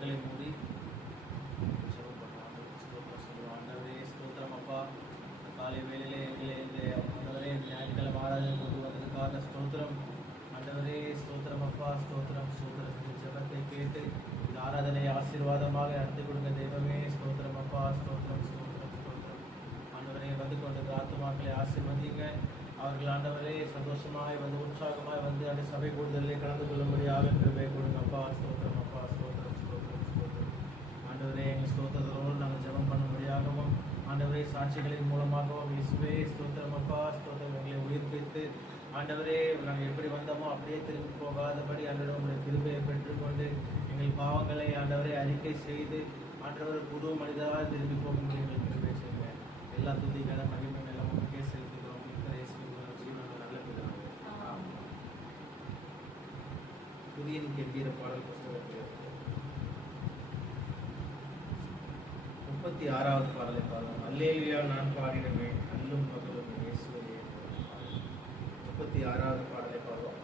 கண்களை மூடி ஜெபம் பண்ணுவோம். ஸ்தோத்திரம் சொல்லுவோம். ஆண்டவரே ஸ்தோத்திரம் அப்பா. காலை வேளையிலே எங்களை ஆண்டவரே ஞாயிற்றுக்கிழமை ஆராதனை கொண்டு வந்ததுக்காக ஸ்தோத்திரம். ஆண்டவரே ஸ்தோத்திரம் அப்பா. ஸ்தோத்திரம் ஸ்தோத்திரம். இந்த ஜெபத்தை கேட்டு இந்த ஆராதனை ஆசீர்வாதமாக நடத்தி கொடுங்க தெய்வமே. ஸ்தோத்திரம் அப்பா. ஸ்தோத்திரம் ஸ்தோத்திரம் ஸ்தோத்திரம். ஆண்டவரே வந்து கொண்டு ஆத்துமாக்களை ஆசீர்வதிங்க. அவர்கள் ஆண்டவரே சந்தோஷமாய் வந்து உற்சாகமாய் வந்து அந்த சபை கூடுதலிலே கலந்து கொள்ளும்படியாக கிருபை கொடுங்க அப்பா. ஸ்தோத்திரம் அப்பா. ஸ்தோத்திரம் ஸ்தோத்திரம் ஸ்தோத்திரம். ஆண்டவரே எங்கள் ஸ்தோத்திரத்தோடு நாங்கள் ஜெபம் பண்ணும்படியாகவும் ஆண்டவரே சாட்சிகளின் மூலமாகவும் இயேசுவே ஸ்தோத்திரம் அப்பா. ஸ்தோத்திரம் எங்களை உயிர்ப்பித்து ஆண்டவரே நாங்கள் எப்படி வந்தோமோ அப்படியே திரும்பி போகாதபடி ஆண்டவரே உங்களுடைய கிருபையை பெற்றுக்கொண்டு எங்கள் பாவங்களை ஆண்டவரை அறிக்கை செய்து ஆண்டவர் புது மனிதராக திரும்பி போகும்போது எங்களுக்கு கிருபை செய்யுங்க. எல்லா துதிக்கான மகிமை எல்லாம் உங்களுக்கே செலுத்துகிறோம். புதியன் கெம்பீர பாடல் புஸ்தகத்தில் 36வது பாடலை பாடலாம். அல்லேலூயா நான் பாடிடுவேன் அல்லும் பகலும் இயேசுவே. 36வது பாடலை பாடுவோம்.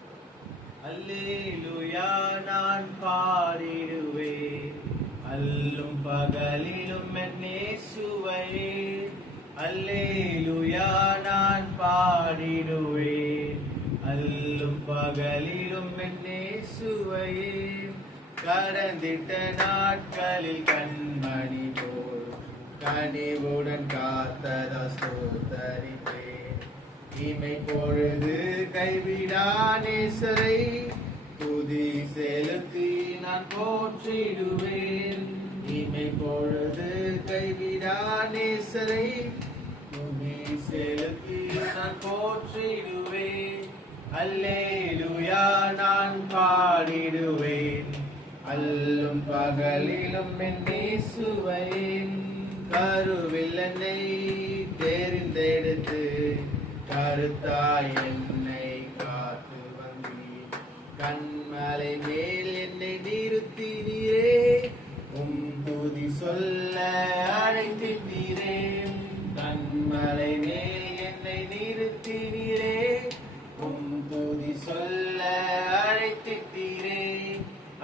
அல்லேலூயா நான் பாடிடுவேன் அல்லும் பகலிலும் என் இயேசுவையே. அல்லேலூயா நான் பாடிடுவேன் அல்லும் பகலிலும் என் இயேசுவையே. கடந்திட்ட நாட்களில் கண்மணி போல் கனிவுடன் காத்ததா ஸ்தோத்தரிப்பேன். இமை பொழுது கைவிடா நேசரை துதி செலுத்தி நான் போற்றிடுவேன். இமை பொழுது கைவிடா நேசரை துதி செலுத்தி நான் போற்றிடுவேன். அல்லேலூயா நான் பாடிடுவேன் அல்லும் பகலிலும் என் இயேசுவையே. கருவில் என்னை தெரிந்தெடுத்து கருத்தாய் என்னை காத்து வந்தீர். கண்மலை மேல் என்னை நிறுத்தினீரே துதி சொல்ல அழைத்தினீரே. கண்மலை மேல் என்னை நிறுத்தினீரே துதி சொல்ல அழைத்திட்டீரே.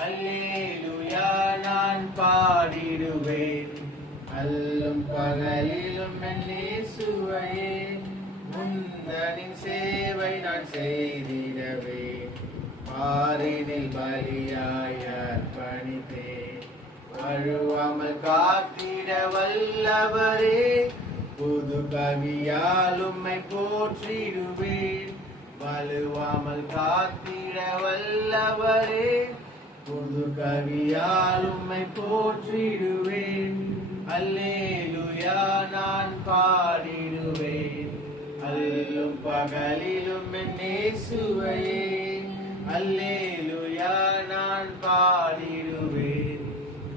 அல்லேலூயா நான் பாடிடுவேன் அல்லும் பகலிலும் என் இயேசுவையே. முந்தனின் சேவை நான் செய்திடவே பாரினில் பலியாய் அர்ப்பணித்தேன். அழுவாமல் காத்திட வல்லவரே புது கவியால் உம்மை போற்றிடுவேன். வலுவாமல் காத்திட வல்லவரே புது கவியால் உம்மை போற்றிடுவேன். அல்லேலூயா நான் பாடிடுவேன் அல்லும் பகலிலும் என் இயேசுவையே. அல்லேலூயா நான் பாடிடுவேன்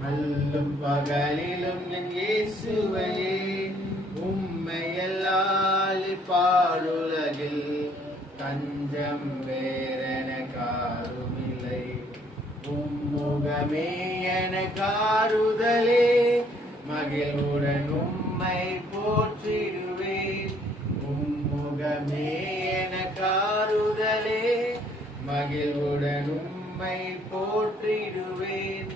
அல்லும் பகலிலும் என் இயேசுவையே. உம்மையல்லால் பாடுலகில் தஞ்சம் வேறென காருமில்லை. உம்முகமே என காருதலே மகிழ்வுடன் உம்மை போற்றிடுவேன். உம்முகமே என காருதலே மகிழ்வுடன் உம்மை போற்றிடுவேன்.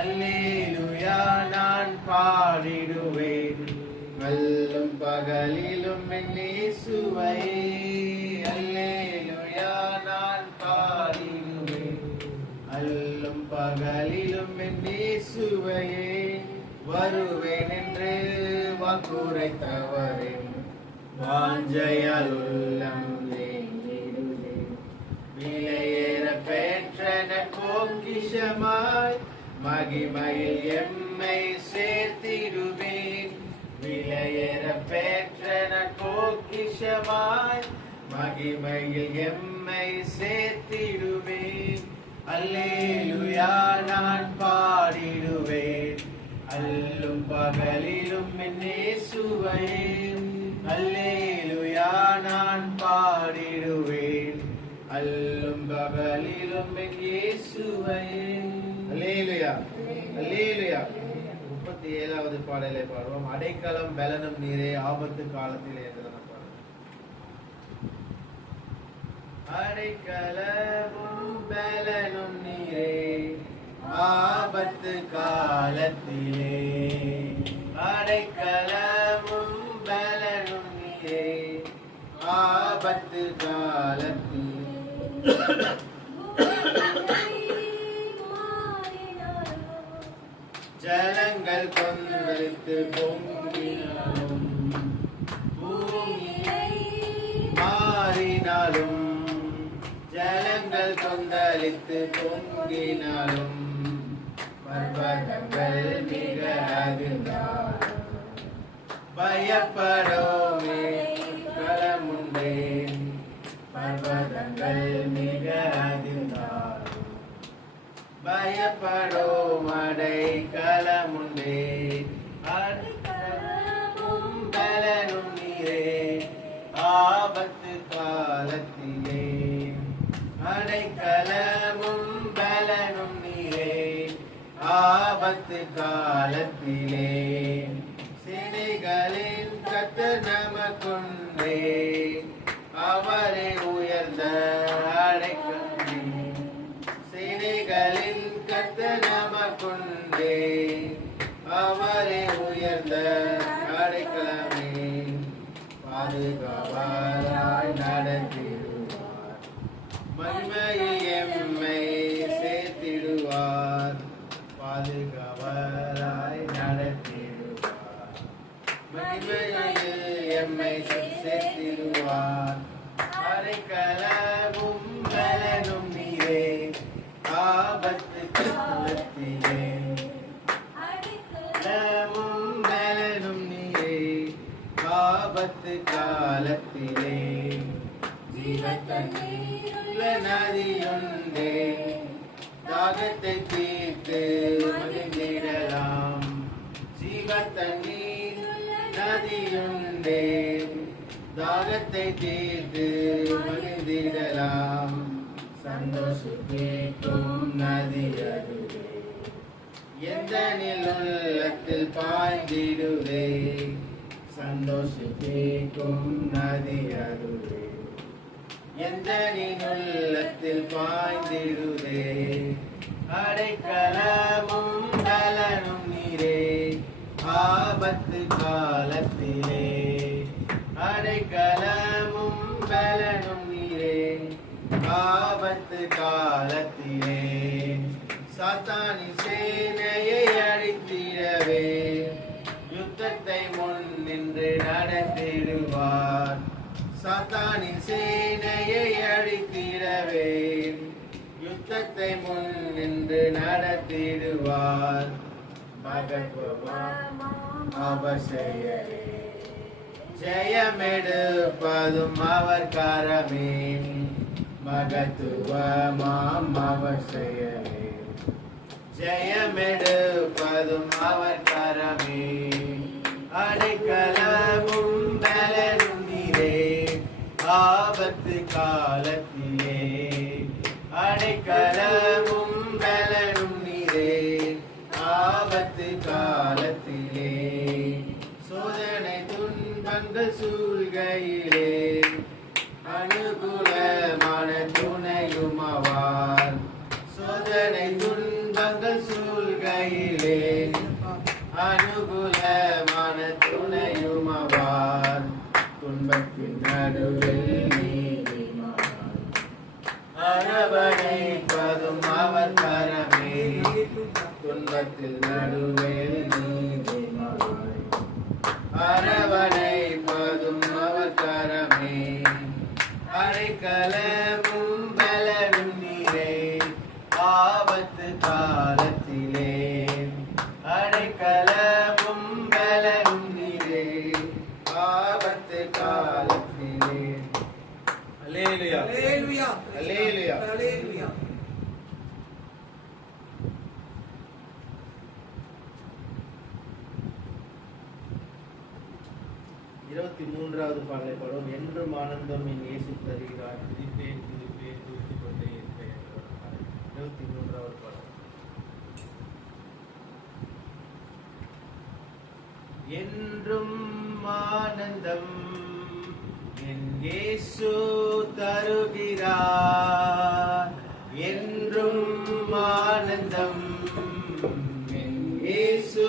அல்லேலூயா நான் பாடிடுவேன் அல்லும் பகலிலும் என் இயேசுவையே. அல்லேலூயா நான் பாடிடுவேன் அல்லும் பகலிலும் என் இயேசுவையே. வருவேன் என்று வாக்குரைத்தவரின் வாஞ்சையால் உள்ளம் ஏங்கிடுவே. விலையேற பெற்றன பொக்கிஷமாய் மகிமையில் எம்மை சேர்த்திடுவேன். விலையேற பெற்றன பொக்கிஷமாய் மகிமையில் எம்மை சேர்த்திடுவேன். அல்லேலூயா நான் பாடிடுவேன் அல்லும் பகலிலும் என் இயேசுவையே. அல்லேலூயா நான் பாடிடுவேன் அல்லும் பகலிலும் என் இயேசுவையே. அல்லேலூயா அல்லேலூயா. 37வது பாடலை பாடுவோம். அடைக்கலம் பலனும் நீரே ஆபத்து காலத்தில் என்றதான பாடல். அடைக்கலமும் பலனும் நீரே ஆபத்து காலத்திலே அடைக்கலமும் பலனும் நீரே. ஆபத்து காலத்திலே ஜலங்கள் கொந்தளித்து பொங்கினாலும் மாறினாலும் ஜலங்கள் கொந்தளித்து பொங்கினாலும் பர்வதங்கள் மிக அதிர்ந்தாலும் பயப்படோமே களமுண்டே. பர்வதங்கள் மிக அதிர்ந்தாலும் பயப்படோம் அடைக்கலமுண்டே. அடைக்கலமும் பலனும் நீரே. ஆபத்து காலத்திலே அடைக்கலமும் பலனும் நீரே. ஆபத்து காலத்திலே சேனைகளின் கர்த்தர் நமக்குண்டே. அவரே உயர்ந்த அடைக்கலமே. சேனைகளின் கர்த்தர் நமக்குண்டே. அவரே உயர்ந்த அடைக்கலமே. பாதுகாவலாய் நடத்திடுவார். மகிமையில் எம்மை சேர்த்திடுவார். பாதுகாவலாய் நடத்திடுவார். மகிமையில் எம்மை சேர்த்திடுவார். அடைக்கலமும் பலனும் நீரே. ஆபத்து காலத்திலே அடைக்கலமும் பலனும் நீரே. ஆபத்து காலத்திலே ஜீவத்தண்ணீருள்ள நதியுண்டே. தாகத்தை தீர்த்து மகிழ்ந்திடலாம். ஜீவத்தண்ணீருள்ள நதியுண்டே. தாகத்தை தீர்த்து மகிழ்ந்திடலாம். சந்தோஷிக்கும் நதி அதுவே. எந்த உள்ளத்தில் பாய்ந்திடுவே. சந்தோஷிக்கும் நதி அதுவே. எந்த உள்ளத்தில் பாய்ந்திடுவே. அடைக்கலமும் பலனும் நீரே. ஆபத்து காலத்திலே அடைக்கலமும் பலனும் நீரே. ஆபத்து காலத்திலே சாத்தானின் சேனையை அழித்திடவே யுத்தத்தை முன் நின்று நடத்திடுவார். சாத்தானின் சேனையை அழித்திடவே யுத்தத்தை முன் நின்று நடத்திடுவார். மகத்துவம் அவசியரே. ஜெயமெடுப்பதும் அவர் கரமே. மகத்துவமாம் அவர் செயலே. ஜெயமெடுப்பதும் அவர் கரமே. அடைக்கலமும் பலனும் நீரே. ஆபத்து காலத்திலே அடைக்கலமும் பலனும் நீரே. ஆபத்து காலத்திலே சோதனை துன்பங்கள் சூழ்கையிலே அனுகூலமான துணையும் ஆவார். சோதனை துன்பங்கள் சூழ்கையிலே அனுகூலமான துணையும் ஆவார். துன்பத்தின் நடுவில் நீதிமான் அரவணைப்பதும் அவர் கரமே. துன்பத்தில் நடுவில் நீதிமான் அரவணைப்பதும் அவர் கரமே. அடைக்கலமும் பலனும் நீரே. ஆபத்து காலத்திலே அடைக்கலமும் பலனும் நீரே. ஆபத்து காலத்திலே. அல்லேலூயா அல்லேலூயா அல்லேலூயா அல்லேலூயா. 23வது பாடலை பாடுவோம். என்றும் ஆனந்தம் என் இயேசு தருகிறார். துதிப்பேன் துதிப்பேன் துதித்துக் கொண்டே இருப்பேன். 23வது பாடல். என்றும் ஆனந்தம் என் இயேசு தருகிறார். என்றும் ஆனந்தம் என் இயேசு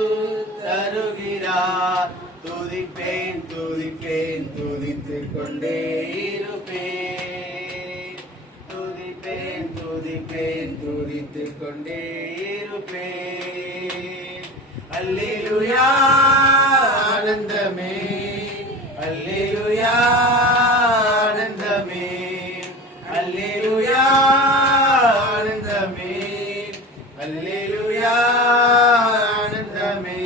தருகிறார். துதிப்பேன் துதிப்பேன் துதித்துக் கொண்டே இருப்பேன். துதிப்பேன் துதிப்பேன் துதித்துக் கொண்டே இருப்பேன். அல்லேலூயா ஆனந்தமே, அல்லேலூயா ஆனந்தமே, அல்லேலூயா ஆனந்தமே, அல்லேலூயா ஆனந்தமே.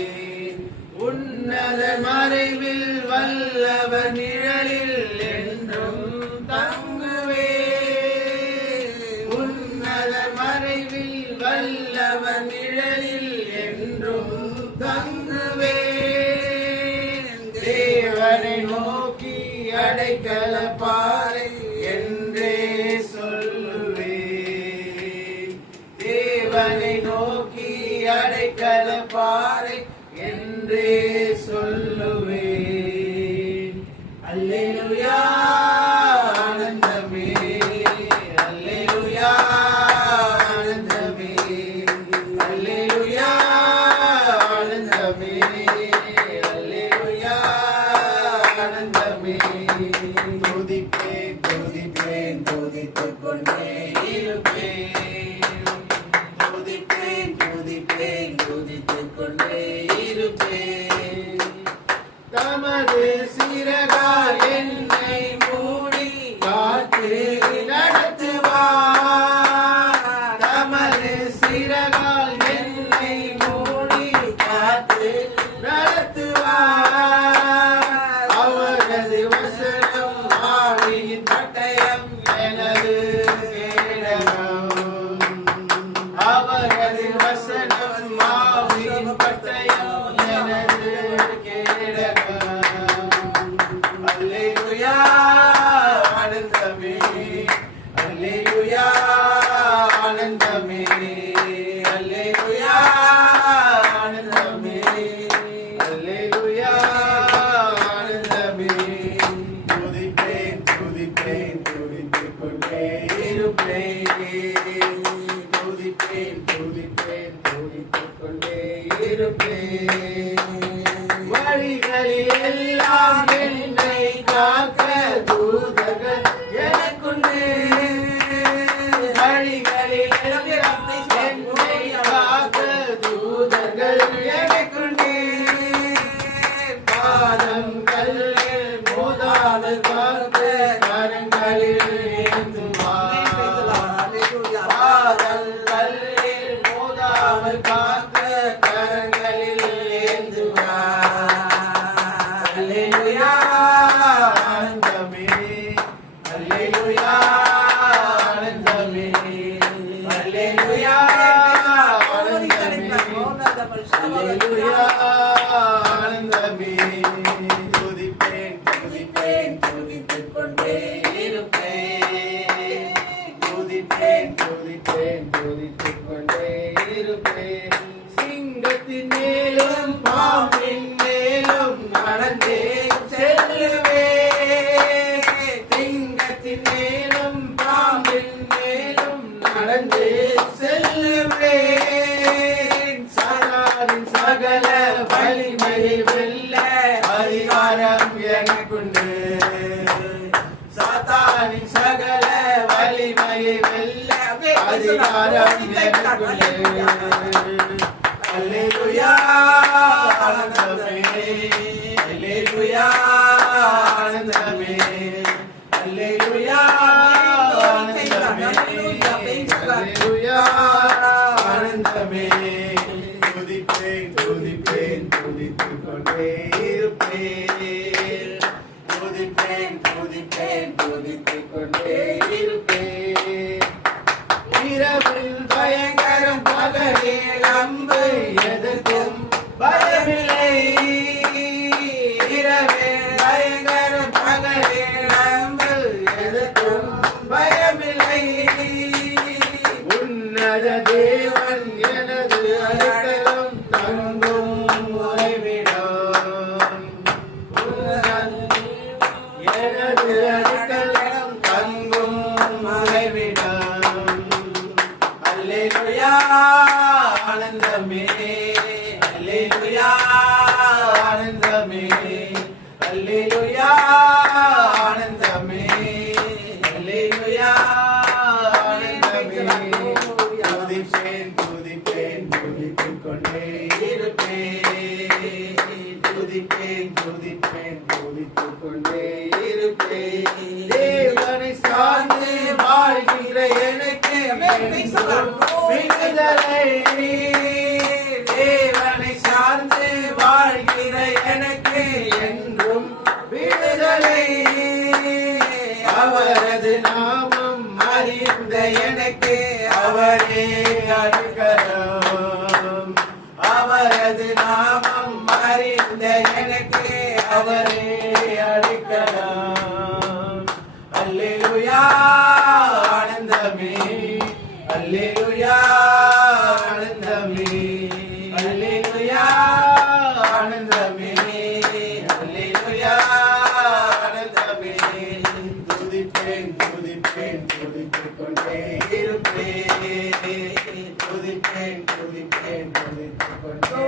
உன்னத மறைவில் வல்லவர் நிழலில் என்றும் தங்குவே. உன்னத மறைவில் வல்லவர் நிழலில் என்றும் தங்குவே. தேவனை நோக்கி அடைக்கல பாறை என்றே சொல்லுவே. தேவனை நோக்கி அடைக்கல பாறை என்றே சொல்லுவேன். அல்லேலூயா ஆனந்தமே, அல்லேலூயா ஆனந்தமே, அல்லேலூயா ஆனந்தமே, அல்லேலூயா ஆனந்தமே. துதிப்பேன் துதிப்பேன் துதித்துக் கொண்டே இருப்பேன். துதிப்பேன் துதிப்பேன் துதித்துக் கொண்டே இருப்பேன். தமது சிறகால் என்னை மூடி காத்து நடத்துவார். தமது சிறகால் என்னை மூடி காத்து நடத்துவார். அவரது வசனம் ஆவியின் பட்டயம் எனது கேடகம். அவரது வசனம் ஆவியின் பட்டயம் எனது கேடகம். அல்லேலூயா ஆனந்தமே, அல்லேலூயா ஆனந்தமே, அல்லேலூயா ஆனந்தமே, அல்லேலூயா ஆனந்தமே. துதிப்பேன் துதிப்பேன் துதித்துக் கொண்டே இருப்பேன். துதிப்பேன் துதிப்பேன் துதித்துக் கொண்டே இருப்பேன். வழிகளில் எல்லாம் என்னை காக்க தூதர்கள் எனக்குண்டு. வழிகளில் எல்லாம் என்னை காக்க தூதர்கள் எனக்குண்டு. பாதங்களில் மோதாமல் காக்க கரங்களில் ஏந்துவார். பாதங்களில் மோதாமல் காக்க கரங்களில் ஏந்துவார். அல்லேலூயா ஆனந்தமே, அல்லேலூயா ஆனந்தமே, அல்லேலூயா ஆனந்தமே, அல்லேலூயா ஆனந்தமே. துதிப்பேன் துதிப்பேன் துதித்துக் கொண்டே இருப்பேன். துதிப்பேன் துதிப்பேன் துதித்துக் கொண்டே இருப்பேன். சிங்கத்தின் மேலும் பாம்பின் மேலும் நடந்தே செல்லுவேன். சிங்கத்தின் மேலும் பாம்பின் மேலும் நடந்தே செல்லுவேன். சாத்தானின் சகல வலிமையை வெல்ல அதிகாரம் எனக்குண்டு. சாத்தானின் சகல வலிமையை வெல்ல அதிகாரம் எனக்குண்டு. அல்லேலூயா ஆனந்தமே, அல்லேலூயா ஆனந்தமே, அல்லேலூயா ஆனந்தமே, அல்லேலூயா ஆனந்தமே. துதிப்பேன் துதிப்பேன் துதித்துக் கொண்டே இருப்பேன். துதிப்பேன் துதிப்பேன் துதித்துக் கொண்டே இருப்பேன். இரவில் பயங்கரம் பகலில் அம்பு எதற்கும் பயமில்லை. இரவில் பயங்கரம் பகலில் அம்பு எதற்கும் பயமில்லை. உன்னத தேவன் எனது அடைக்கலம் தங்கும் உறைவிடம். எனது அடைக்கலம் தங்கும் உறைவிடம். அல்லேலூயா ஆனந்தமே அல்லேலூயா ஆனந்தமே அல்லேலூயா ஆனந்தமே அல்லேலூயா ஆனந்தமே துதிப்பேன் துதிப்பேன் துதித்துக் கொண்டே இருப்பேன் துதிப்பேன் துதிப்பேன் துதித்துக் கொண்டே இருப்பேன் தேவனை சார்ந்து வாழ்கிற எனக்கு விடுதலை தேவனை சார்ந்து வாழ்கிற எனக்கு என்றும் விடுதலை அவரது நாமம் அறிந்த எனக்கு அவரே அடைக்கலம் அவரது நாமம் அறிந்த எனக்கு அவரே அடைக்கலம் அல்லேலூயா ஆனந்தமே அல்லேலூயா ஆனந்தமே அல்லேலூயா ஆனந்தமே அல்லேலூயா ஆனந்தமே துதிப்பேன் துதிப்பேன் துதித்துக் கொண்டே இருப்பேன் துதிப்பேன் துதிப்பேன் துதித்துக் கொண்டே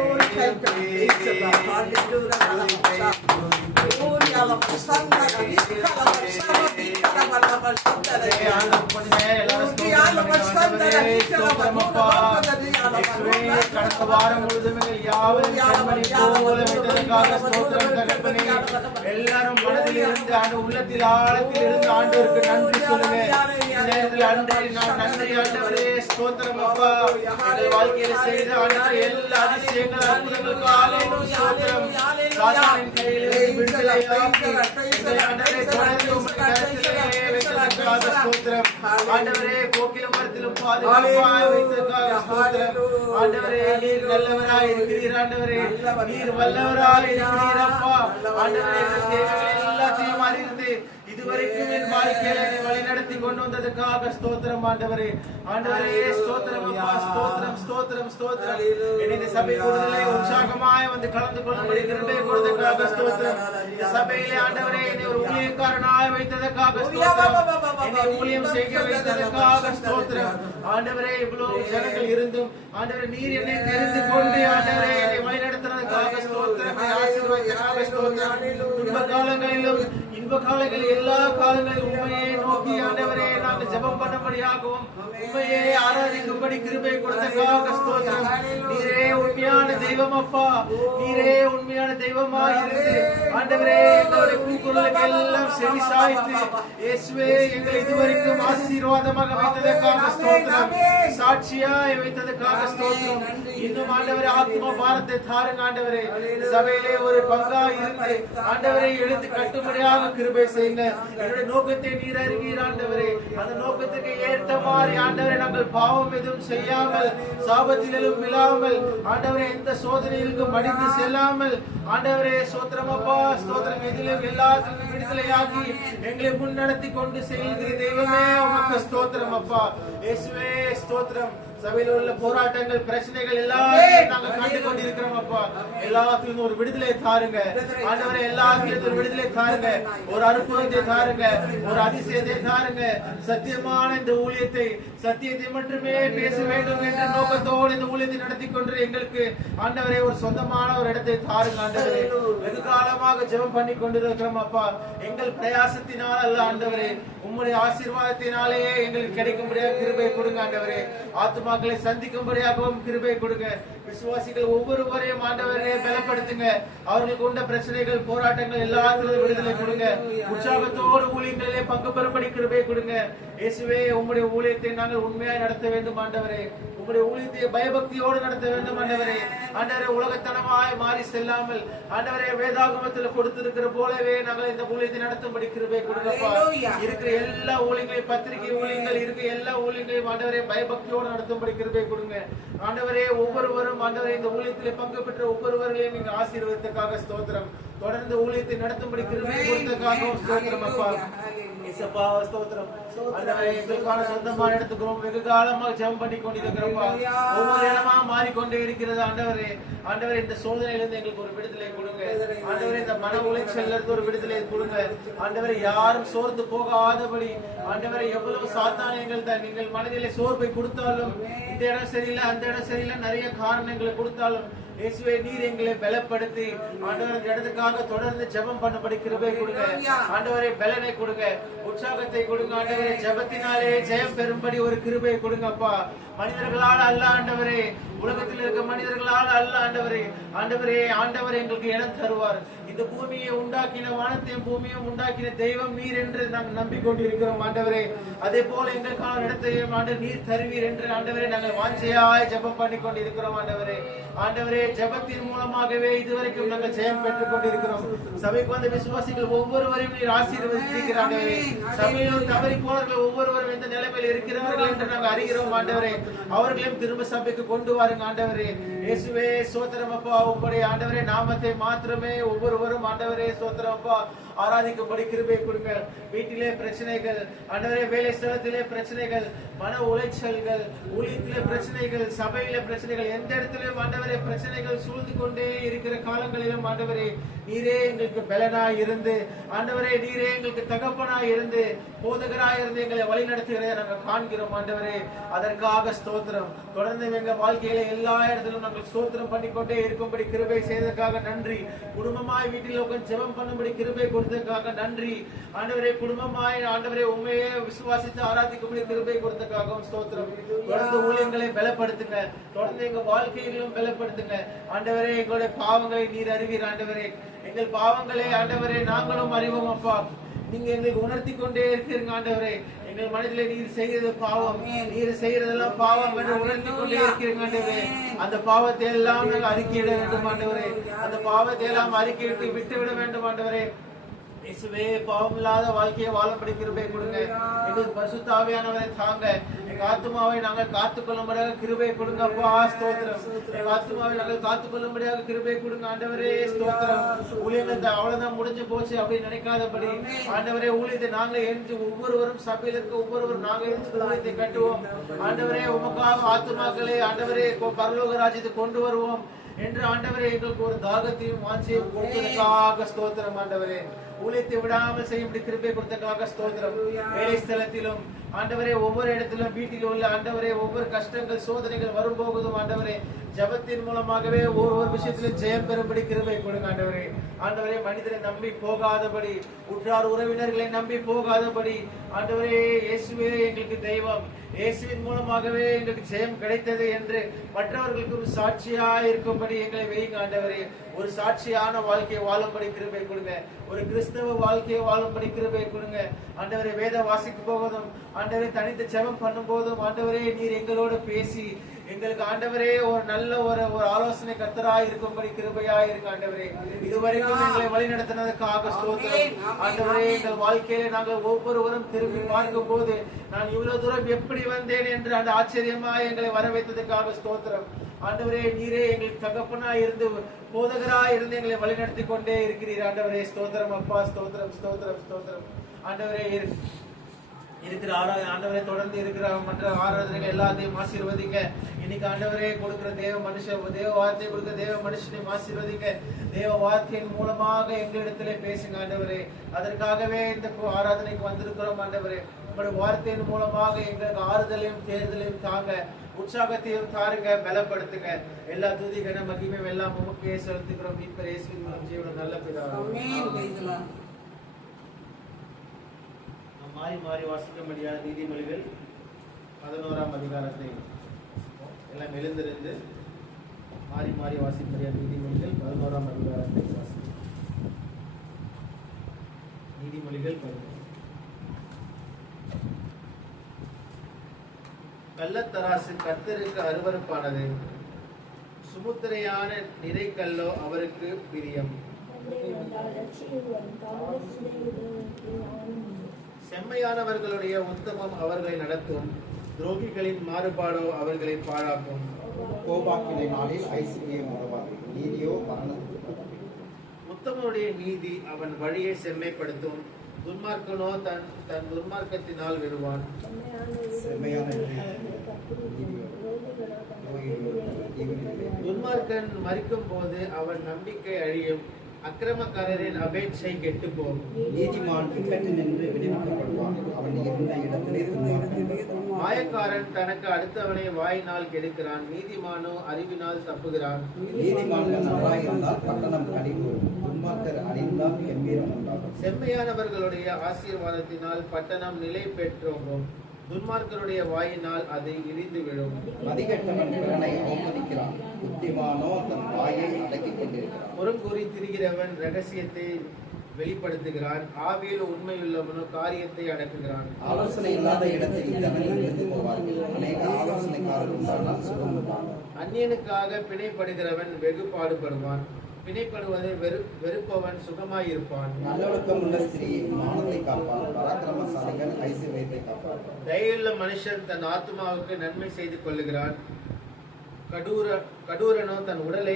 கடந்த வாரம் முழுதும் எல்லாரும் மனதில் இருந்து ஆண்டு உள்ளத்தில் ஆழத்தில் இருந்து ஆண்டவருக்கு நன்றி சொல்லுங்க. நன்றி ஆண்டவரே ஸ்தோத்திரம் அப்பா எங்கள் வாழ்க்கையில செய்த ஆண்டவரே எல்லா அதிசயங்கள் அற்புதங்களுக்காக ஸ்தோத்திரம் சாத்தானின் கையிலிருந்து விடுதலையாக்கி எங்களை ஆண்டவரே தொடர்ந்து உம்முடைய கரத்திலே வைத்ததற்காக ஸ்தோத்திரம் ஆண்டவரே போக்கிலும் மரத்திலும் பாதுகாப்பாய் வைத்ததற்காக ஸ்தோத்திரம் ஆண்டவரே நீர் நல்லவராய் இருக்கிறீர் ஆண்டவரே நீர் வல்லவராய் இருக்கிறீர் அப்பா ஆண்டவரே எங்கள் தேவைகள் எல்லாத்தையும் அறிந்து இதுவரைக்கும் என் வாழ்க்கையில வழி நடத்தி கொண்டு வந்ததுக்காக ஸ்தோத்திரம் ஆண்டவரே ஆண்டவரே ஸ்தோத்திரம் அப்பா ஸ்தோத்திரம் ஸ்தோத்திரம் ஸ்தோத்திரம் இந்த சபை கூடுதலை உற்சாகமாய் வந்து கலந்து கொள்ளும்படி கிருபை கொடுத்ததற்காக ஸ்தோத்திரம் இந்த சபையிலே ஆண்டவரே என்னை ஒரு ஊழியக்காரனாய் வைத்ததற்காக ஸ்தோத்திரம் என்னை ஊழியம் செய்ய வைத்ததற்காக ஸ்தோத்திரம் ஆண்டவரே இவ்வளவு ஜனங்கள் இருந்தும் ஆண்டவரே நீர் என்னை தெரிந்து கொண்டு ஆண்டவரே என்னை வழி நடத்தினதுக்காக ஸ்தோத்திரம் ஆசீர்வாதத்துக்காக ஸ்தோத்திரம் துன்ப காலங்களிலும் இன்ப காலங்களில் எல்லா காலங்களிலும் உண்மையை நோக்கி ஆண்டவரே நாங்கள் ஜெபம் பண்ணும்படியாகவும் உண்மையை ஆராதிக்கும்படி கிருபை கொடுத்ததற்காக ஸ்தோத்திரம் நீரே உண்மையான தெய்வம் அப்பா நீரே உண்மையான தெய்வமாய் இருந்து ஆண்டவரே எங்களுடைய கூக்குரலுக்கு எல்லாம் செவி சாய்த்து இயேசுவே எங்களை இதுவரைக்கும் ஆசீர்வாதமாக வைத்ததற்காக ஸ்தோத்திரம் சாட்சியாய் வைத்ததற்காக ஸ்தோத்திரம் இன்னும் ஆண்டவரே ஆத்ம பாரத்தை தாருங்க ஆண்டவரே சபையிலே ஒரு பங்காய் இருந்து ஆண்டவரை எழுந்து கட்டும்படியாக கிருபை செய்யுங்க என்னுடைய நோக்கத்தை நீர் அறிவீர் ஆண்டவரே அந்த நோக்கத்துக்கு ஏற்ற மாதிரி ஆண்டவரே நாங்கள் பாவம் எதுவும் செய்யாமல் சாபத்திலும் விழாமல் ஆண்டவரே எந்த சோதனையிலும் மடிந்து செல்லாமல் ஆண்டவரே ஸ்தோத்திரம் அப்பா ஸ்தோத்திரம் எதிலும் எல்லாத்திலும் விடுதலையாகி எங்களை முன்னடத்தி கொண்டு செல்கிற தெய்வமே உமக்கு ஸ்தோத்திரம் அப்பா இயேசுவே ஸ்தோத்திரம் சபையில் உள்ள போராட்டங்கள் பிரச்சனைகள் எல்லாத்தையும் நாங்க கண்டு கொண்டிருக்கிறோம் அப்பா எல்லாத்திலும் ஒரு விடுதலை தாருங்க ஆண்டவரே எல்லாத்திலும் ஒரு விடுதலை தாருங்க ஒரு அற்புதத்தை தாருங்க ஒரு அதிசயத்தை தாருங்க சத்தியமான இந்த ஊழியத்தை சத்தியத்தை மட்டுமே பேச வேண்டும் என்ற நோக்கத்தோடு இந்த ஊழியத்தை நடத்தி கொண்டு எங்களுக்கு ஆண்டவரே ஒரு சொந்தமான ஒரு இடத்தை தாருங்க ஆண்டவரே வெகு காலமாக ஜெபம் பண்ணி கொண்டிருக்கிறோம் அப்பா எங்கள் பிரயாசத்தினால் அல்ல ஆண்டவரே உம்முடைய ஆசீர்வாதத்தினாலே எங்களுக்கு கிடைக்கும்படியாக கிருபை கொடுங்க ஆண்டவரே ஆத்துமாக்களை சந்திக்கும்படியாகவும் கிருபை கொடுங்க விசுவாசிகள் ஒவ்வொருவரையும் ஆண்டவரே பலப்படுத்துங்க அவர்களுக்கு உண்ட பிரச்சனைகள் போராட்டங்கள் எல்லாத்திலும் விடுதலை கொடுங்க உற்சாகத்தோடு ஊழியங்களிலே பங்கு பெறும்படி கிருபை கொடுங்க இயேசுவே உம்முடைய ஊழியத்தை நாங்கள் உண்மையாய் நடத்த வேண்டும் ஆண்டவரே உம்முடைய ஊழியத்தை பயபக்தியோடு நடத்த வேண்டும் ஆண்டவரே ஆண்டவரே உலகத்தனமாய் மாறி செல்லாமல் ஆண்டவரே வேதாகமத்தில் கொடுத்திருக்கிற போலவே நாங்கள் இந்த ஊழியத்தை நடத்தும்படி கிருபை கொடுங்கப்பா இருக்கிற எல்லா ஊழியங்களையும் பத்திரிகை ஊழியங்கள் இருக்கிற எல்லா ஊழியங்களையும் ஆண்டவரே பயபக்தியோடு நடத்தும்படி கிருபை கொடுங்க ஆண்டவரே ஒவ்வொருவரும் ஆண்டவரே இந்த ஊழியத்திலே பங்கு பெற்ற ஒவ்வொருவர்களையும் நீங்க ஆசீர்வாதத்துக்காக ஸ்தோத்திரம் தொடர்ந்து ஊழியத்தை நடத்தும்படி கிருபை கொடுத்ததற்காக ஸ்தோத்திரம் அப்பா இயேசுப்பா ஸ்தோத்திரம் ஆண்டவரே எங்களுக்கான சொந்தமான இடத்துக்கு வெகு காலமாக ஜெபம் பண்ணி கொண்டிருக்கிறோம்ப்பா. ஒவ்வொரு இடமா மாறிக்கொண்டே இருக்கிறது ஆண்டவரே. ஆண்டவரே இந்த சோதனையிலிருந்து எங்களுக்கு ஒரு விடுதலை கொடுங்க ஆண்டவரே. இந்த மன உளைச்சல்ல இருந்து ஒரு விடுதலை கொடுங்க ஆண்டவரே. யாரும் சோர்ந்து போகாதபடி ஆண்டவரே, எவ்வளவு சாத்தான எங்கள் மனதிலே சோர்வை கொடுத்தாலும், இந்த இடம் சரியில்லை அந்த இடம் சரியில்லை நிறைய காரணங்களை கொடுத்தாலும், இயேசுவே நீர் எங்களை பலப்படுத்தி ஆண்டவரே இந்த இடத்துக்காக தொடர்ந்து ஜெபம் பண்ணபடி கிருபை கொடுங்க ஆண்டவரே. பலனை கொடுங்க, உற்சாகத்தை கொடுங்க ஆண்டவரே. ஜெபத்தினாலே ஜெயம் பெறும்படி ஒரு கிருபை கொடுங்க அப்பா. மனிதர்களால் அல்ல ஆண்டவரே, உலகத்தில் இருக்க மனிதர்களால் அல்ல ஆண்டவரே. ஆண்டவரே ஆண்டவர் எங்களுக்கு இடம் தருவார். இந்த பூமியை உண்டாக்கின, வானத்தையும் பூமியும் உண்டாக்கின தெய்வம் நீர் என்று நாங்கள் நம்பிக்கொண்டிருக்கிறோம் ஆண்டவரே. அதே போல எங்களுக்கான இடத்தையும் ஆண்டு நீர் தருவீர் என்று ஆண்டவரே நாங்கள் வாஞ்சையாய் ஜெபம் பண்ணி கொண்டிருக்கிறோம் ஆண்டவரே. ஆண்டவரே ஜெபத்தின் மூலமாகவே இதுவரைக்கும் நாங்கள் ஜெயம் பெற்றுக் கொண்டிருக்கிறோம். சபைக்கு வந்த விசுவாசிகள் ஒவ்வொருவரையும் நீர் ஆசீர்வதித்திருக்கிற ஆண்டவரே. சபையில் தவறி போனவர்கள் ஒவ்வொருவரும் எந்த நிலைமையில் இருக்கிறார்கள் என்று நாங்கள் அறிகிறோம் ஆண்டவரே. அவர்களையும் திரும்ப சபைக்கு கொண்டு வாருங்க ஆண்டவரே. இயேசுவே ஸ்தோத்திரம் அப்பா. உங்களுடைய ஆண்டவரே நாமத்தை மாத்திரமே ஒவ்வொருவரும் ஆண்டவரே ஸ்தோத்திரம் அப்பா ஆராதிக்கும்படி கிருபை கொடுங்க. வீட்டிலே பிரச்சனைகள் ஆண்டவரே, வேலை ஸ்தலத்திலே பிரச்சனைகள், மன உளைச்சல்கள், ஊழியத்திலே பிரச்சனைகள், சபையில பிரச்சனைகள், எந்த இடத்திலும் ஆண்டவரே பிரச்சனைகள் சூழ்ந்து கொண்டே இருக்கிற காலங்களிலும் ஆண்டவரே நீரே எங்களுக்கு பலனாய் இருந்து ஆண்டவரே, நீரே எங்களுக்கு தகப்பனாய் இருந்து போதகராய் இருந்து எங்களை வழி நடத்துகிறதை நாங்கள் காண்கிறோம் ஆண்டவரே. அதற்காக ஸ்தோத்திரம். தொடர்ந்து எங்க வாழ்க்கையில எல்லா இடத்திலும் நாங்கள் ஸ்தோத்திரம் பண்ணிக்கொண்டே இருக்கும்படி கிருபை செய்ததற்காக நன்றி. குடும்பமாய் வீட்டில் உட்கார்ந்து ஜெபம் பண்ணும்படி கிருபை கொடுத்ததற்காக நன்றி ஆண்டவரே. குடும்பமாய் ஆண்டவரே உண்மையே விசுவாசித்து ஆராதிக்கும்படி கிருபை கொடுத்ததற்காகவும் ஸ்தோத்திரம். தொடர்ந்து ஊழியங்களை பலப்படுத்துங்க, தொடர்ந்து எங்க வாழ்க்கையிலும் பலப்படுத்துங்க ஆண்டவரே. எங்களுடைய பாவங்களை நீர் அறிவீர் ஆண்டவரே. எங்கள் பாவங்களை ஆண்டவரே நாங்களும் அறிவோம் அப்பா. நீங்க எங்களுக்கு உணர்த்தி கொண்டே இருக்கிறீங்க ஆண்டவரே. எங்கள் மனதிலே நீர் செய்யறது பாவம், நீர் செய்யறதெல்லாம் பாவம் என்று உணர்த்தி கொண்டே இருக்கிறீங்க ஆண்டவரே. அந்த பாவத்தை எல்லாம் நாங்கள் அறிக்கையிட வேண்டும் ஆண்டவரே. அந்த பாவத்தை எல்லாம் அறிக்கையிட்டு விட்டு விட வேண்டும் ஆண்டவரே. இயேசுவே பாவம் இல்லாத வாழ்க்கையை வாழப்படி கிருபை கொடுங்க. எங்களுக்கு பரிசுத்த ஆவியானவரை தாங்க. எங்க ஆத்துமாவை நாங்கள் காத்துக்கொள்ளும்படியாக கிருபை கொடுங்க அப்பா. ஸ்தோத்திரம். எங்க ஆத்துமாவை நாங்கள் காத்துக்கொள்ளும்படியாக கிருபை கொடுங்க ஆண்டவரே. ஸ்தோத்திரம். ஊழியத்தை அவ்வளவுதான் முடிஞ்சு போச்சு அப்படின்னு நினைக்காதபடி ஆண்டவரே, ஊழியத்தை நாங்கள் எழுந்து ஒவ்வொருவரும் சபையில் இருக்க ஒவ்வொருவரும் நாங்கள் எழுந்து ஊழியத்தை கட்டுவோம் ஆண்டவரே. உமக்காக ஆத்துமாக்களை ஆண்டவரே பரலோக ராஜ்யத்தை கொண்டு வருவோம் என்று ஆண்டவரே எங்களுக்கு ஒரு தாகத்தையும் வாஞ்சியையும் கொடுத்ததற்காக ஸ்தோத்திரம் ஆண்டவரே. ஊழியத்தை விடாமல் செய்யும்படி கிருபை கொடுத்ததற்காக ஸ்தோத்திரம். வேலை ஸ்தலத்திலும் ஆண்டவரே, ஒவ்வொரு இடத்திலும் வீட்டில் உள்ள ஆண்டவரே, ஒவ்வொரு கஷ்டங்கள் சோதனைகள் வரும்போதும் ஆண்டவரே ஜபத்தின் மூலமாகவே ஒவ்வொரு விஷயத்திலும் ஜெயம் பெறும்படி கிருபை கொடுங்க ஆண்டவரே. ஆண்டவரே மனிதரை நம்பி போகாதபடி, உற்றார் உறவினர்களை நம்பி போகாதபடி ஆண்டவரே, இயேசுவே எங்களுக்கு தெய்வம், இயேசுவின் மூலமாகவே எங்களுக்கு ஜெயம் கிடைத்தது என்று மற்றவர்களுக்கு ஒரு சாட்சியா இருக்கும்படி எங்களை வைங்க ஆண்டவரே. ஒரு சாட்சியான வாழ்க்கையை வாழும்படி கிருபை கொடுங்க. ஒரு கிறிஸ்தவ வாழ்க்கையை வாழும்படி கிருபை கொடுங்க ஆண்டவரே. வேத வாசிக்கும் போதும் ஆண்டவரே, தனித்து ஜெபம் பண்ணும் போதும் ஆண்டவரே நீர் எங்களோடு பேசி எங்களுக்கு ஆண்டவரே ஒரு நல்ல ஒரு ஆலோசனை கர்த்தராய் இருக்கும்படி கிருபையாய் இருக்கு ஆண்டவரே. இதுவரைக்கும் எங்களை வழி நடத்தினதுக்காக ஸ்தோத்திரம் ஆண்டவரே. எங்கள் வாழ்க்கையில நாங்கள் ஒவ்வொருவரும் திரும்பி பார்க்கும் போது நான் இவ்வளவு தூரம் எப்படி வந்தேன் என்று அந்த ஆச்சரியமாய் எங்களை வரவைத்ததுக்காக ஸ்தோத்திரம் ஆண்டவரே. நீரே எங்களுக்கு தகப்பனாய் இருந்து போதகராய் இருந்து எங்களை வழி நடத்தி கொண்டே இருக்கிறீர் ஆண்டவரே. ஸ்தோத்திரம் அப்பா. ஸ்தோத்திரம் ஸ்தோத்திரம் ஸ்தோத்திரம் ஆண்டவரே. இருக்கிற ஆண்டவரை தொடர்ந்து இருக்கிற மற்ற ஆராதனைகள் எல்லாத்தையும் ஆசீர்வதிங்க. இன்னைக்கு ஆண்டவரே கொடுக்கிற தேவ வார்த்தை கொடுக்கிற தேவ மனுஷனையும் ஆசீர்வதிங்க. தேவ வார்த்தையின் மூலமாக எங்களிடத்திலே பேசுங்க ஆண்டவரே. அதற்காகவே இந்த ஆராதனைக்கு வந்திருக்கிறோம் ஆண்டவரே. உங்களுடைய வார்த்தையின் மூலமாக எங்களுக்கு ஆறுதலையும் தேர்தலையும் தாங்க, உற்சாகத்தையும் தாருங்க, பலப்படுத்துங்க. எல்லா துதி கன மகிமையும் எல்லாம் உமக்கே செலுத்துகிறோம். மீட்பர் இயேசுவின் மூலம் ஜீவன நல்ல பிதாவே. மாறி மாறி வாசிக்க முடியாத நீதிமொழிகள் 11ஆம் அதிகாரத்தை எல்லாம் எழுந்திருந்து மாறி மாறி வாசிக்க முடியாத நீதிமொழிகள் 11ஆம் அதிகாரத்தை வாசிக்க. நீதிமொழிகள் 11. கள்ளத்தராசு கர்த்தருக்கு அருவருப்பானது, சுமுத்திரையான நிறைக்கல்லோ அவருக்கு பிரியம். செம்மையானவர்களுடைய உத்தமம் அவர்களை நடத்தும், துரோகிகளின் மாறுபாடோ அவர்களை பாழாக்கும். கோபாக்கினை நாளில் ஐஸ்வர்யம் உருவாகும், நீதியோ மரணத்துக்கு. உத்தமனுடைய நீதி அவன் வழியை செம்மைப்படுத்தும், துன்மார்க்கனோ தன் தன் துன்மார்க்கத்தினால் விடுவான். செம்மையான துன்மார்க்கன் மரிக்கும் போது அவன் நம்பிக்கை அழியும். அக்கிரமக்காரரின் அபேட்சை கெட்டு போகும். நீதிமான் இக்கட்டு நின்று விடுவிக்கப்படுவான். அவன் இருந்த இடத்திலே துன்மார்க்கன். மாயக்காரன் தனக்கு அடுத்தவனை வாயினால் கெடுக்கிறான். நீதிமானோ அறிவினால் தப்புகிறான். நீதிமான்கள் நன்றாயிருந்தால் பட்டணம் கனிகூரும். துன்மார்க்கர் அழிந்தால் கம்பீரம் உண்டாகும். செம்மையானவர்களுடைய ஆசீர்வாதத்தினால் பட்டணம் நிலை பெற்றோங்கும். துன்மார்க்கருடைய வாயினால் அது இடிந்து விழும். மதிகெட்டவன் பிறனை அவமதிக்கிறான். புத்திமானோ தன் வாயை அடக்கிக் கொண்டிருக்கிறான். புறங்கூறி திரிகிறவன் ரகசியத்தை வெளிப்படுத்துகிறான். ஆவியில் உண்மையுள்ளவனோ காரியத்தை அடக்குகிறான். ஆலோசனை இல்லாத இடத்தில் ஜனங்கள் விழுந்து போவார்கள். அநேக ஆலோசனைக்காரர் உண்டானால் சுகம் உண்டாகும். அந்நியனுக்காக பிணைப்படுகிறவன் வெகு பாடுபடுவான். பிணைப்படுவதை வெறுப்பவன் சுகமாயிருப்பான். நல்லொழுக்கம் உள்ள ஸ்திரீ மானத்தை காப்பார். பராக்கிரமசாலிகள் ஐஸ்வர்யத்தை காப்பார். தயையுள்ள மனுஷன் தன் ஆத்மாவுக்கு நன்மை செய்து கொள்ளுகிறான். கடூரனோ தன் உடலை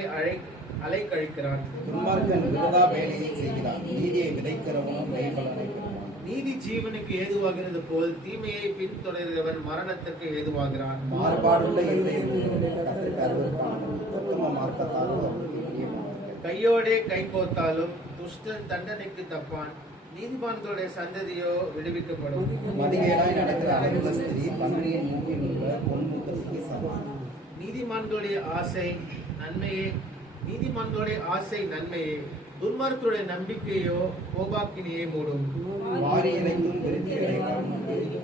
அலைக்கழிக்கிறான். துன்மார்க்கன் விருதா வேலையை செய்கிறான். நீதியை விதைக்கிறவனும் கைபலனை பெறுவான். நீதி ஜீவனுக்கு ஏதுவாகிறது போல் தீமையை பின்தொடர்கிறவன் மரணத்துக்கு ஏதுவாகிறான். மாறுபாடுள்ள கர்த்தருக்கு அருவருப்பானவன். உத்தம மார்க்கத்தால் அவருக்கு பிரியமானவர்கள். கையோடே கை கோத்தாலும் துஷ்டன் தண்டனைக்கு தப்பான். நீதிமான்களுடைய சந்ததியோ விடுவிக்கப்படும். மதிகேடாய் நடக்கிற அழகுள்ள ஸ்திரீ பன்றியின் மூக்கில் உள்ள பொன்முகத்துக்கு சமம். நீதிமான்களுடைய ஆசை நன்மையே. துன்மார்க்கருடைய நம்பிக்கையோ கோபாக்கினியை மூடும். வாரி இறைத்தும் விருத்தி அடைவான்.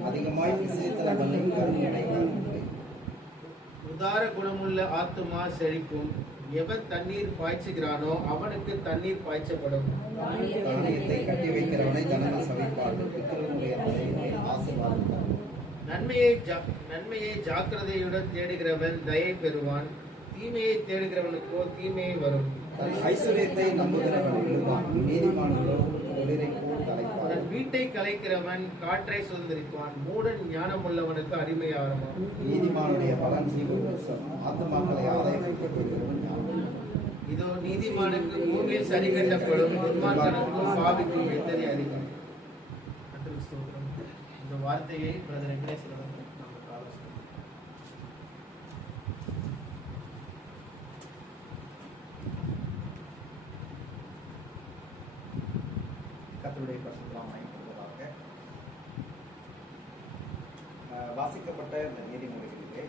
அதிகமாய் விசேத்தனங்களை கருணை அடைவான். உதார குணமுள்ள ஆத்துமா செழிக்கும். எவன் தண்ணீர் பாய்ச்சுகிறானோ அவனுக்கு தண்ணீர் பாய்ச்சப்படும். தானியத்தை கட்டி வைக்கிறவனை ஜனங்கள் சவிப்பார்கள். பித்தர்களுடைய தலையிலே ஆசீர்வாதம். நன்மையை ஜாக்கிரதையுடன் தேடுகிறவன் தயை பெறுவான். தீமையை தேடுகிறவனுக்கோ தீமையை வரும். ஐஸ்வர்யத்தை நம்புகிறவன் விழுவான். நீதிமான்களோ ஒளிரை போல் தலைப்பார். தன் வீட்டை கலைக்கிறவன் காற்றை சுதந்திரிப்பான். மூடன் ஞானமுள்ளவனுக்கு அடிமையாகுவான். நீதிமானுடைய பலன் ஜீவன். ஆத்துமாக்களை ஆதாயப்படுத்துகிறவன் ஞானம். இதோ நீதிமானுக்கு பூமியில் சரி கட்டப்படும். துன்மார்க்கனுக்கும் பாவிக்கும் எத்தனை அதிகம். இந்த வார்த்தையை பிரதர் வெங்கடேஸ்வரன் நமக்கு ஆலோசனை. கர்த்தருடைய பரிசுத்தம் மகிமைப்படுவதாக. வாசிக்கப்பட்ட இந்த நீதிமொழிகளிலே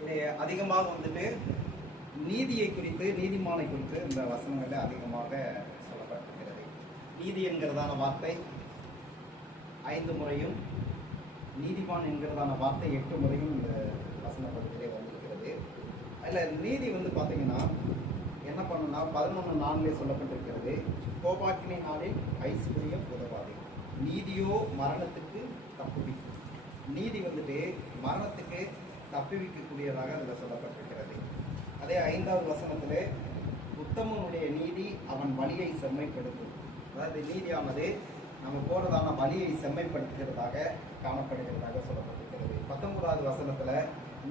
இது அதிகமாக வந்துட்டு நீதியை குறித்து, நீதிமானை குறித்து இந்த வசனங்களில் அதிகமாக சொல்லப்பட்டிருக்கிறது. நீதி என்கிறதான வார்த்தை 5 முறையும், நீதிமான் என்கிறதான வார்த்தை 8 முறையும் இந்த வசன பகுதியிலே வந்திருக்கிறது. அதில் நீதி வந்து பார்த்தீங்கன்னா என்ன பண்ணுன்னா 11:4 சொல்லப்பட்டிருக்கிறது. கோபாக்கினை நாளில் ஐஸ்வர்யம் உதவாது. நீதியோ மரணத்துக்கு தப்புவிக்கும். நீதி வந்துட்டு மரணத்துக்கு தப்புவிக்கக்கூடியதாக அதில் சொல்லப்பட்டிருக்கிறது. அதே 5வது வசனத்திலே உத்தமனுடைய நீதி அவன் வழியை செம்மைப்படுத்தும். அதாவது நீதியானது நம்ம போறதான வழியை செம்மைப்படுத்துகிறதாக காணப்படுகிறதாக சொல்லப்பட்டிருக்கிறது. 19வது வசனத்துல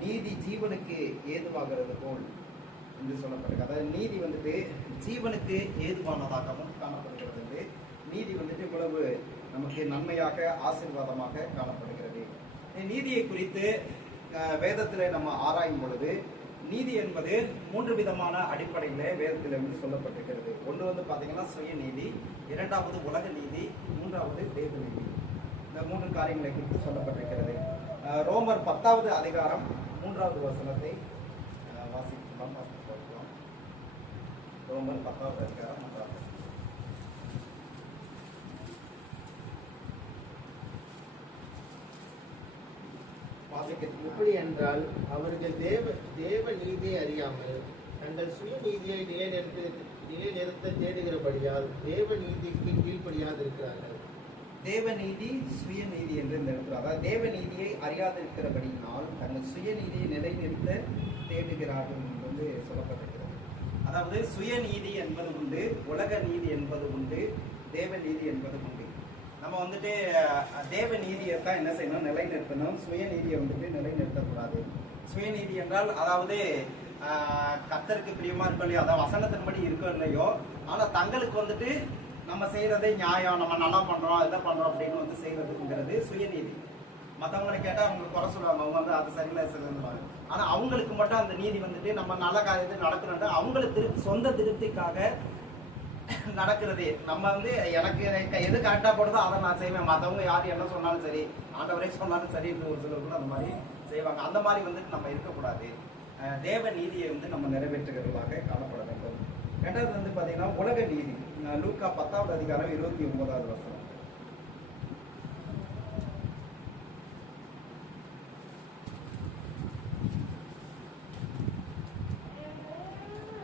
நீதி ஜீவனுக்கு ஏதுவாகிறது போல் என்று சொல்லப்பட்டிருக்கு. அதாவது நீதி வந்துட்டு ஜீவனுக்கு ஏதுவானதாகவும் காணப்படுகிறது. நீதி வந்துட்டு இவ்வளவு நமக்கு நன்மையாக ஆசீர்வாதமாக காணப்படுகிறது. நீதியை குறித்து வேதத்தில் நம்ம ஆராயும் பொழுது நீதி என்பது 3 விதமான அடிப்படையில் வேதத்தில் வந்து சொல்லப்பட்டிருக்கிறது. ஒன்று வந்து பார்த்தீங்கன்னா சுயநீதி, 2வது உலக நீதி, 3வது தேவ நீதி. இந்த 3 காரியங்களை குறித்து சொல்லப்பட்டிருக்கிறது. ரோமர் 10வது அதிகாரம் 3வது வசனத்தை வாசிக்கலாம். ரோமர் 10வது அதிகாரம் 3வது வசனம். எப்படி என்றால் அவர்கள் தேவ நீதியை அறியாமல் தங்கள் சுய நீதியை நிலைநிறுத்த தேடுகிறபடியால் தேவ நீதிக்கு கீழ்ப்படியாது இருக்கிறார்கள். தேவநீதி சுயநீதி என்று இந்த இடத்துல, அதாவது தேவநீதியை அறியாதிருக்கிறபடியினால் தங்கள் சுயநீதியை நிலைநிறுத்த தேடுகிறார்கள் என்று சொல்லப்பட்டிருக்கிறது. அதாவது சுயநீதி என்பது உண்டு, உலக நீதி என்பது உண்டு, தேவநீதி என்பது உண்டு. நம்ம வந்துட்டு தேவ நீதியை தான் என்ன செய்யணும், நிலைநிறுத்தணும். சுயநீதியை வந்துட்டு நிலைநிறுத்தக்கூடாது. சுயநீதி என்றால் அதாவது கர்த்தருக்கு பிரியமா இருக்கோ இல்லையோ, அதான் வசனத்தின்படி இருக்கோ இல்லையோ, ஆனா தங்களுக்கு வந்துட்டு நம்ம செய்யறதே நியாயம், நம்ம நல்லா பண்றோம் இதை பண்றோம் அப்படின்னு வந்து செய்யறதுங்கிறது சுயநீதி. மற்றவங்களை கேட்டா அவங்க குறை சொல்லுவாங்க, அவங்க வந்து அது சரியில்லை சொல்லுவாங்க. ஆனா அவங்களுக்கு மட்டும் அந்த நீதி வந்துட்டு நம்ம நல்ல காரியத்தை நடக்கணும்ட்டு அவங்களுக்கு சொந்த திருப்திக்காக நடக்கிறதே. நம்ம வந்து எனக்கு எது கரெக்டா போடுதோ அதை நான் செய்வேன், மற்றவங்க யார் என்ன சொன்னாலும் சரி, ஆண்டவரே சொன்னாலும் சரி, ஒரு சிலர் அந்த மாதிரி செய்வாங்க. அந்த மாதிரி வந்துட்டு நம்ம இருக்கக்கூடாது. தேவ நீதியை வந்து நம்ம நிறைவேற்றுகிறவர்களாக காணப்பட வேண்டும். ரெண்டாவது வந்து பாத்தீங்கன்னா உலக நீதி. லூக்கா 10வது அதிகாரம் 29வது வசனம்.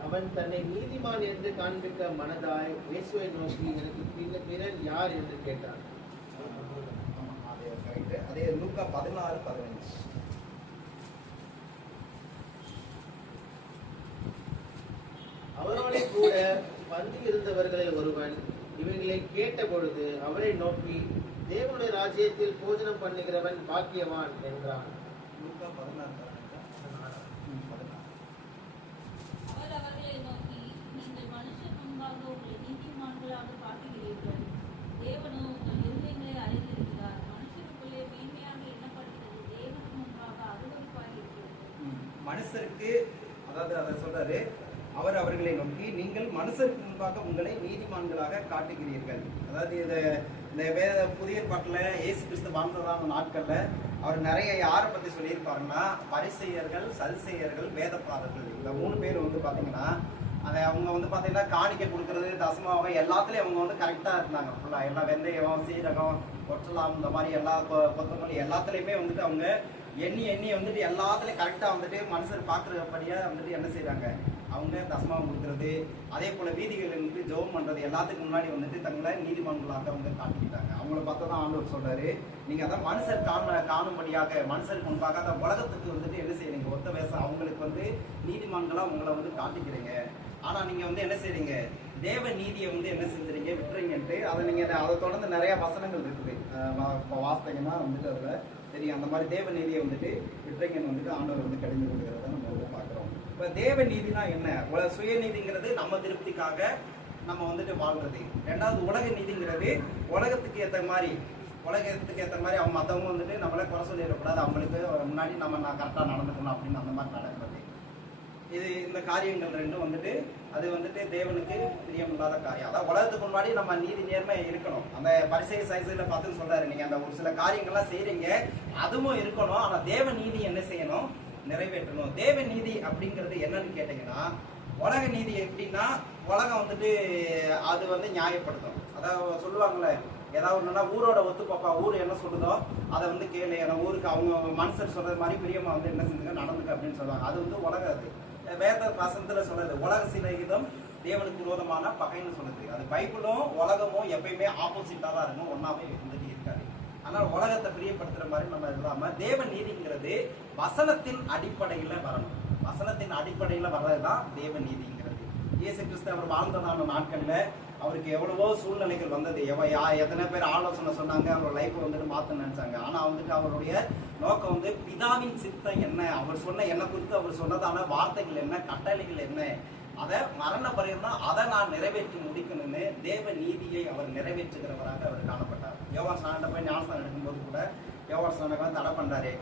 அவன் தன்னை நீதிமான் என்று காண்பிக்க மனதாய் இயேசுவை நோக்கி, எனக்கு பிறன் யார் என்று கேட்டான். அதே லூக்கா 16:15. அவரோட கூட பந்தி இருந்தவர்களில் ஒருவன் இவைகளை கேட்ட பொழுது அவரை நோக்கி, தேவனுடைய ராஜ்யத்தில் போஜனம் பண்ணுகிறவன் பாக்கியவான் என்றான். லூக்கா 16. அவர் அவர்களை நோக்கி, நீங்கள் மனுஷர் முன்பாக உங்களை நீதிமான்களாக காட்டுகிறீர்கள், தேவனோ உங்கள் இருதயங்களை அறிந்திருக்கிறார். மனுஷருக்குள்ளே மேன்மையாக எண்ணப்படுகிறது, தேவனுக்கு முன்பாக அருவருப்பாக இருக்கிறது. மனுஷருக்கு, அதாவது அதை சொல்றாரு, அவர் அவர்களை நோக்கி, நீங்கள் மனுஷருக்கு முன்பாக உங்களை நீதிமான்களாக காட்டுகிறீர்கள். அதாவது இந்த வேத புதிய பாட்டுல இயேசு கிறிஸ்து வாழ்ந்ததான நாட்கள்ல அவர் நிறைய யாரை பத்தி சொல்லியிருப்பாருன்னா, பரிசேயர்கள், சதுசேயர்கள், வேதபாரர்கள், இந்த 3 பேர் வந்து பாத்தீங்கன்னா அதை அவங்க வந்து பாத்தீங்கன்னா காணிக்கை கொடுக்கறது, தசமாவை எல்லாத்துலயும் அவங்க வந்து கரெக்டா இருந்தாங்க. ஃபுல்லா எல்லா வெந்தயம், சீரகம், ஒற்றலாம், இந்த மாதிரி எல்லா கொத்தமல்லி எல்லாத்துலயுமே வந்துட்டு அவங்க எண்ணி வந்துட்டு எல்லாத்துலயும் கரெக்டா வந்துட்டு மனுஷர் பாக்குறபடியா வந்துட்டு என்ன செய்யறாங்க, அவங்க தசமாவை கொடுக்கறது, அதே போல வீதிகள் இருந்து ஜெபம் பண்றது, எல்லாத்துக்கும் முன்னாடி வந்துட்டு தங்களை நீதிமன்றங்களாக அவங்க காட்டிக்கிட்டாங்க. அவங்கள பார்த்ததான் ஆண்டவர் சொல்றாரு, நீங்க அதான் மனுஷர் காணும்படியாக, மனுஷருக்கு முன்பாக அந்த உலகத்துக்கு வந்துட்டு என்ன செய்யறீங்க, ஒத்த வேஷம் அவங்களுக்கு வந்து நீதிமன்றங்களா உங்களை வந்து காட்டிக்கிறீங்க. ஆனா நீங்க வந்து என்ன செய்றீங்க, தேவ நீதியை வந்து என்ன செஞ்சுறீங்க, விட்டுறீங்கன்ட்டு. அதை நீங்க அதை தொடர்ந்து நிறைய வசனங்கள் இருக்குது, வாசித்தீங்கன்னா வந்துட்டு அதுல தெரியும். அந்த மாதிரி தேவ நீதியை வந்துட்டு விட்டுறீங்கன்னு வந்துட்டு ஆண்டவர் வந்து கடிந்து கொடுக்கிறத நம்ம வந்து பாக்குறோம். இப்ப தேவ நீதினா என்ன? சுயநீதிங்கிறது நம்ம திருப்திக்காக நம்ம வந்துட்டு வாழ்றது. ரெண்டாவது உலக நீதிங்கிறது உலகத்துக்கு ஏற்ற மாதிரி அவங்க மற்றவங்க வந்துட்டு நம்மளே குறை சொல்லிடக்கூடாது, அவங்களுக்கு முன்னாடி நான் கரெக்டாக நடந்துக்கணும் அப்படின்னு அந்த மாதிரி நடக்கிறது. இந்த காரியங்கள் ரெண்டும் வந்துட்டு அது வந்துட்டு தேவனுக்கு பிரியமில்லாத காரியம். அதான் உலகத்துக்கு முன்னாடி நம்ம நீதி நேர்மை இருக்கணும். அந்த பரிசை சைஸ்ல பார்த்து சொல்றாரு, நீங்க அந்த ஒரு சில காரியங்கள்லாம் செய்றீங்க, அதுவும் இருக்கணும். ஆனா தேவ நீதி என்ன செய்யணும், நிறைவேற்றணும். தேவ நீதி அப்படிங்கிறது என்னன்னு கேட்டீங்கன்னா, உலக நீதி எப்படின்னா, உலகம் வந்துட்டு அது வந்து நியாயப்படுத்தும். அதாவது சொல்லுவாங்கல்ல, ஏதாவது ஒண்ணுன்னா ஊரோட ஒத்து பாப்பா, ஊர் என்ன சொல்லுதோ அதை வந்து கேளு, அந்த ஊருக்கு அவங்க மனுஷர் சொல்றது மாதிரி பிரியமா வந்து என்ன செஞ்சுங்க, நடந்துக்க அப்படின்னு சொல்லுவாங்க. அது வந்து உலக, அது வேத வசனத்துல சொல்றது உலக சிநேகிதம் தேவனுக்கு விரோதமான பகைன்னு சொல்லுது. அது பைபிளும் உலகமும் எப்பயுமே ஆப்போசிட்டா தான் இருக்கும், ஒன்னாவே வந்துட்டு இருக்காது. ஆனால் உலகத்தை பிரியப்படுத்துற மாதிரி நம்ம இல்லாம தேவ நீதிங்கிறது வசனத்தின் அடிப்படையில வரணும். வசனத்தின் அடிப்படையில வர்றதுதான் தேவ நீதிங்கிறது. இயேசு கிறிஸ்து அவர் வாழ்ந்ததான நாட்கள்ல அவருக்கு எவ்வளவோ சூழ்நிலைகள் வந்தது. எத்தனை பேர் ஆலோசனை சொன்னாங்க, அவர் லைஃப் வந்துட்டு மாத்த நினைச்சாங்க. ஆனா வந்துட்டு அவருடைய நோக்கம் வந்து பிதாவின் சித்தம் என்ன, அவர் சொன்ன என்ன குறித்து அவர் சொன்னதான வார்த்தைகள் என்ன, கட்டளைகள் என்ன, அதை மரண பரியந்தம் அதை நான் நிறைவேற்றி முடிக்கணும்னு தேவ நீதியை அவர் நிறைவேற்றுகிறவராக அவர் காணப்பட்டார். யோவான் ஸ்நானத்தை போய் ஞானஸ்தானம் எடுக்கும்போது கூட யோவான் ஸ்நானத்தை தடை பண்றாரு,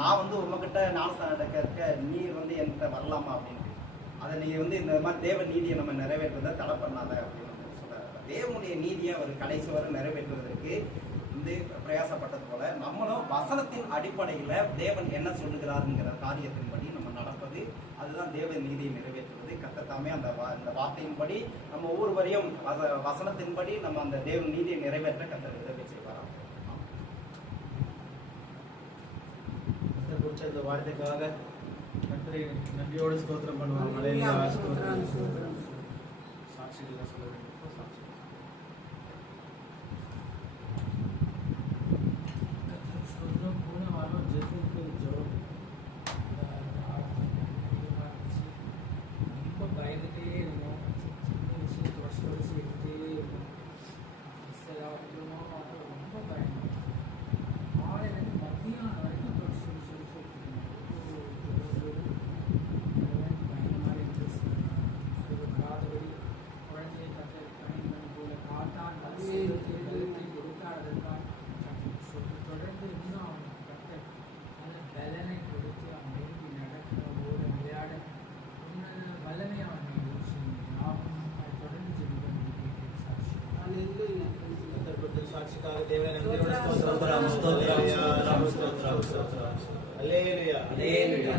நான் வந்து உங்ககிட்ட ஞானஸ்தானம் எடுக்க நீர் வந்து என்கிட்ட வரலாமா அப்படின்ட்டு. அதை நீங்க வந்து இந்த மாதிரி தேவ நீதியை நம்ம நிறைவேற்றுவதை தடை பண்ணாத அப்படின்னு சொல்றாரு. தேவனுடைய நீதியை அவர் கடைசி வரை நிறைவேற்றுவதற்கு வந்து பிரயாசப்பட்டது போல நம்மளும் வசனத்தின் அடிப்படையில தேவன் என்ன சொல்லுகிறாருங்கிற காரியத்தின்படி நம்ம நடப்பது, அதுதான் தேவ நீதியை நிறைவேற்றுவது. கர்த்தர் அந்த வார்த்தையின்படி நம்ம ஒவ்வொருவரையும் வசனத்தின்படி நம்ம அந்த தேவ நீதியை நிறைவேற்ற கர்த்தர் உதவி செய்வாராம். குறிச்ச இந்த வார்த்தைக்காக கர்த்தரை நன்றியோடு ஸ்தோத்திரம் பண்ணுவோம். சாட்சிகளை சொல்ல வேண்டும். அல்லேலூயா. அல்லேலூயா.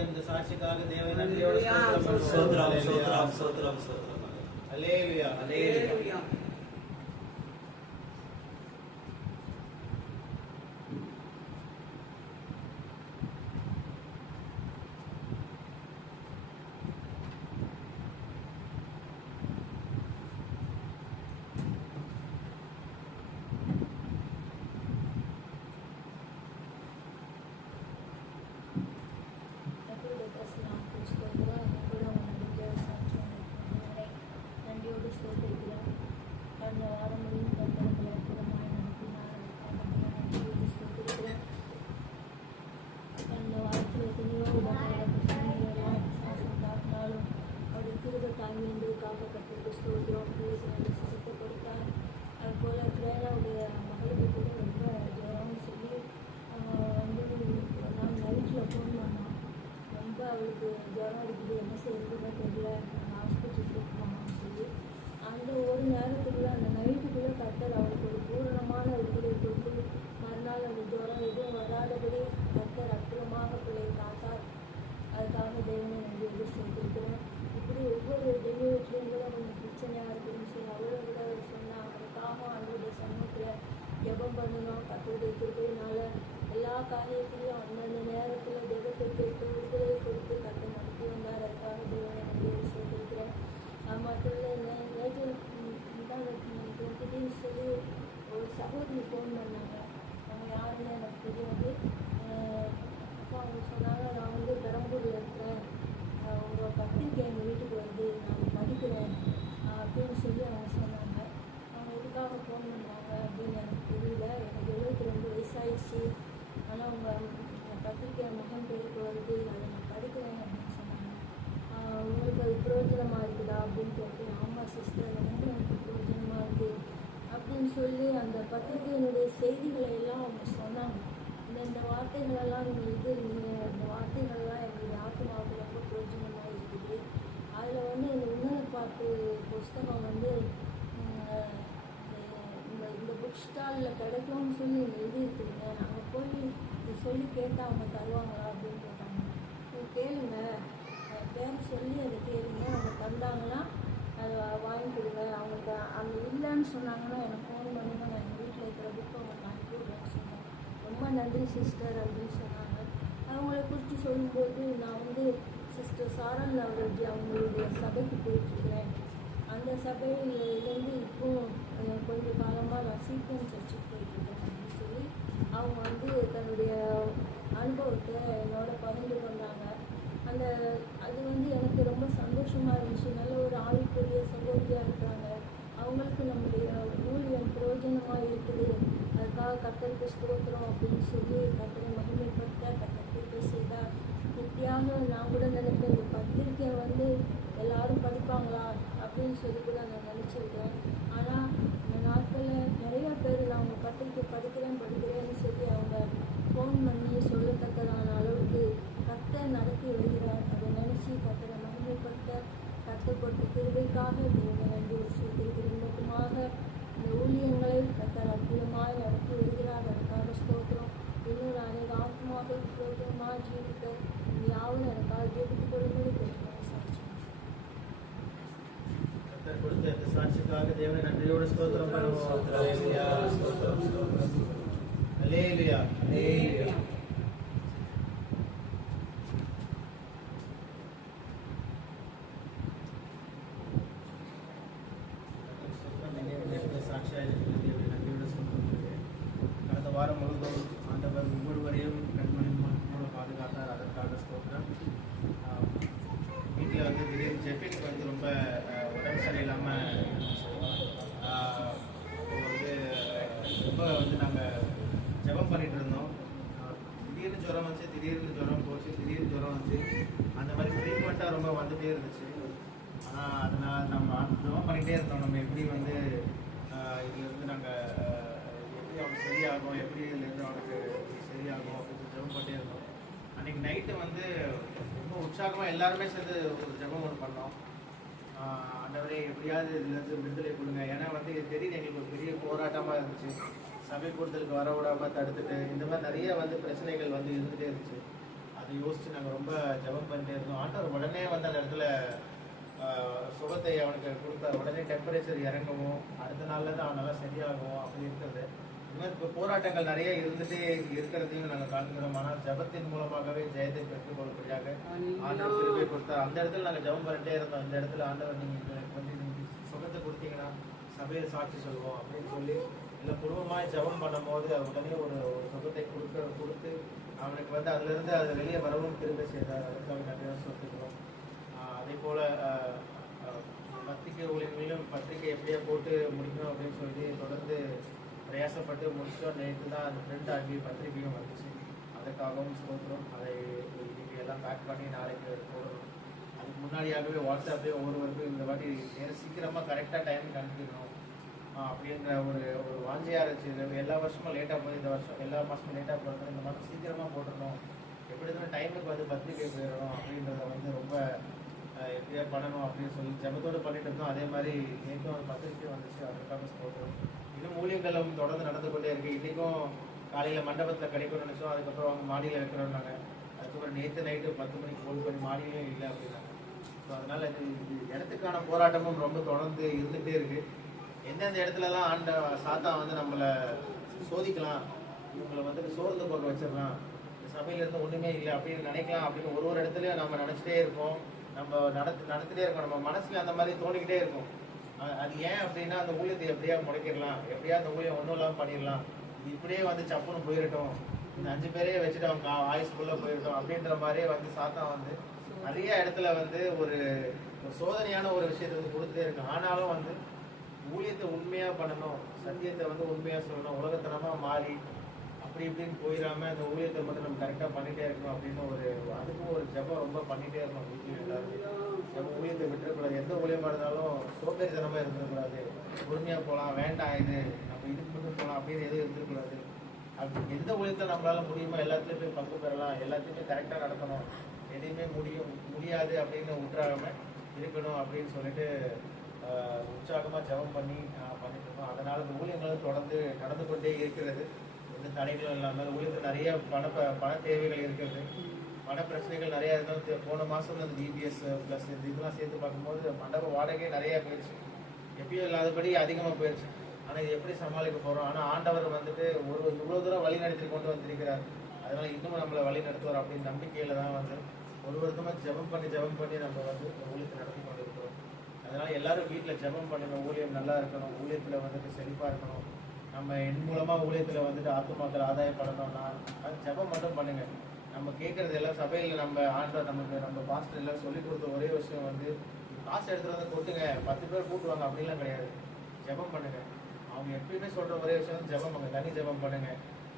இந்த சாட்சிக்காக தேவனை நன்றியோடு ஸ்தோத்திரம், ஸ்தோத்திரம், ஸ்தோத்திரம், ஸ்தோத்திரம். அல்லேலூயா. அல்லேலூயா. அவளுக்கு ஜுரம் அடிக்குது, என்ன செய்யறதுன்னு தெரியல, ஹாஸ்பிட்டலுக்கு போகணும்னு சொல்லி அந்த ஒரு நேரத்துக்குள்ள அந்த நைட்டுக்குள்ளே கர்த்தர் அவளுக்கு ஒரு பூரணமான விடுதலை கொடுத்து மறுநாள் அந்த ஜுரம் எதுவும் வராதபடி கர்த்தர் அற்புதமாக பிள்ளையை காத்தார். அதுக்காக தேவனை நன்றி செலுத்திருக்கிறேன். இப்படி ஒவ்வொரு டெலிவரிலையும் கூட கொஞ்சம் பிரச்சனையாக இருக்குதுன்னு சொல்லி அவ்வளோ கூட சொன்னால் அதுக்காக அவங்களுடைய சமூகத்தில் ஜெபம் பண்ணணும். கர்த்தருடைய கிருபையினால எல்லா காரியத்திலையும் அந்தந்த நேரத்தில் ஜெபத்தை கேட்டு விடுதலை கொடுத்து கர்த்தர் நடத்தி வந்தார். அதுக்காக தேவனை நன்றி செலுத்திருக்கிறேன். மட்டும் இல்லை, நேற்று திடீர்னு சொல்லி ஒரு சகோதரி ஃபோன் பண்ணாங்க. அவங்க யாருன்னு எனக்கு தெரியாது. அப்போ அவங்க சொன்னாங்க, நான் வந்து பெரம்பூரில் இருக்கிறேன், உங்கள் பத்திரிக்கை எங்கள் வீட்டுக்கு வந்து நான் படிக்கிறேன் அப்படின்னு சொல்லி அவங்க சொன்னாங்க. அவங்க எதுக்காக ஃபோன் பண்ணாங்க அப்படின்னு எனக்கு தெரியல. எனக்கு 72 வயசாகிடுச்சு, ஆனால் உங்கள் பத்திரிக்கை மகன் பேருக்கு வருது, அதை நான் படிக்கிறேன் அப்படின்னு சொன்னாங்க. உங்களுக்கு அது பிரயோஜனமாக இருக்குதா அப்படின்னு கேட்டு, ஆமாம் சிஸ்டர், ரொம்ப எனக்கு பிரயோஜனமாக இருக்குது அப்படின்னு சொல்லி அந்த பத்திரிகையினுடைய செய்திகளை எல்லாம் அவங்க சொன்னாங்க. இந்த வார்த்தைகளெல்லாம் நீங்கள் எழுதுறீங்க, இந்த வார்த்தைகள்லாம் எங்களுடைய ஆத்மாவுக்கு ரொம்ப பிரயோஜனமாக இருக்குது. அதில் வந்து இந்த உன்னத பாட்டு புஸ்தகம் வந்து இந்த புக் ஸ்டாலில் கிடைக்கும்னு சொல்லி நீங்கள் எழுதியிருக்கிறீங்க, நாங்கள் போய் இதை சொல்லி கேட்டால் அவங்க தருவாங்களா அப்படின்னு கேட்டாங்க. நீங்கள் கேளுங்க, பேர் சொல்லி அதை கேளுங்க, அவங்க தந்தாங்கன்னா அதை வாங்கி கொடுங்க. அவங்களுக்கு அவங்க இல்லைன்னு சொன்னாங்கன்னா எனக்கு ஃபோன் பண்ணுங்க, நான் எங்கள் வீட்டில் இருக்கிற புக்கு அவங்களுக்கு அனுப்பி விடுறேன்னு சொன்னேன். ரொம்ப நன்றி சிஸ்டர் அப்படின்னு சொன்னாங்க. அவங்கள குறித்து சொல்லும்போது, நான் வந்து சிஸ்டர் சாரன் லவ்ரெட்டி அவங்களுடைய சபைக்கு போயிட்டுருக்கிறேன். அந்த சபையிலேருந்து இப்போது கொஞ்சம் காலமாக நான் சீக்கிரம் சர்ச்சுக்கு போயிட்டுருக்கேன் அப்படின்னு சொல்லி அவங்க வந்து தன்னுடைய அனுபவத்தை என்னோட பகிர்ந்து கொண்டாங்க. அது வந்து எனக்கு ரொம்ப சந்தோஷமாக இருந்துச்சு. நல்ல ஒரு ஆவிக்குரிய சகோதரியாக இருக்கிறாங்க. அவங்களுக்கு நம்முடைய ஊழியம் பிரயோஜனமாக இருக்குது. அதுக்காக கர்த்தருக்கு ஸ்தோத்திரம் அப்படின்னு சொல்லி கர்த்தரை மகிமைப்படுத்த கர்த்தருக்கு செய்தார். இப்படியாக நான் கூட நினைப்பேன், இந்த பத்திரிக்கை வந்து எல்லாரும் படிப்பாங்களா அப்படின்னு சொல்லி கூட நான் நினச்சிருக்கேன். ஆனால் இந்த நாட்களில் நிறைய பேர் நான் அவங்க பத்திரிக்கை படிக்கிறேன்னு சொல்லி அவங்க ஃபோன் பண்ணி சொல்லத்தக்கதான அளவுக்கு கர்த்தர் நடத்தி வருகிறார். அதை நினச்சி கர்த்தரை மகிமைப்படுத்த கர்த்தர் கொடுத்த கிருபைக்காக தேவனை நன்றி செலுத்தியிருக்கிறேன். மட்டுமாக இந்த ஊழியங்களை கர்த்தர் அற்புதமாக நடத்தி வருகிறார். அதுக்காக ஸ்தோத்திரம். இன்னொரு அநேக ஆத்மாக்கள் ஸ்தோத்திரமாக ஜீவிக்க யாவும் எனக்காக ஜெபித்துக் கொள்ளும்படி கேட்கிறேன். சாட்சி சாட்சிக்காக தேவனை நன்றியோடு ஸ்தோத்திரம் பண்ணுவோம். அல்லேலூயா, ஸ்தோத்திரம், ஸ்தோத்திரம். அல்லேலூயா, அல்லேலூயா. சாட்சியாக இருக்கிற தேவனை நன்றியோடு ஸ்தோத்திரம் பண்ணுகிறேன். கடந்த வாரம் முழுவதும் ஆண்டவர் ஒவ்வொருவரையும் கண்மணி மூலம் பாதுகாத்தார். அதற்காக ஸ்தோத்திரம். வீட்டில் வந்து திடீர்னு ஜெஃபினுக்கு வந்து ரொம்ப உடம்பு சரியில்லாமல் வந்து ரொம்ப வந்து நாங்கள் ஜெபம் பண்ணிட்டு இருந்தோம். திடீர்னு ஜுரம் வந்துச்சு, திடீர்னு ஜுரம் போச்சு, திடீர்னு ஜுரம் வந்துச்சு. அந்த மாதிரி ஃப்ரீக்வெண்ட்டாக ரொம்ப வந்துகிட்டே இருந்துச்சு. ஆனால் அதனால் நம்ம ஜெபம் பண்ணிகிட்டே இருந்தோம். நம்ம எப்படி வந்து இதுலேருந்து நாங்கள் எப்படி அவனுக்கு சரியாகும், எப்படி இதுலேருந்து அவனுக்கு சரியாகும் அப்படின்னு ஜெபம் பண்ணிட்டே இருந்தோம். அன்றைக்கி நைட்டு வந்து ரொம்ப உற்சாகமாக எல்லாருமே சேர்ந்து ஒரு ஜெபம் ஒன்று பண்ணோம். ஆண்டவரே எப்படியாவது இதுலேருந்து விடுதலை கொடுங்க. ஏன்னா வந்து இது தெரியுது எங்களுக்கு ஒரு பெரிய போராட்டமாக இருந்துச்சு. சபை கூடுதலுக்கு வர விடாமல் தடுத்துட்டு இந்த மாதிரி நிறைய வந்து பிரச்சனைகள் வந்து இருந்துகிட்டே இருந்துச்சு. அதை யோசித்து நாங்கள் ரொம்ப ஜெபம் பண்ணிட்டே இருந்தோம். ஆண்டவர் உடனே வந்து அந்த இடத்துல சுகத்தை அவனுக்கு கொடுத்தார். உடனே டெம்பரேச்சர் இறங்கவும் அடுத்த நாளில் தான் அவனால் சரியாகும் அப்படி இருக்கிறது. இது மாதிரி இப்போ போராட்டங்கள் நிறைய இருந்துகிட்டே இருக்கிறதையும் நாங்கள் காண்கிறோம். ஆனால் ஜபத்தின் மூலமாகவே ஜெயத்தை பெற்றுக்கொள்ளக்கூடியாக ஆண்டவர் கிருபை கொடுத்தார். அந்த இடத்துல நாங்கள் ஜபம் பண்ணிட்டே இருந்தோம். இந்த இடத்துல ஆண்டவர் நீங்கள் வந்து சுகத்தை கொடுத்தீங்கன்னா சபையில் சாட்சி சொல்லுவோம் அப்படின்னு சொல்லி இல்லை குடும்பமாக ஜபம் பண்ணும் போது உடனே ஒரு சுகத்தை கொடுத்து அவனுக்கு வந்து அதுலேருந்து அது வெளியே வரவும் திரும்ப செய்தார். அதுக்காக நிறைய சொல்லிக்கிறோம். அதே போல் பத்திரிகை ஊழியர்களையும் பத்திரிகை எப்படியா போட்டு முடிக்கணும் அப்படின்னு சொல்லி தொடர்ந்து பிரயாசப்பட்டு முடிச்சோம். நேற்று தான் அந்த பிரிண்ட் ஆகி பத்திரிகையும் வந்துச்சு. அதுக்காகவும் ஸ்தோத்திரம். அதை இன்னைக்கு எல்லாம் பேக் பண்ணி நாளைக்கு போடணும். அதுக்கு முன்னாடியாகவே வாட்ஸ்அப்லேயே ஒவ்வொருவருக்கும் இந்த வாட்டி சீக்கிரமாக கரெக்டாக டைமுக்கு அனுப்பிடணும் அப்படின்ற ஒரு வாஞ்சையாக இருந்துச்சு. எல்லா வருஷமும் லேட்டாக போகுது, இந்த வருஷம் எல்லா மாதமும் லேட்டாக போகிறது, இந்த மாதம் சீக்கிரமாக போட்டுடணும், எப்படி இருந்தாலும் டைமுக்கு வந்து பத்திரிகை போயிடணும் அப்படின்றத வந்து ரொம்ப எப்படியா பண்ணணும் அப்படின்னு சொல்லி ஜபத்தோடு பண்ணிட்டு இருந்தோம். அதே மாதிரி நேற்றும் ஒரு பத்திரிக்கை வந்துச்சு. அதற்காக ஸ்தோத்திரம். இன்னும் ஊழியர்களும் தொடர்ந்து நடந்து கொண்டே இருக்குது. இன்றைக்கும் காலையில் மண்டபத்தில் கிடைக்கும்னு நினச்சோம். அதுக்கப்புறம் அவங்க மாடியில் வைக்கிறோம்னாங்க. அதுக்கப்புறம் நேற்று நைட்டு 10 மணிக்கு ஃபோன் பண்ணி மாடியிலையும் இல்லை அப்படின்னாங்க. ஸோ அதனால் இது இடத்துக்கான போராட்டமும் ரொம்ப தொடர்ந்து இருந்துகிட்டே இருக்குது. எந்தெந்த இடத்துலலாம் சாத்தா வந்து நம்மளை சோதிக்கலாம், இவங்களை வந்துட்டு சோர்ந்து போக வச்சிடலாம், இந்த சபையிலேருந்து ஒன்றுமே இல்லை அப்படின்னு நினைக்கலாம் அப்படின்னு ஒரு இடத்துலையும் நம்ம நினச்சிட்டே இருப்போம். நம்ம நடத்திட்டே இருக்கோம். நம்ம மனசில் அந்த மாதிரி தோணிக்கிட்டே இருக்கும். அது ஏன் அப்படின்னா அந்த ஊழியத்தை எப்படியா முடக்கிடலாம், எப்படியா அந்த ஊழியம் ஒன்றும் இல்லாமல் பண்ணிடலாம், இது இப்படியே வந்து சப்புன்னு போயிடட்டும், இந்த 5 பேரையே வச்சுட்டு அவங்க ஆயுஸ்க்குள்ளே போயிடட்டும் அப்படின்ற மாதிரியே வந்து சாத்தா வந்து நிறைய இடத்துல வந்து ஒரு சோதனையான ஒரு விஷயத்தை வந்து கொடுத்துட்டே இருக்கு. ஆனாலும் வந்து ஊழியத்தை உண்மையாக பண்ணணும், சத்தியத்தை வந்து உண்மையாக சொல்லணும், உலகத்தனமாக மாறி அப்படி இப்படின்னு போயிடாம அந்த ஊழியத்தை மட்டும் நம்ம கரெக்டாக பண்ணிகிட்டே இருக்கணும் அப்படின்னு அதுக்கும் ஒரு ஜபம் ரொம்ப பண்ணிகிட்டே இருக்கணும். வீட்டில் எல்லாருமே நம்ம ஊழியத்தை விட்டுறக்கூடாது. எந்த ஊழியமாக இருந்தாலும் சோம்பேறித்தனமாக இருந்துடக்கூடாது. பொறுமையாக போகலாம், வேண்டாம் இது நம்ம இதுக்கு மட்டும் போகலாம் அப்படின்னு எதுவும் இருந்துக்கூடாது. அப்படி எந்த ஊழியத்தில் நம்மளால முடியுமோ எல்லாத்துலேயும் போய் பங்கு பெறலாம், எல்லாத்தையுமே கரெக்டாக நடத்தணும், எதையுமே முடியாது அப்படின்னு விட்டுறாம இருக்கணும் அப்படின்னு சொல்லிட்டு உற்சாகமாக ஜபம் பண்ணிட்டு இருக்கோம். அதனால் இந்த ஊழியங்களும் தொடர்ந்து நடந்து கொண்டே இருக்கிறது. எந்த தடைகளும் இல்லாமல் ஊழியத்தில் நிறைய பண தேவைகள் இருக்கிறது. பண பிரச்சனைகள் நிறையா இருந்தாலும் போன மாதம் அந்த டிபிஎஸ் ப்ளஸ் இதெல்லாம் சேர்த்து பார்க்கும்போது மண்டப வாடகை நிறையா போயிடுச்சு. எப்பயும் இல்லாதபடி அதிகமாக போயிடுச்சு. ஆனால் இது எப்படி சமாளிக்க போகிறோம்? ஆனால் ஆண்டவர் வந்துட்டு இவ்வளோ தூரம் வழி நடத்தி கொண்டு வந்திருக்கிறார். அதனால் இன்னும் நம்மளை வழி நடத்துவார் அப்படின்னு நம்பிக்கையில் தான் வந்து ஒருத்தமாக ஜபம் பண்ணி நம்ம வந்து ஊழியத்தை நடத்தி கொண்டு இருக்கிறோம். அதனால் எல்லாரும் வீட்டில் ஜபம் பண்ணணும், ஊழியம் நல்லா இருக்கணும், ஊழியத்தில் வந்துட்டு செழிப்பாக இருக்கணும், நம்ம என் மூலமாக ஊழியத்தில் வந்துட்டு ஆத்துமாக்கள் ஆதாயப்படணும்னா அது ஜபம் மட்டும் பண்ணுங்க. நம்ம கேட்குறது எல்லாம் சபையில் நம்ம ஆண்டவர் நம்ம பாஸ்டர் எல்லாம் சொல்லிக் கொடுத்த ஒரே விஷயம் வந்து காசு எடுத்துகிட்டு வந்து கொட்டுங்க, 10 பேர் கூட்டுவாங்க அப்படின்லாம் கிடையாது. ஜபம் பண்ணுங்க. அவங்க எப்பயுமே சொல்கிற ஒரே விஷயம் வந்து ஜபம் பண்ணுங்க, தனி ஜபம் பண்ணுங்க.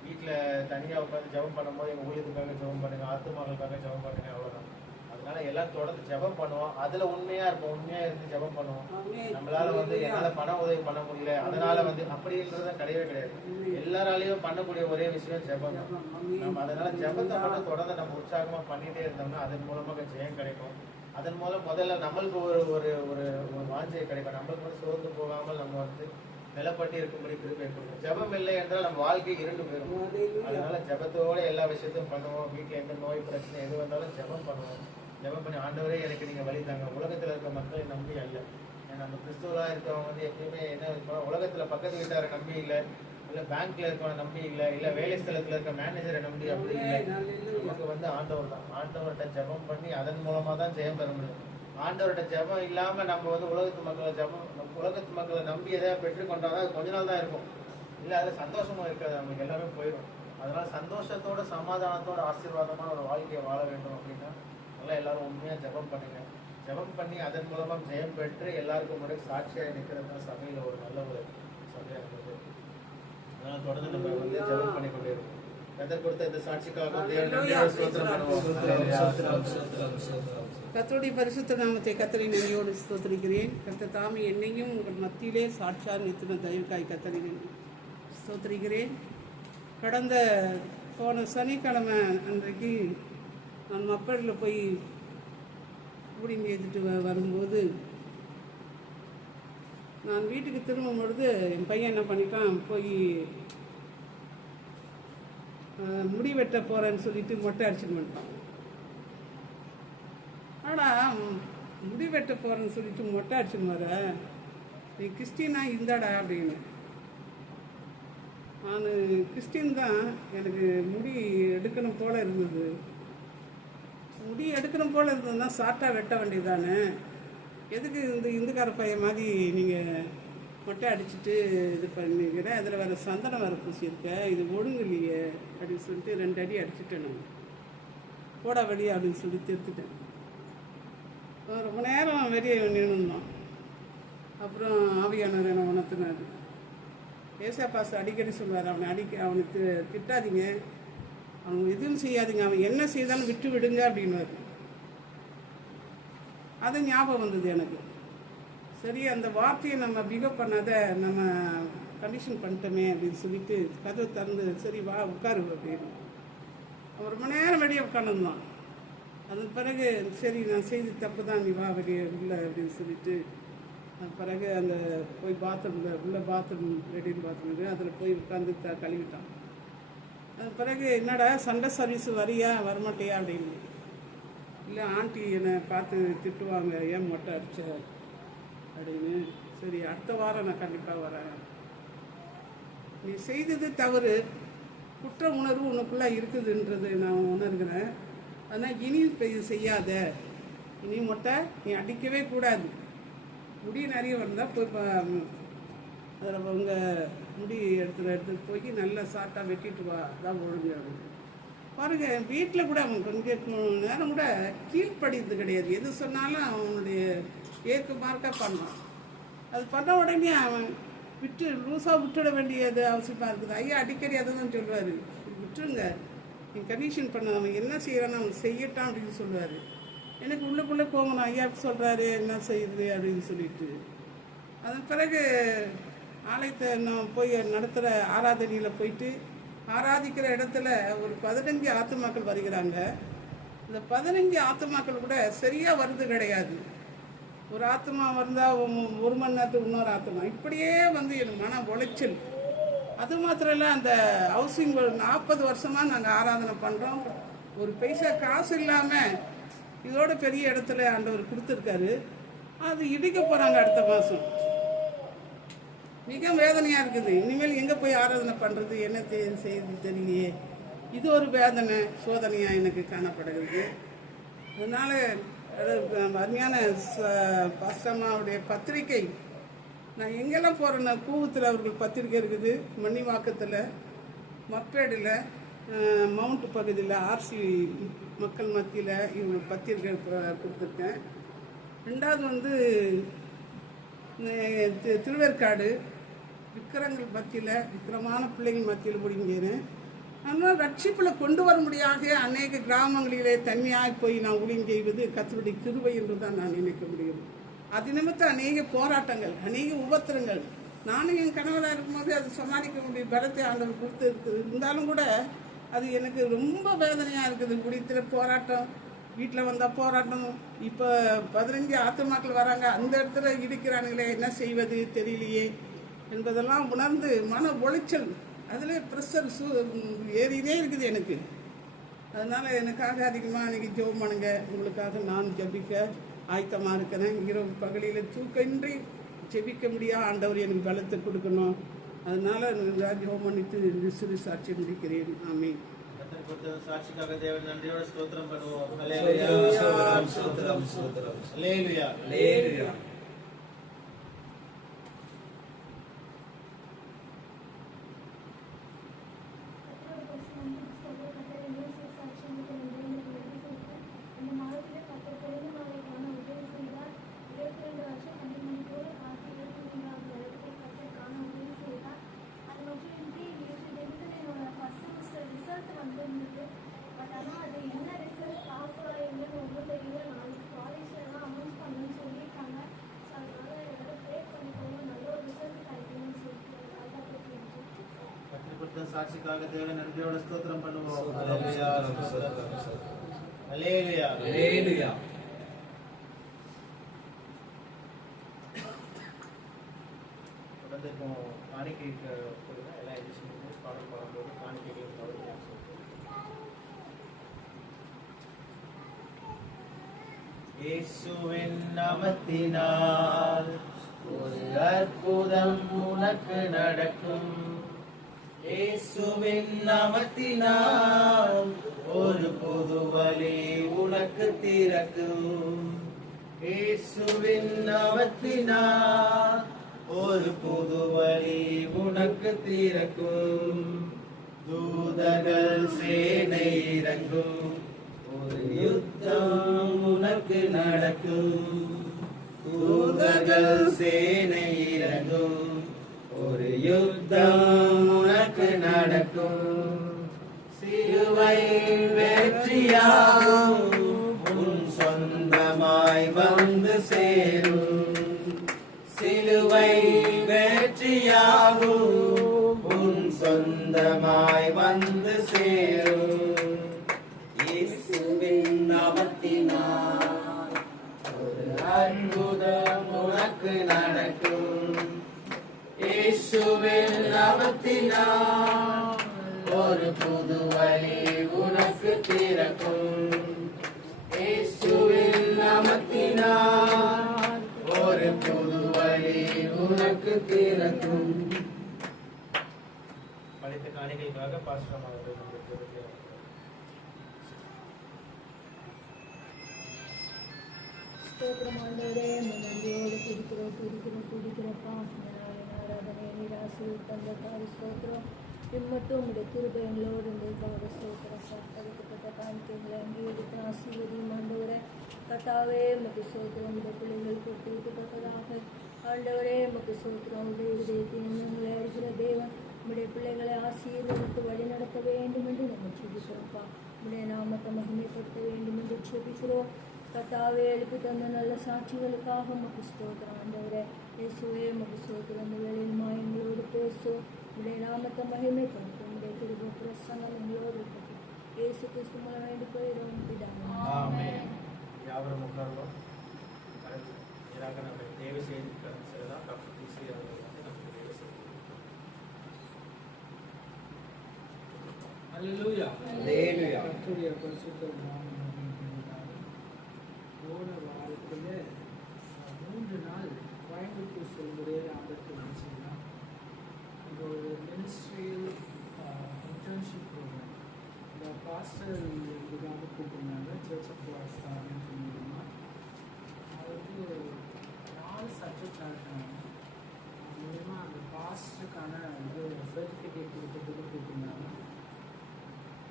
வீட்டில் தனியாக உட்காந்து ஜபம் பண்ணும்போது எங்கள் ஊழியத்துக்காக ஜபம் பண்ணுங்க, ஆத்துமாக்களுக்காக ஜபம் பண்ணுங்க, அவ்வளோதான். அதனால எல்லாம் தொடர்ந்து ஜபம் பண்ணுவோம். அதுல உண்மையா இருப்போம், உண்மையா இருந்து ஜபம் பண்ணுவோம். நம்மளால வந்து என்னால பண உதவி பண்ண முடியல, அதனால வந்து அப்படின்றத கிடையவே கிடையாது. எல்லாராலையும் பண்ணக்கூடிய ஒரே விஷயம் ஜபம். நம்ம அதனால ஜபத்தை மட்டும் தொடர்ந்து நம்ம உற்சாகமா பண்ணிட்டே இருந்தோம்னா அதன் மூலமாக ஜெயம் கிடைக்கும். அதன் மூலம் முதல்ல நம்மளுக்கு ஒரு ஒரு ஒரு வாஞ்சை கிடைக்கும். நம்மளுக்கு வந்து சோர்ந்து போகாமல் நம்ம வந்து நிலப்பட்டு இருக்கும்படி கிருபை கொடுக்கும். ஜபம் இல்லை என்றால் நம்ம வாழ்க்கை இருண்டு போயிடும். அதனால ஜபத்தோட எல்லா விஷயத்தையும் பண்ணுவோம். வீட்டில் எந்த நோய் பிரச்சனை எது வந்தாலும் ஜபம் பண்ணுவோம். ஜபம் பண்ணி ஆண்டவரே எனக்கு நீங்கள் வழி தாங்க. உலகத்தில் இருக்க மக்களை நம்பி அல்ல, நம்ம கிறிஸ்துவலாக இருக்கவங்க வந்து எப்பயுமே என்ன உலகத்தில் பக்கத்து வீட்டாரை நம்பி இல்லை, இல்லை பேங்க்ல இருக்கவனை நம்பி இல்லை, இல்லை வேலை ஸ்தலத்தில் இருக்க மேனேஜரை நம்பி அப்படி இல்லை. நமக்கு வந்து ஆண்டவர் தான். ஆண்டவர்கிட்ட ஜெபம் பண்ணி அதன் மூலமாக தான் ஜெயம் பெற முடியும். ஆண்டவர்கிட்ட ஜெபம் இல்லாமல் நம்ம வந்து உலகத்து மக்களை நம்பி எதாவது பெற்றுக்கொண்டாதான் அது கொஞ்ச நாள் தான் இருக்கும். இல்லை அது சந்தோஷமும் இருக்காது, நமக்கு எல்லாமே போயிடும். அதனால சந்தோஷத்தோட சமாதானத்தோட ஆசீர்வாதமான ஒரு வாழ்க்கையை வாழ வேண்டும் அப்படின்னா நல்லா எல்லாரும் உண்மையாக ஜெபம் பண்ணுங்க. ஜெபம் பண்ணி அதன் மூலமாக ஜெயம் பெற்று எல்லாருக்கும் முன்னாடி சாட்சியாக நிற்கிறது தான் சபையில் ஒரு நல்ல ஒரு சபையாக இருக்குது. அதனால தொடர்ந்து நம்ம வந்து ஜெபம் பண்ணி கொண்டே இருக்கோம். கர்த்தர் கொடுத்த இந்த சாட்சிக்காக ஸ்தோத்திரம் பண்ணுவோம். கர்த்தருடைய பரிசுத்த நாமத்தை கர்த்தரை நன்றியோடு ஸ்தோத்திரிக்கிறேன். கர்த்தர் தாமே என்னையும் உங்கள் மத்தியிலே சாட்சியாக நிறுத்தின தயவுக்காய் கர்த்தரை ஸ்தோத்திரிக்கிறேன். கடந்த போன சனிக்கிழமை அன்றைக்கு நான் மக்களில் போய் ஊழியம் செய்துட்டு வரும்போது நான் வீட்டுக்கு திரும்பும் பொழுது என் பையன் என்ன பண்ணிட்டான், போய் முடி வெட்ட போகிறேன்னு சொல்லிட்டு மொட்டை அடிச்சுட்டு வந்துட்டான். ஆனால் முடி வெட்ட போகிறேன்னு சொல்லிட்டு மொட்டை அடிச்சுன்னு வர, நீ கிறிஸ்டினா இருந்தாடா அப்படின்னு. நான் கிறிஸ்டின் தான், எனக்கு முடி எடுக்கணும் போல் இருந்தது. முடி எடுக்கணும் போல் இருந்ததுன்னா ஷார்ட்டாக வெட்ட வேண்டியதானே, எதுக்கு இந்த இந்துக்கார பையன் மாதிரி நீங்கள் மொட்டை அடிச்சுட்டு இது பண்ணிக்கிறேன், அதில் வேறு சந்தனம் வேறு பூசியிருக்க, இது ஒழுங்கு இல்லையே அப்படின்னு சொல்லிட்டு 2 அடி அடிச்சுட்டேன். நான் போடா வெளியே அப்படின்னு சொல்லி திருத்துட்டேன். ரொம்ப நேரம் வெளியே நின்றுந்தோம். அப்புறம் ஆவியானவர் என்னை உணர்த்தினார். ஏசாப்பாஸ் அடிக்கடி சொல்லுவார், அவனுக்கு திட்டாதீங்க, அவன் எதுவும் செய்யாதீங்க, அவன் என்ன செய்தாலும் விட்டு விடுங்க அப்படின்வார். அது ஞாபகம் வந்தது எனக்கு. சரி, அந்த வார்த்தையை நம்ம பிகப் பண்ணாத நம்ம கண்டிஷன் பண்ணிட்டோமே அப்படின்னு சொல்லிட்டு கதவை திறந்து சரி வா உட்காரு அப்படின்னு. அவன் ரொம்ப நேரம் வெளியே உட்காந்துருந்தான். அதன் பிறகு சரி நான் செய்து தப்பு தான், நீ வா வெளியே உள்ள அப்படின்னு சொல்லிட்டு அது பிறகு அந்த போய் பாத்ரூமில் உள்ள பாத்ரூம் ரெடின்னு பாத்ரூம் அதில் போய் உட்காந்து கழுவிட்டான். அது பிறகு என்னடா சண்டை சர்வீஸ் வரியா வரமாட்டியா அப்படின்னு. இல்லை ஆண்டி என்னை பார்த்து திட்டுவாங்க, ஏன் மொட்டை அடிச்ச அப்படின்னு. சரி அடுத்த வாரம் நான் கண்டிப்பாக வரேன். நீ செய்தது தவறு, குற்ற உணர்வு உனக்குள்ளே இருக்குதுன்றது நான் உணர்கிறேன். ஆனால் இனி இது செய்யாத, இனி மொட்டை நீ அடிக்கவே கூடாது. முடி நிறைய வந்தால் போய் அதில் உங்கள் முடி எடுத்துகிட்டு போய் நல்லா ஷார்ட்டாக வெட்டிட்டு வா, அதான் ஒழுங்கு அப்படின்னு. பாருங்க, வீட்டில் கூட அவன் கொஞ்சம் நேரம் கூட கீழ்ப்படிறது கிடையாது. எது சொன்னாலும் அவனுடைய ஏற்க மார்க்காக பண்ணான். அது பண்ண உடனே அவன் லூஸாக விட்டுட வேண்டியது அவசியமாக இருக்குது. ஐயா அடிக்கடி அதை தான் சொல்லுவார், விட்டுருங்க, நீ கண்டிஷன் பண்ண, அவன் என்ன செய்கிறான்னு அவன் செய்யட்டான் அப்படின்னு சொல்லுவார். எனக்கு உள்ளுக்குள்ளே போகணும், ஐயா சொல்கிறாரு என்ன செய்யுது அப்படின்னு சொல்லிட்டு. அதன் பிறகு ஆலயத்தை நான் போய் நடத்துகிற ஆராதனையில் போயிட்டு ஆராதிக்கிற இடத்துல ஒரு 15 ஆத்துமாக்கள் வருகிறாங்க. இந்த 15 ஆத்துமாக்கள் கூட சரியாக வருது கிடையாது. ஒரு ஆத்மா வந்தால் 1 மணி நேரத்துக்கு இன்னொரு ஆத்மா, இப்படியே வந்து எனக்கு மன உளைச்சல். அது மாத்திரம் இல்லை, அந்த ஹவுசிங் 40 வருஷமாக நாங்கள் ஆராதனை பண்ணுறோம். ஒரு பைசா காசு இல்லாமல் இதோட பெரிய இடத்துல ஆண்டவர் கொடுத்துருக்காரு. அது இடிக்க போகிறாங்க அடுத்த மாதம். மிக வேதனையாக இருக்குது. இனிமேல் எங்கே போய் ஆராதனை பண்ணுறது, என்ன செய்யுது தெரியலையே. இது ஒரு வேதனை சோதனையாக எனக்கு காணப்படுகிறது. அதனால் அருமையான பாஸ்டம்மாவுடைய பத்திரிக்கை நான் எங்கெல்லாம் போகிறேன்னா, கூவத்தில் அவர்கள் பத்திரிக்கை இருக்குது, மணிவாக்கத்தில், மப்பேடில், மவுண்ட் பகுதியில், ஆர்சி மக்கள் மத்தியில் இவங்க பத்திரிக்கை கொடுத்துருக்கேன். 2வது வந்து திருவேற்காடு விக்கிரங்கள் மத்தியில், விக்கிரமான பிள்ளைகள் மத்தியில் முடிஞ்சேன். ஆனால் ரட்சிப்பில் கொண்டு வர முடியாத அநேக கிராமங்களிலே தனியாக போய் நான் ஊழியம் செய்வது கர்த்தருடைய கிருபை என்று தான் நான் நினைக்க முடியும். அது நிமித்தம் அநேக போராட்டங்கள், அநேக உபத்திரங்கள். நானும் என் கணவராக இருக்கும்போது அது சமாளிக்க முடிய பலத்தை ஆண்டவர் கொடுத்து இருக்குது. இருந்தாலும் கூட அது எனக்கு ரொம்ப வேதனையாக இருக்குது. குடித்தில் போராட்டம், வீட்டில் வந்தால் போராட்டம். இப்போ 15 ஆத்துமாக்கள் வராங்க, அந்த இடத்துல இடிக்கிறானுங்களே, என்ன செய்வது தெரியலையே என்பதெல்லாம் உணர்ந்து மன உளைச்சல், அதில் ப்ரெஷர் ஏறினே இருக்குது எனக்கு. அதனால் எனக்காக அதிகமாக அன்றைக்கி ஜெபம் பண்ணுங்க, உங்களுக்காக நான் ஜபிக்க ஆயத்தமாக இருக்கிறேன். இரவு பகலில் தூக்கமின்றி ஜெபிக்க முடியாது. ஆண்டவர் எனக்கு பலத்தை கொடுக்கணும். அதனால ஜெபம் பண்ணிட்டு சிறு சாட்சி முடிக்கிறேன். ஆமென். கர்த்தர் கொடுத்த சாட்சிக்காக தேவன் நன்றியோட ஸ்தோத்திரம் பண்ணுவோம். ஹல்லேலூயா. ஸ்தோத்திரம், ஸ்தோத்திரம், ஸ்தோத்திரம். ஹல்லேலூயா. ஹல்லேலூயா. கர்த்தர் கொடுத்த சாட்சிக்காக தேவன் நன்றியோட ஸ்தோத்திரம் பண்ணுவோம். ஸ்தோத்திரம், ஹல்லேலூயா. ஸ்தோத்திரம், ஸ்தோத்திரம். ஹல்லேலூயா. ஹல்லேலூயா. தொடர்ந்து இப்போ காணிக்கைக்கு கொடுங்க. எல்லாம் எதிர்த்து பாடல் பாடும்போது காணிக்கைகளுக்கு தொடர்ந்து இயேசுவின் நாமத்தினால் ஒரு அற்புதம் உனக்கு நடக்கும். இயேசுவின் நாமத்தினால் ஒரு புது வழி உனக்கு திறக்கும். இயேசுவின் நாமத்தினால் ஒரு புது வழி உனக்கு திறக்கும். தூதர்கள் சேனை இறங்கும். ஒரு யுத்தம் உனக்கு நடக்கும். தூதர்கள் சேனை இறங்கும். ஒரு யுத்தம் உனக்கு நடக்கும். சிலுவை வெற்றியாகும். உன் சொந்தமாய் வந்து சேரும். சிலுவை வெற்றியாகும். உன் சொந்தமாய் வந்து சேரும். இயேசுவின் நாமத்தினால் ஒரு அற்புதம் உனக்கு நடக்கும். இயேசுவின் நாமத்தினால் ஒரு புது வழி உனக்கு திறக்கும். இயேசுவின் நாமத்தினால் ஒரு புது வழி உனக்கு திறக்கும். படித்த காணிக்கைக்காக பாஸ்டர் அவர்கள் நம்மளுக்கு ஸ்தோத்திரம் ஆண்டவரே, உம்மை நன்றியோடு துதிக்கிறப்பா. ஆராதனை நிராசை தந்தக்காரி ஸ்தோத்திரம். இம்மட்டும் உடைய கிருபை எங்களோடு இருந்ததுக்காக ஸ்தோத்திரப்பா. தடுக்கப்பட்ட காணிக்கைகளை அங்கீகரித்து ஆசீர்வதியும் ஆண்டவரே. கர்த்தாவே உமக்கு ஸ்தோத்திரம். உடைய பிள்ளைகள் கொடுத்திருக்கத்தக்கதாக ஆண்டவரே உமக்கு ஸ்தோத்திரம். உடைய இதயத்தின் எண்ணங்களை அறிகிற தேவன் உடைய பிள்ளைகளை ஆசீர்வதித்து வழி நடத்த வேண்டும் என்று நம்ம செபிக்கிறோம்ப்பா. உடைய நாமத்தை மகிமைப்படுத்த வேண்டும் என்று செபிக்கிறோம். கர்த்தாவே எழுப்பி தந்த நல்ல சாட்சிகளுக்காக உமக்கு ஸ்தோத்திரம் ஆண்டவரே. இயேசுவே உமக்கு ஸ்தோத்திரம். இந்த வேளையில் எங்களோடு பேசும். உடைய நாமத்தை மகிமைப்படுத்தும். உடைய கிருபை பிரசன்னம் எங்களோடு இருக்கிறது. இயேசு கிறிஸ்து மூலம் வேண்டிக் கொள்கிறோம் பிதாவே. ஆமென். யாவரும் உட்கார்வோம். இதற்காக நம்ம தேவை செய்திருக்கிறதான் டாக்டர் பிசி அவர்கள் வந்து நமக்கு தேவை செய்திருக்கிறார். அல்லேலூயா. ஹல்லேலூயா. கர்த்தருடைய பரிசுத்த நாமம் மகிமைப்படுவதாக. போன வாரத்தில் 3 நாள் கோயம்புத்தூர் செல்வதே ஆபத்து நினைச்சிங்கன்னா இது ஒரு மினிஸ்ட்ரியல் இன்டர்ன்ஷிப் ப்ரோக்ராம். இந்த பாஸ்டர் இதுக்காக கூப்பிட்டுருந்தாங்க. சர்ச் ஆஃப் காட் ஸ்தாபனம் மூலமாக அது வந்து 4 சப்ஜெக்ட் நடத்தினாங்க. அது மூலமா அந்த பாஸ்டருக்கான இது சர்டிஃபிகேட் கொடுக்கறதுக்கு கூப்பிட்டுருந்தாங்க.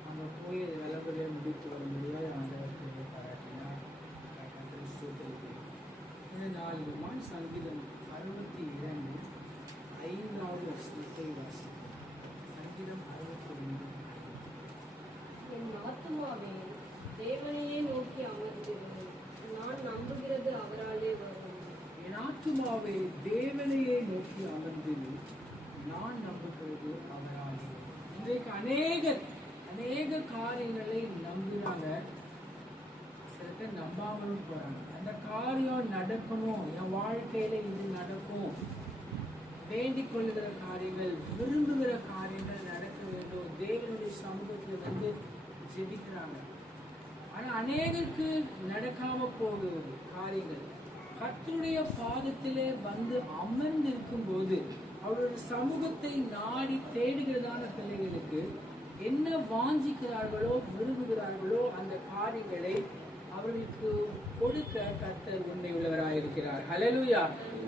அங்கே போய் விலகுலையை முடித்து வர முடியாது. ஆண்டவருக்கு பாராட்டினார். கர்த்தரை ஸ்தோத்திரிக்கிறேன். இந்த நாளிலுமாய் சங்கீதம் 62 5வது வசனத்தை வாசிக்கிறேன். சங்கீதம் 62. என் ஆத்துமாவே தேவனையே நோக்கி அமர்ந்திருந்தேன். நான் நம்புகிறது அவராலே வரும். என் ஆத்துமாவே தேவனையே நோக்கி அமர்ந்திரு, நான் நம்புகிறது அவராலே. இன்றைக்கு அநேக காரியங்களை நம்புகிறாங்க. சில பேர் நம்பாமலும் போறாங்க. அந்த காரியம் நடக்கணும், என் வாழ்க்கையில இது நடக்கும், வேண்டிக் கொள்ளுகிற காரியங்கள், விரும்புகிற காரியங்கள் நடக்க வேண்டும், தேவனுடைய சமூகத்தில் வந்து ஜெபிக்கிறாங்க. ஆனா அநேகருக்கு நடக்காம போகிறது காரியங்கள். கர்த்தருடைய பாதத்திலே வந்து அமர்ந்து இருக்கும் போது அவருடைய சமூகத்தை நாடி தேடுகிறதான பிள்ளைகளுக்கு என்ன வாஞ்சிக்கிறார்களோ விரும்புகிறார்களோ அந்த காரியங்களை அவர்களுக்கு கொடுக்க கர்த்தர் உண்மை உள்ளவராயிருக்கிறார். ஹல்லேலூயா.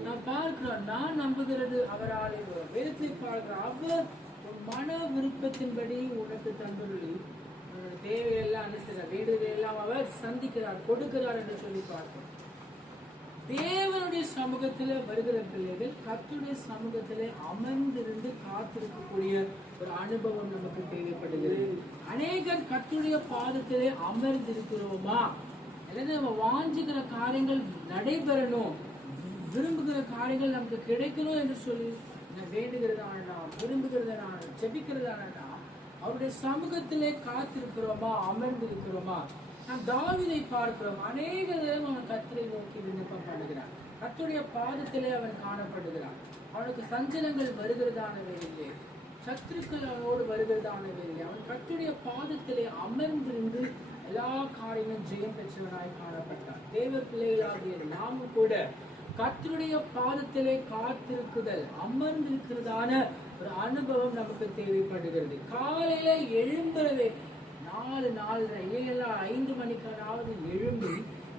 நான் பார்க்கிறோம், நான் நம்புகிறது அவராலே வரும். வேதத்தை பார்க்கிறோம், அவர் மன விருப்பத்தின்படி உனக்கு தந்துள்ளி உன்னோட தேவையெல்லாம் அனுசரிக்கிறார், வேண்டுதலையெல்லாம் அவர் சந்திக்கிறார், கொடுக்கிறார் என்று சொல்லி பார்க்கிறோம். தேவனுடைய சமூகத்துல வருகிற பிள்ளைகள் கர்த்தருடைய சமூகத்திலே அமர்ந்திருந்து காத்திருக்கக்கூடிய ஒரு அனுபவம் நமக்கு தேவைப்படுகிறது. அநேகர் கர்த்தருடைய பாதத்திலே அமர்ந்திருக்கிறோமா? அல்லது நம்ம வாஞ்சிக்கிற காரியங்கள் நடைபெறணும், விரும்புகிற காரியங்கள் நமக்கு கிடைக்கணும் என்று சொல்லி வேண்டுகிறதானா, விரும்புகிறதானா, ஜெபிக்கிறதானா, அவருடைய சமூகத்திலே காத்திருக்கிறோமா, அமர்ந்திருக்கிறோமா? நாம் தாவீதை பார்க்கிறோம், அநேக நேரம் அவன் கர்த்தரை நோக்கி விண்ணப்பம் பண்ணுகிறான், கர்த்தருடைய பாதத்திலே அவன் காணப்படுகிறான். அவனுக்கு சஞ்சலங்கள் வருகிறதானவே இல்லை, சத்துருக்கள் அவனோடு வருகிறதானவே இல்லை. அவன் கர்த்தருடைய பாதத்திலே அமர்ந்திருந்து எல்லா காரியங்களும் ஜெயம் பெற்றவனாய் காணப்பட்டான். தேவ பிள்ளைகளாகிய நாமும் கூட கர்த்தருடைய பாதத்திலே காத்திருக்குதல், அமர்ந்திருக்கிறதான ஒரு அனுபவம் நமக்கு தேவைப்படுகிறது. காலையில எழும்புறவே 4:30 5 மணிக்கானாவது எழும்பி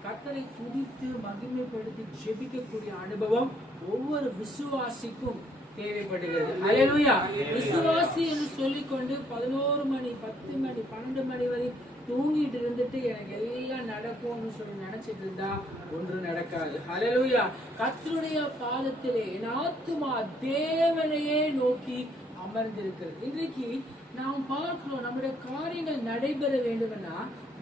கர்த்தரை துதித்து மகிமைப்படுத்தி ஜெபிக்கக்கூடிய அனுபவம் ஒவ்வொரு விசுவாசிக்கும் தேவைப்படுகிறது. ஹல்லேலூயா. விசுவாசி என்று சொல்லிக்கொண்டு 11 மணி 10 மணி 12 மணி வரை தூங்கிட்டு இருந்துட்டு எனக்கு எல்லாம் நடக்கும்னு சொல்லி நினைச்சிட்டு இருந்தா ஒன்றும் நடக்காது. ஹல்லேலூயா. கர்த்தருடைய பாதத்திலே என் ஆத்துமா தேவனையே நோக்கி அமர்ந்திருக்கிறது. இன்றைக்கு நாம் பார்க்கிறோம், நம்முடைய காரியங்கள் நடைபெற வேண்டும்னா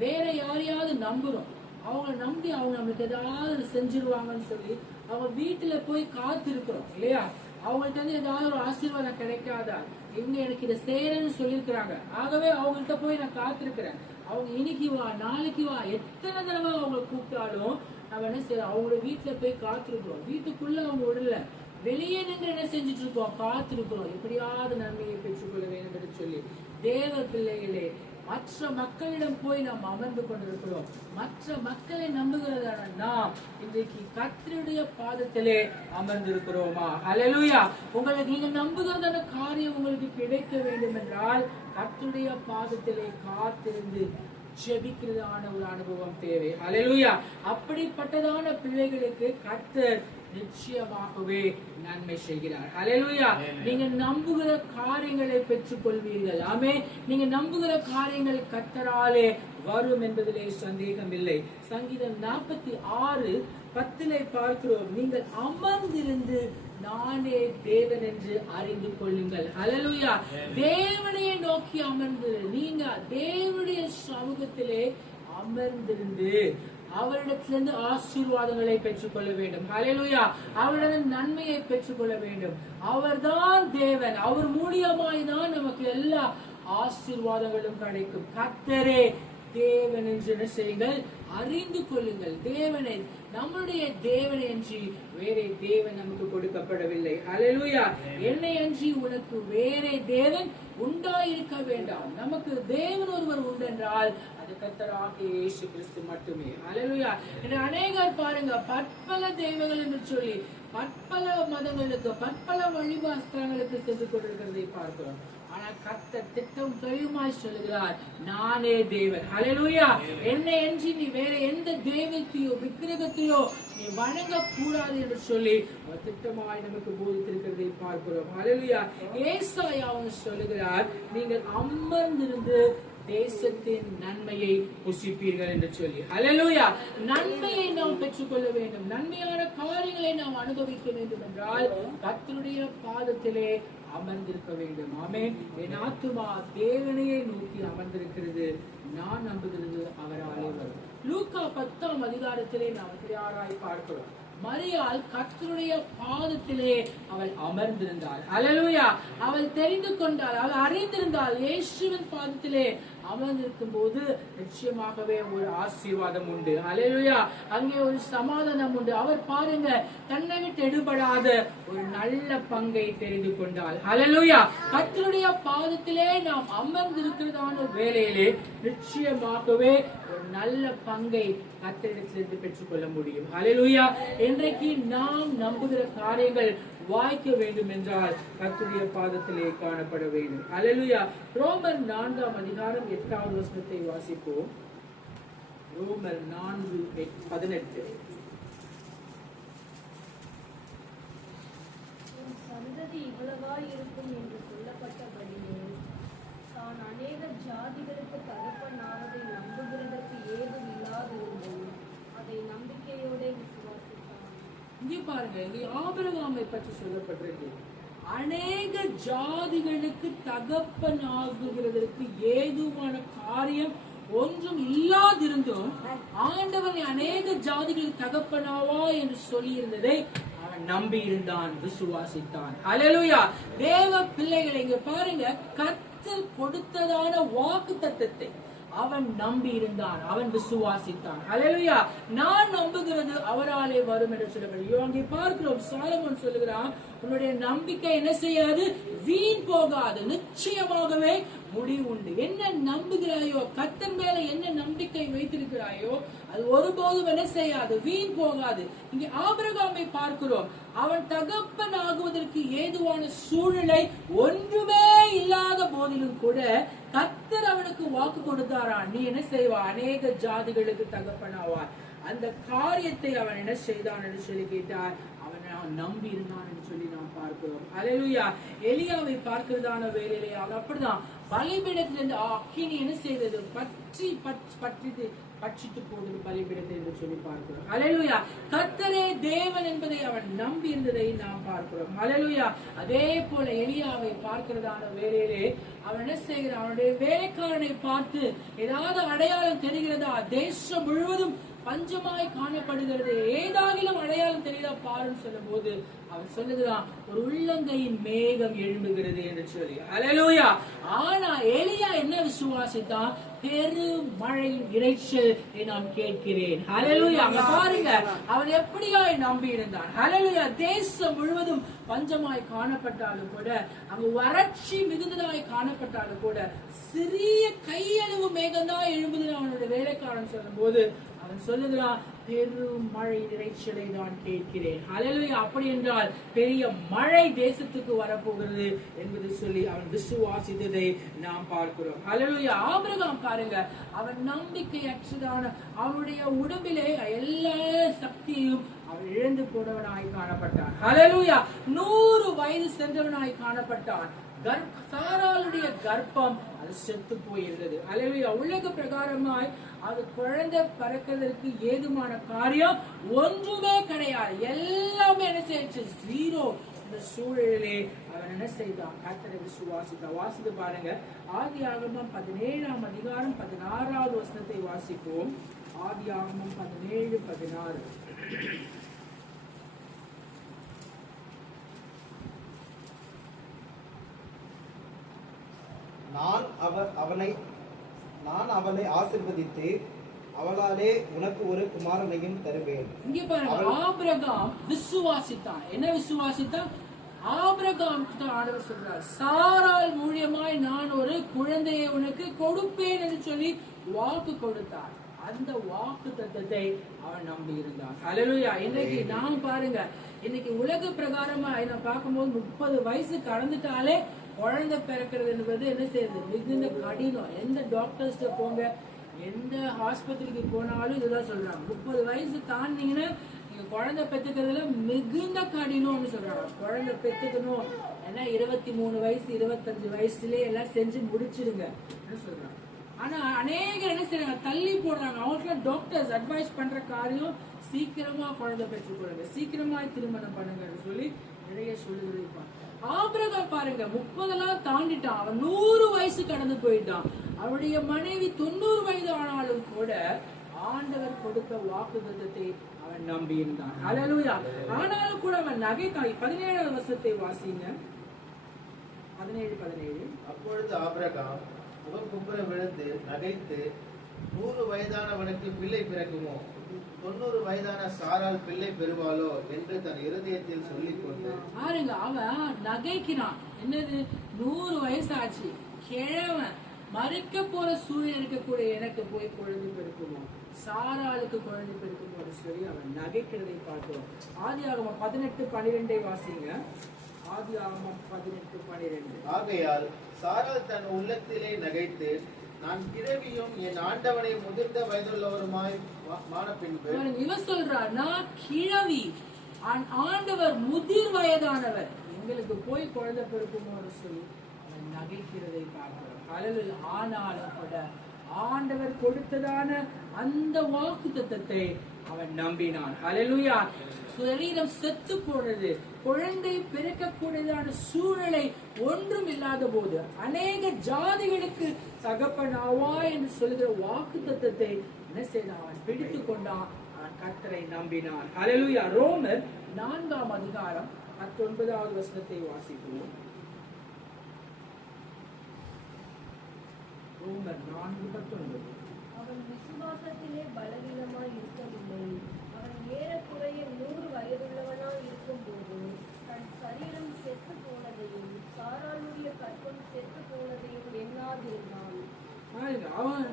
வேற யாரையாவது நம்புறோம், அவங்களை நம்பி அவங்க நம்மளுக்கு ஏதாவது செஞ்சிருவாங்கன்னு சொல்லி அவங்க வீட்டுல போய் காத்திருக்கிறோம் இல்லையா? அவங்கள்ட்ட இருந்து ஏதாவது ஒரு ஆசீர்வாதம் கிடைக்காதா? இவங்க எனக்கு இதை செய்யறேன்னு சொல்லியிருக்கிறாங்க, ஆகவே அவங்கள்ட்ட போய் நான் காத்திருக்கிறேன், அவங்க இன்னைக்கு வா நாளைக்கு வா, எத்தனை தடவை அவங்களை கூப்பிட்டாலும் நம்ம என்ன செய்யறோம், அவங்களோட வீட்டுல போய் காத்திருக்கிறோம். வீட்டுக்குள்ள அவங்க விடல, வெளியே நின்று என்ன செஞ்சுட்டு இருக்கோம், காத்திருக்கிறோம், எப்படியாவது நன்மையை பெற்றுக்கொள்ள வேண்டும் என்று சொல்லி. தேவ பிள்ளைகளே, மற்ற மக்களிடம் போய் நாம் அமர்ந்து கொண்டிருக்கிறோம். மற்ற மக்களை நம்புகிறதான நாம் இன்றைக்கு கர்த்தருடைய பாதத்திலே அமர்ந்திருக்கிறோமா? ஹல்லேலூயா. உங்களுக்கு நீங்க நம்புகிறதான காரியம் உங்களுக்கு கிடைக்க வேண்டும் என்றால் கர்த்தருடைய பாதத்திலே காத்திருந்து ஜெபிக்கிறதான ஒரு அனுபவம் தேவை. ஹல்லேலூயா. அப்படிப்பட்டதான பிள்ளைகளுக்கு கர்த்தர் நிச்சயமாகவே நன்மை செய்கிறார். ஹல்லேலூயா. நீங்க நம்புகிற காரியங்களை பெற்றுக் கொள்வீர்கள். ஆமென். நீங்க நம்புகிற காரியங்கள் கர்த்தராலே வரும் என்பதிலே சந்தேகம் இல்லை. சங்கீதம் 46:10 பார்க்கிறோம், நீங்கள் அமர்ந்திருந்து நானே தேவன் என்று அறிந்து கொள்ளுங்கள். ஹல்லேலூயா. தேவனையே நோக்கி அமர்ந்து நீங்க தேவனுடைய சமூகத்திலே அமர்ந்திருந்து அவரிடத்திலிருந்து ஆசீர்வாதங்களை பெற்றுக்கொள்ள வேண்டும். ஹல்லேலூயா. அவரிடம் நன்மையை பெற்றுக்கொள்ள வேண்டும். அவர்தான் தேவன், அவர் மூலியமாய் தான் நமக்கு எல்லா ஆசீர்வாதங்களும் கிடைக்கும். கர்த்தரே தேவன் என்று என்ன செய்யுங்கள், அறிந்து கொள்ளுங்கள். தேவனை, நம்முடைய தேவனை அன்றி வேறே தேவன் நமக்கு கொடுக்கப்படவில்லை. ஹல்லேலூயா. என்னை அன்றி உனக்கு வேறே தேவன் உண்டாயிருக்க வேண்டாம். நமக்கு தேவன் ஒருவர் உண்டென்றால் அது கர்த்தராகிய இயேசு கிறிஸ்து மட்டுமே. ஹல்லேலூயா. இன்று அநேகர் பாருங்க, பற்பல தெய்வங்கள் என்று சொல்லி பற்பல மதங்களுக்கு பற்பல வழிபாஸ்தலங்களுக்கு சென்று கொண்டிருக்கிறதை பார்க்கிறோம். ஆனா கர்த்தர் திட்டம் தெளிவாய் சொல்லுகிறார், நானே தேவன். ஹல்லேலூயா. என்னை அன்றி நீ வேற எந்த தெய்வத்தையோ விக்கிரகத்தையோ நீ வணங்க கூடாது என்று சொல்லி அவர் திட்டமாய் நமக்கு போதித்திருக்கிறதை பார்க்கிறோம். ஹல்லேலூயா. ஏசாயா சொல்லுகிறார், நீங்கள் அமர்ந்திருந்து தேசத்தின் நன்மையை புசிப்பீர்கள் என்று சொல்லி. ஹல்லேலூயா. நன்மையை நாம் பெற்றுக்கொள்ள வேண்டும், நன்மையான காரியங்களை நாம் அனுபவிக்க வேண்டும் என்றால் கர்த்தருடைய பாதத்திலே அமர்ந்திருக்க வேண்டும். ஆமென். என் ஆத்துமா தேவனையே நோக்கி அமர்ந்திருக்கிறது, நான் நம்புகிறது அவராலே வரும். லூக்கா 10 நாம் யாராய் பார்க்கிறோம், மரியாள் கர்த்தருடைய பாதத்திலே அவள் அமர்ந்திருந்தாள். ஹல்லேலூயா. அவள் தெரிந்து கொண்டாள், அவள் அறிந்திருந்தாள், இயேசுவின் பாதத்திலே அமர்ந்திருக்கும் போது நிச்சயமாகவே ஒரு ஆசீர்வாதம் உண்டு. ஹல்லேலூயா. அங்கே ஒரு சமாதானம் உண்டு. அவர் பாருங்க, தன்னை விட்டு எடுபடாத ஒரு நல்ல பங்கை தெரிந்து கொண்டாள். ஹல்லேலூயா. கர்த்தருடைய பாதத்திலே நாம் அமர்ந்திருக்கிறதான வேளையிலே நிச்சயமாகவே ஒரு நல்ல பங்கை கர்த்தரிடத்திலிருந்து பெற்றுக்கொள்ள முடியும். ஹல்லேலூயா. இன்றைக்கு நாம் நம்புகிற காரியங்கள் வாய்க்க வேண்டும் என்றால் கர்த்தருடைய பாதத்திலே காணப்பட வேண்டும். ஹல்லேலூயா. ரோமர் 4ஆம் அதிகாரம் 8வது வசனத்தை வாசிப்போம். ரோமர் 4:18. சந்ததி இவ்வளவாய் இருக்கும் என்று சொல்லப்பட்டபடியே தான் அநேக ஜாதிகளுக்கு தகப்பனாவதை நம்புகிறதற்கு ஏதும் இல்லாதிருந்தும் அதை நம்பிக்கையோட விசுவாசித்தான். இங்கே பாருங்க, இங்கே ஆபிரகாமை பற்றி சொல்லப்பட்டிருக்கு. அநேக ஜாதிகளுக்கு தகப்பனாகுகிறதற்கு ஏதுவான காரியம் ஒன்றும் இல்லாதிருந்தும் ஆண்டவன் அநேக ஜாதிகளுக்கு தகப்பனாவா என்று சொல்லி இருந்ததை அவன் நம்பி இருந்தான், விசுவாசித்தான். ஹல்லேலூயா. தேவ பிள்ளைகளை இங்க பாருங்க, கர்த்தர் கொடுத்ததான வாக்குத்தத்தத்தை அவன் நம்பி இருந்தான், அவன் விசுவாசித்தான். ஹல்லேலூயா. நான் நம்புகிறது அவராலே வரும் என்று சொல்லப்படுகிறது. அங்கே பார்க்கிறோம், சாலமோன் சொல்லுகிறான், உன்னுடைய நம்பிக்கை என்ன செய்யாது, வீண் போகாது, நிச்சயமாகவே முடிவு உண்டு. என்ன நம்புகிறாயோ, கர்த்தர் மேல என்ன நம்பிக்கை வைத்திருக்கிறாயோ, அது ஒருபோதும் என்ன செய்யாது, வீண் போகாது. இங்கே ஆபிரகாமை பார்க்கிறோம், அவன் தகப்பன் ஆகுவதற்கு ஏதுவான சூழ்நிலை ஒன்றுமே இல்லாத போதிலும் கூட கர்த்தர் அவனுக்கு வாக்கு கொடுத்தாரான், நீ என்ன செய்வா, அநேக ஜாதிகளுக்கு தகப்பனாவார். அந்த காரியத்தை அவன் என்ன செய்தான் என்று சொல்லி கேட்டார். அவன் நம்பி இருந்தான் என்று சொல்லி நாம் பார்க்கிறோம். ஹல்லேலூயா. எலியாவை பார்க்கிறதான வேலையிலே அவன் அப்படிதான் பலிபீடத்திலிருந்து அக்கினி என்ன செய்தது, பட்சித்து போனது பலிபீடத்தை என்று சொல்லி பார்க்கிறோம். ஹல்லேலூயா. கர்த்தரே தேவன் என்பதை அவன் நம்பி இருந்ததை நாம் பார்க்கிறோம். ஹல்லேலூயா. அதே போல எலியாவை பார்க்கிறதான வேலையிலே அவன் என்ன செய்கிறான், அவனுடைய வேலைக்காரனை பார்த்து ஏதாவது அடையாளம் தெரிகிறதா, தேசம் முழுவதும் பஞ்சமாய் காணப்படுகிறது, ஏதாகிலும் அடையாளம் தெரியுதா பாருன்னு சொல்லும் போது அவன் சொல்லுகிறான், ஒரு உள்ளங்கையின் மேகம் எழும்புகிறது என்று சொல்லி. ஹல்லேலூயா. ஆனா எலியா என்ன விசுவாசித்தான், பெரும் மழையின் இறைச்சல் நான் கேட்கிறேன். ஹல்லேலூயா. பாருங்க, அவன் எப்படியாய் நம்பி இருந்தான். ஹல்லேலூயா. தேசம் முழுவதும் பஞ்சமாய் காணப்பட்டாலும் கூட, அங்கு வறட்சி மிகுந்ததாய் காணப்பட்டாலும் கூட, சிறிய கையளவு மேகம்தான் எழும்புதுன்னு அவனுடைய வேலைக்காரன் சொல்லும் போது அவன் சொல்லுகிறான், பெரும் மழை இறைச்சலை நான் கேட்கிறேன். ஹல்லேலூயா. அப்படி என்றால் பெரிய மழை தேசத்துக்கு வரப்போகிறது என்பது சொல்லி அவன் விசுவாசித்ததை நாம் பார்க்கிறோம். ஹல்லேலூயா. ஆபிரகாம் பாருங்க, அவன் நம்பிக்கையற்றதான அவனுடைய உடம்பிலே எல்லா சக்தியும் அவன் இழந்து போனவனாய் காணப்பட்டான். ஹல்லேலூயா. 100 வயது சென்றவனாய் காணப்பட்டான். சாராளுடைய கர்ப்பம் அது செத்து போயிருந்தது. ஹல்லேலூயா. உலக பிரகாரமாய் அது குழந்தை பிறக்கிறதுக்கு ஏதுமான காரியம் ஒன்றுமே கிடையாது, எல்லாமே என்ன செய்யுச்சு, ஜீரோ. இந்த சூழலிலே அவன் என்ன செய்தான், கர்த்தரை விசுவாசித்தான். வாசித்து பாருங்க, ஆதியாகமம் 17ஆம் அதிகாரம் 16வது வசனத்தை வாசிப்போம். ஆதியாகமம் 17:16. நான் அவளை ஆசீர்வதித்து அவளாலே உனக்கு ஒரு குமாரனையும் தருவேன். இங்க பாருங்க, ஆபிரகாம் விசுவாசித்தான். என்ன விசுவாசித்தான்? ஆபிரகாம் ஆண்டவர் சொல்றார், சாராள் மூலியமாய் நான் ஒரு குழந்தையை உனக்கு கொடுப்பேன் என்று சொல்லி வாக்கு கொடுத்தார். அந்த வாக்கு தத்தத்தை அவன் நம்பி இருந்தான். ஹல்லேலூயா. இன்னைக்கு நாம் பாருங்க, இன்னைக்கு உலக பிரகாரமா நான் பார்க்கும்போது 30 வயசு கடந்துட்டாலே குழந்தை பிறக்கிறது என்பது என்ன செய்யுது, மிகுந்த கடினம். எந்த டாக்டர்ஸ்ட போங்க, எந்த ஆஸ்பத்திரிக்கு போனாலும் இதுதான் சொல்றாங்க, 30 வயசு தாண்டிங்கன்னா நீங்க குழந்தை பெற்றுக்கிறதுல மிகுந்த கடினம்னு சொல்றாங்க. குழந்தை பெற்றுக்கணும் ஏன்னா 23 வயசு 25 வயசுலயே எல்லாம் செஞ்சு முடிச்சிருங்க சொல்றாங்க. ஆனா அநேகர் என்ன செய்யறாங்க, தள்ளி போடுறாங்க. அவங்களுக்குலாம் டாக்டர்ஸ் அட்வைஸ் பண்ற காரியம் சீக்கிரமா குழந்தை பெற்றுக்கொள்ளுங்க, சீக்கிரமா திருமணம் பண்ணுங்கன்னு சொல்லி நிறைய சொல்லுகிறாங்க. ஆபிரகாம் பாருங்க, 30 தாண்டிட்டான், அவன் 100 வயசு கடந்து போயிட்டான். அவருடைய மனைவி 90 வயது ஆனாலும் கூட ஆண்டவர் கொடுத்த வாக்குத்தத்தத்தை அவன் நம்பி இருந்தான். ஹல்லேலூயா. ஆனாலும் கூட அவன் நகைத்தான். 17வது வசனத்தை வாசிங்க. 17:17. அப்பொழுது ஆபிரகாம் முகங்குப்புற விழுந்து நகைத்து, 100 வயதானவனுக்கு பிள்ளை பிறக்குமோ, 90 வயதான சாரால் பிள்ளை பெறுவாளோ என்று தன் இருதயத்தில் சொல்லிக் கொண்டு பாருங்க, அவன் நகைக்கிறான். என்னது, 100 வயசு ஆச்சு, கிழவன் மறிக்க போற சூரியன் இருக்கக்கூடிய எனக்கு போய் குழந்தை பெருக்குமோ, சாராளுக்கு குழந்தை பெருக்குமோ சொல்லி அவன் நகைக்கிறதை பார்க்கிறோம். ஆதியாகமம் 18:12 வாசிங்க. ஆதியாகமம் 18:12. ஆகையால் சாராள் தன் உள்ளத்திலே நகைத்து, நான் பிறவியும் என் ஆண்டவனை முதிர்ந்த வயதுள்ளவருமாய் மான பின்பு. இவன் சொல்றார், நான் கிழவி, ஆண்டவர் முதிர் வயதானவர், எங்களுக்கு போய் குழந்தை பெருக்குமோன்னு சொல்லி அவன் நகைக்கிறதை பார்க்கிறோம். ஆனாலும் கூட ஆண்டவர் கொடுத்ததான அந்த வாக்குத்தத்தத்தை அவன் நம்பினான். ஹல்லேலூயா. சரீரம் செத்து போனது, குழந்தை பிறக்கக்கூடியதான சூழ்நிலை ஒன்றும் இல்லாத போது அநேக ஜாதிகளுக்கு தகப்பனாவா என்று சொல்லுகிற வாக்குத்தத்தத்தை என்ன செய்தான்? அவன் பிடித்து கொண்டான். அவன் கர்த்தரை நம்பினான். ஹல்லேலூயா. ரோமர் 4 19 வசனத்தை வாசிப்போம். ரோமர் 4:19. அவன் விசுவாசத்திலே பலவீனமாய் இருக்கவில்லை. அவன் ஏறக்குறைய 100 வயதுள்ளவனாய் இருக்கும்போது தன் சரீரம் செத்து போனதையும் சாராளுடைய கற்பம் செத்து போனதையும் எண்ணாதிருந்தான். அவன்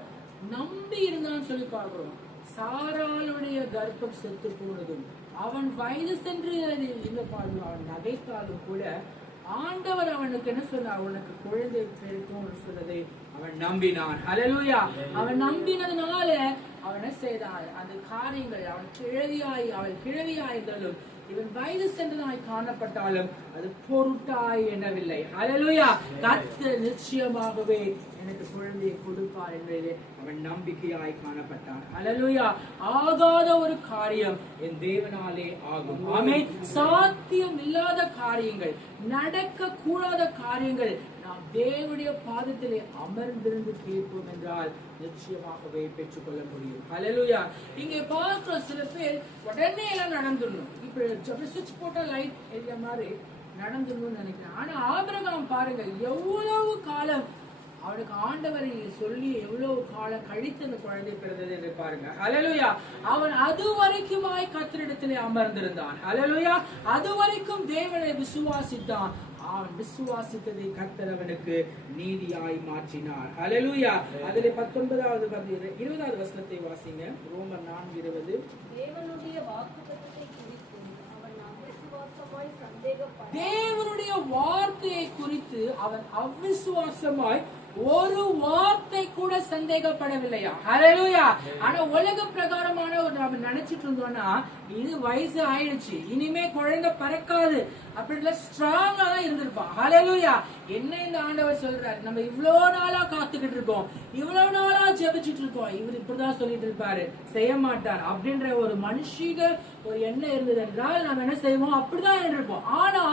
நம்பி இருந்தான்னு சொல்லி பார்க்கிறோம். சாராளுடைய கர்ப்பம் செத்து போனதும் அவன் வயது சென்று அவன் நகைத்தாலும் கூட ஆண்டவர் அவனுக்கு என்ன சொன்னார்? அவனுக்கு குழந்தை பிறக்கும் சொன்னதை அவன் நம்பினான். ஹல்லேலூயா. அவன் நம்பினதுனால அவன் என்ன செய்தான்? அந்த காரியங்கள் அவள் கிழவியாயிருந்தாலும் இவன் வயது சென்றதாய் காணப்பட்டாலும் அது பொருட்டாய் எண்ணவில்லை. ஹல்லேலூயா. கர்த்தர் நிச்சயமாகவே எனக்கு குழந்தையை கொடுப்பார் என்பதிலே அவன் நம்பிக்கையாய் காணப்பட்டான். ஹல்லேலூயா. ஆகாத ஒரு காரியம் என் தேவனாலே ஆகும். ஆமென். சாத்தியம் இல்லாத காரியங்கள், நடக்க கூடாத காரியங்கள் நாம் தேவனுடைய பாதத்திலே அமர்ந்திருந்து கேட்போம் என்றால் நிச்சயமாகவே பெற்றுக்கொள்ள முடியும். ஹல்லேலூயா. இங்கே பார்க்கிற சில பேர் உடனே எல்லாம் நடந்துடணும், இப்ப சுவிட்ச் போட்டா லைட் எரிய மாதிரி நடந்துடணும்னு நினைக்கிறேன். ஆனா ஆபிரகாம் பாருங்க, எவ்வளவு காலம் அவனுக்கு ஆண்டவரை சொல்லி எவ்வளவு காலம் கழித்து அந்த குழந்தை பிறந்தது என்று பாருங்க. ஹல்லேலூயா. அவன் அது வரைக்குமாய் கர்த்தரிடத்திலே அமர்ந்திருந்தான். ஹல்லேலூயா. அது வரைக்கும் தேவனை விசுவாசித்தான். அவன் விசுவாசித்ததை கர்த்தர் அவனுக்கு நீதியாய் மாற்றினார். ஹல்லேலூயா. அதிலே 20வது வசனத்தை வாசிங்க. ரோமர் 4:20. தேவனுடைய வாக்குத்தத்தத்தை குறித்து அவன் அவிசுவாசமாய் சந்தேகப்பட்டான். தேவனுடைய வார்த்தையை குறித்து அவன் அவிசுவாசமாய் ஒரு வார்த்தை கூட சந்தேகப்படவில்லையா? ஹல்லேலூயா. ஆனா உலக பிரகாரமான ஒரு நாம நினைச்சிட்டு இருந்தோம்னா, இது வயசு ஆயிடுச்சு, இனிமே குழந்தை பறக்காது அப்படின்ல ஸ்ட்ராங்கா தான் இருந்திருப்பான். ஹல்லேலூயா. என்ன இந்த ஆண்டவர் சொல்றாரு? நம்ம இவ்வளவு நாளா காத்துக்கிட்டு இருக்கோம், இவ்வளவு நாளா ஜெபிச்சுட்டு இருக்கோம், இவர் இப்படிதான் சொல்லிட்டு இருப்பாரு, செய்ய மாட்டார் அப்படின்ற ஒரு மனுஷிக ஒரு எண்ணம் இருந்தது என்றால் நாம் என்ன செய்வோம்? அப்படிதான் இருப்போம். ஆனா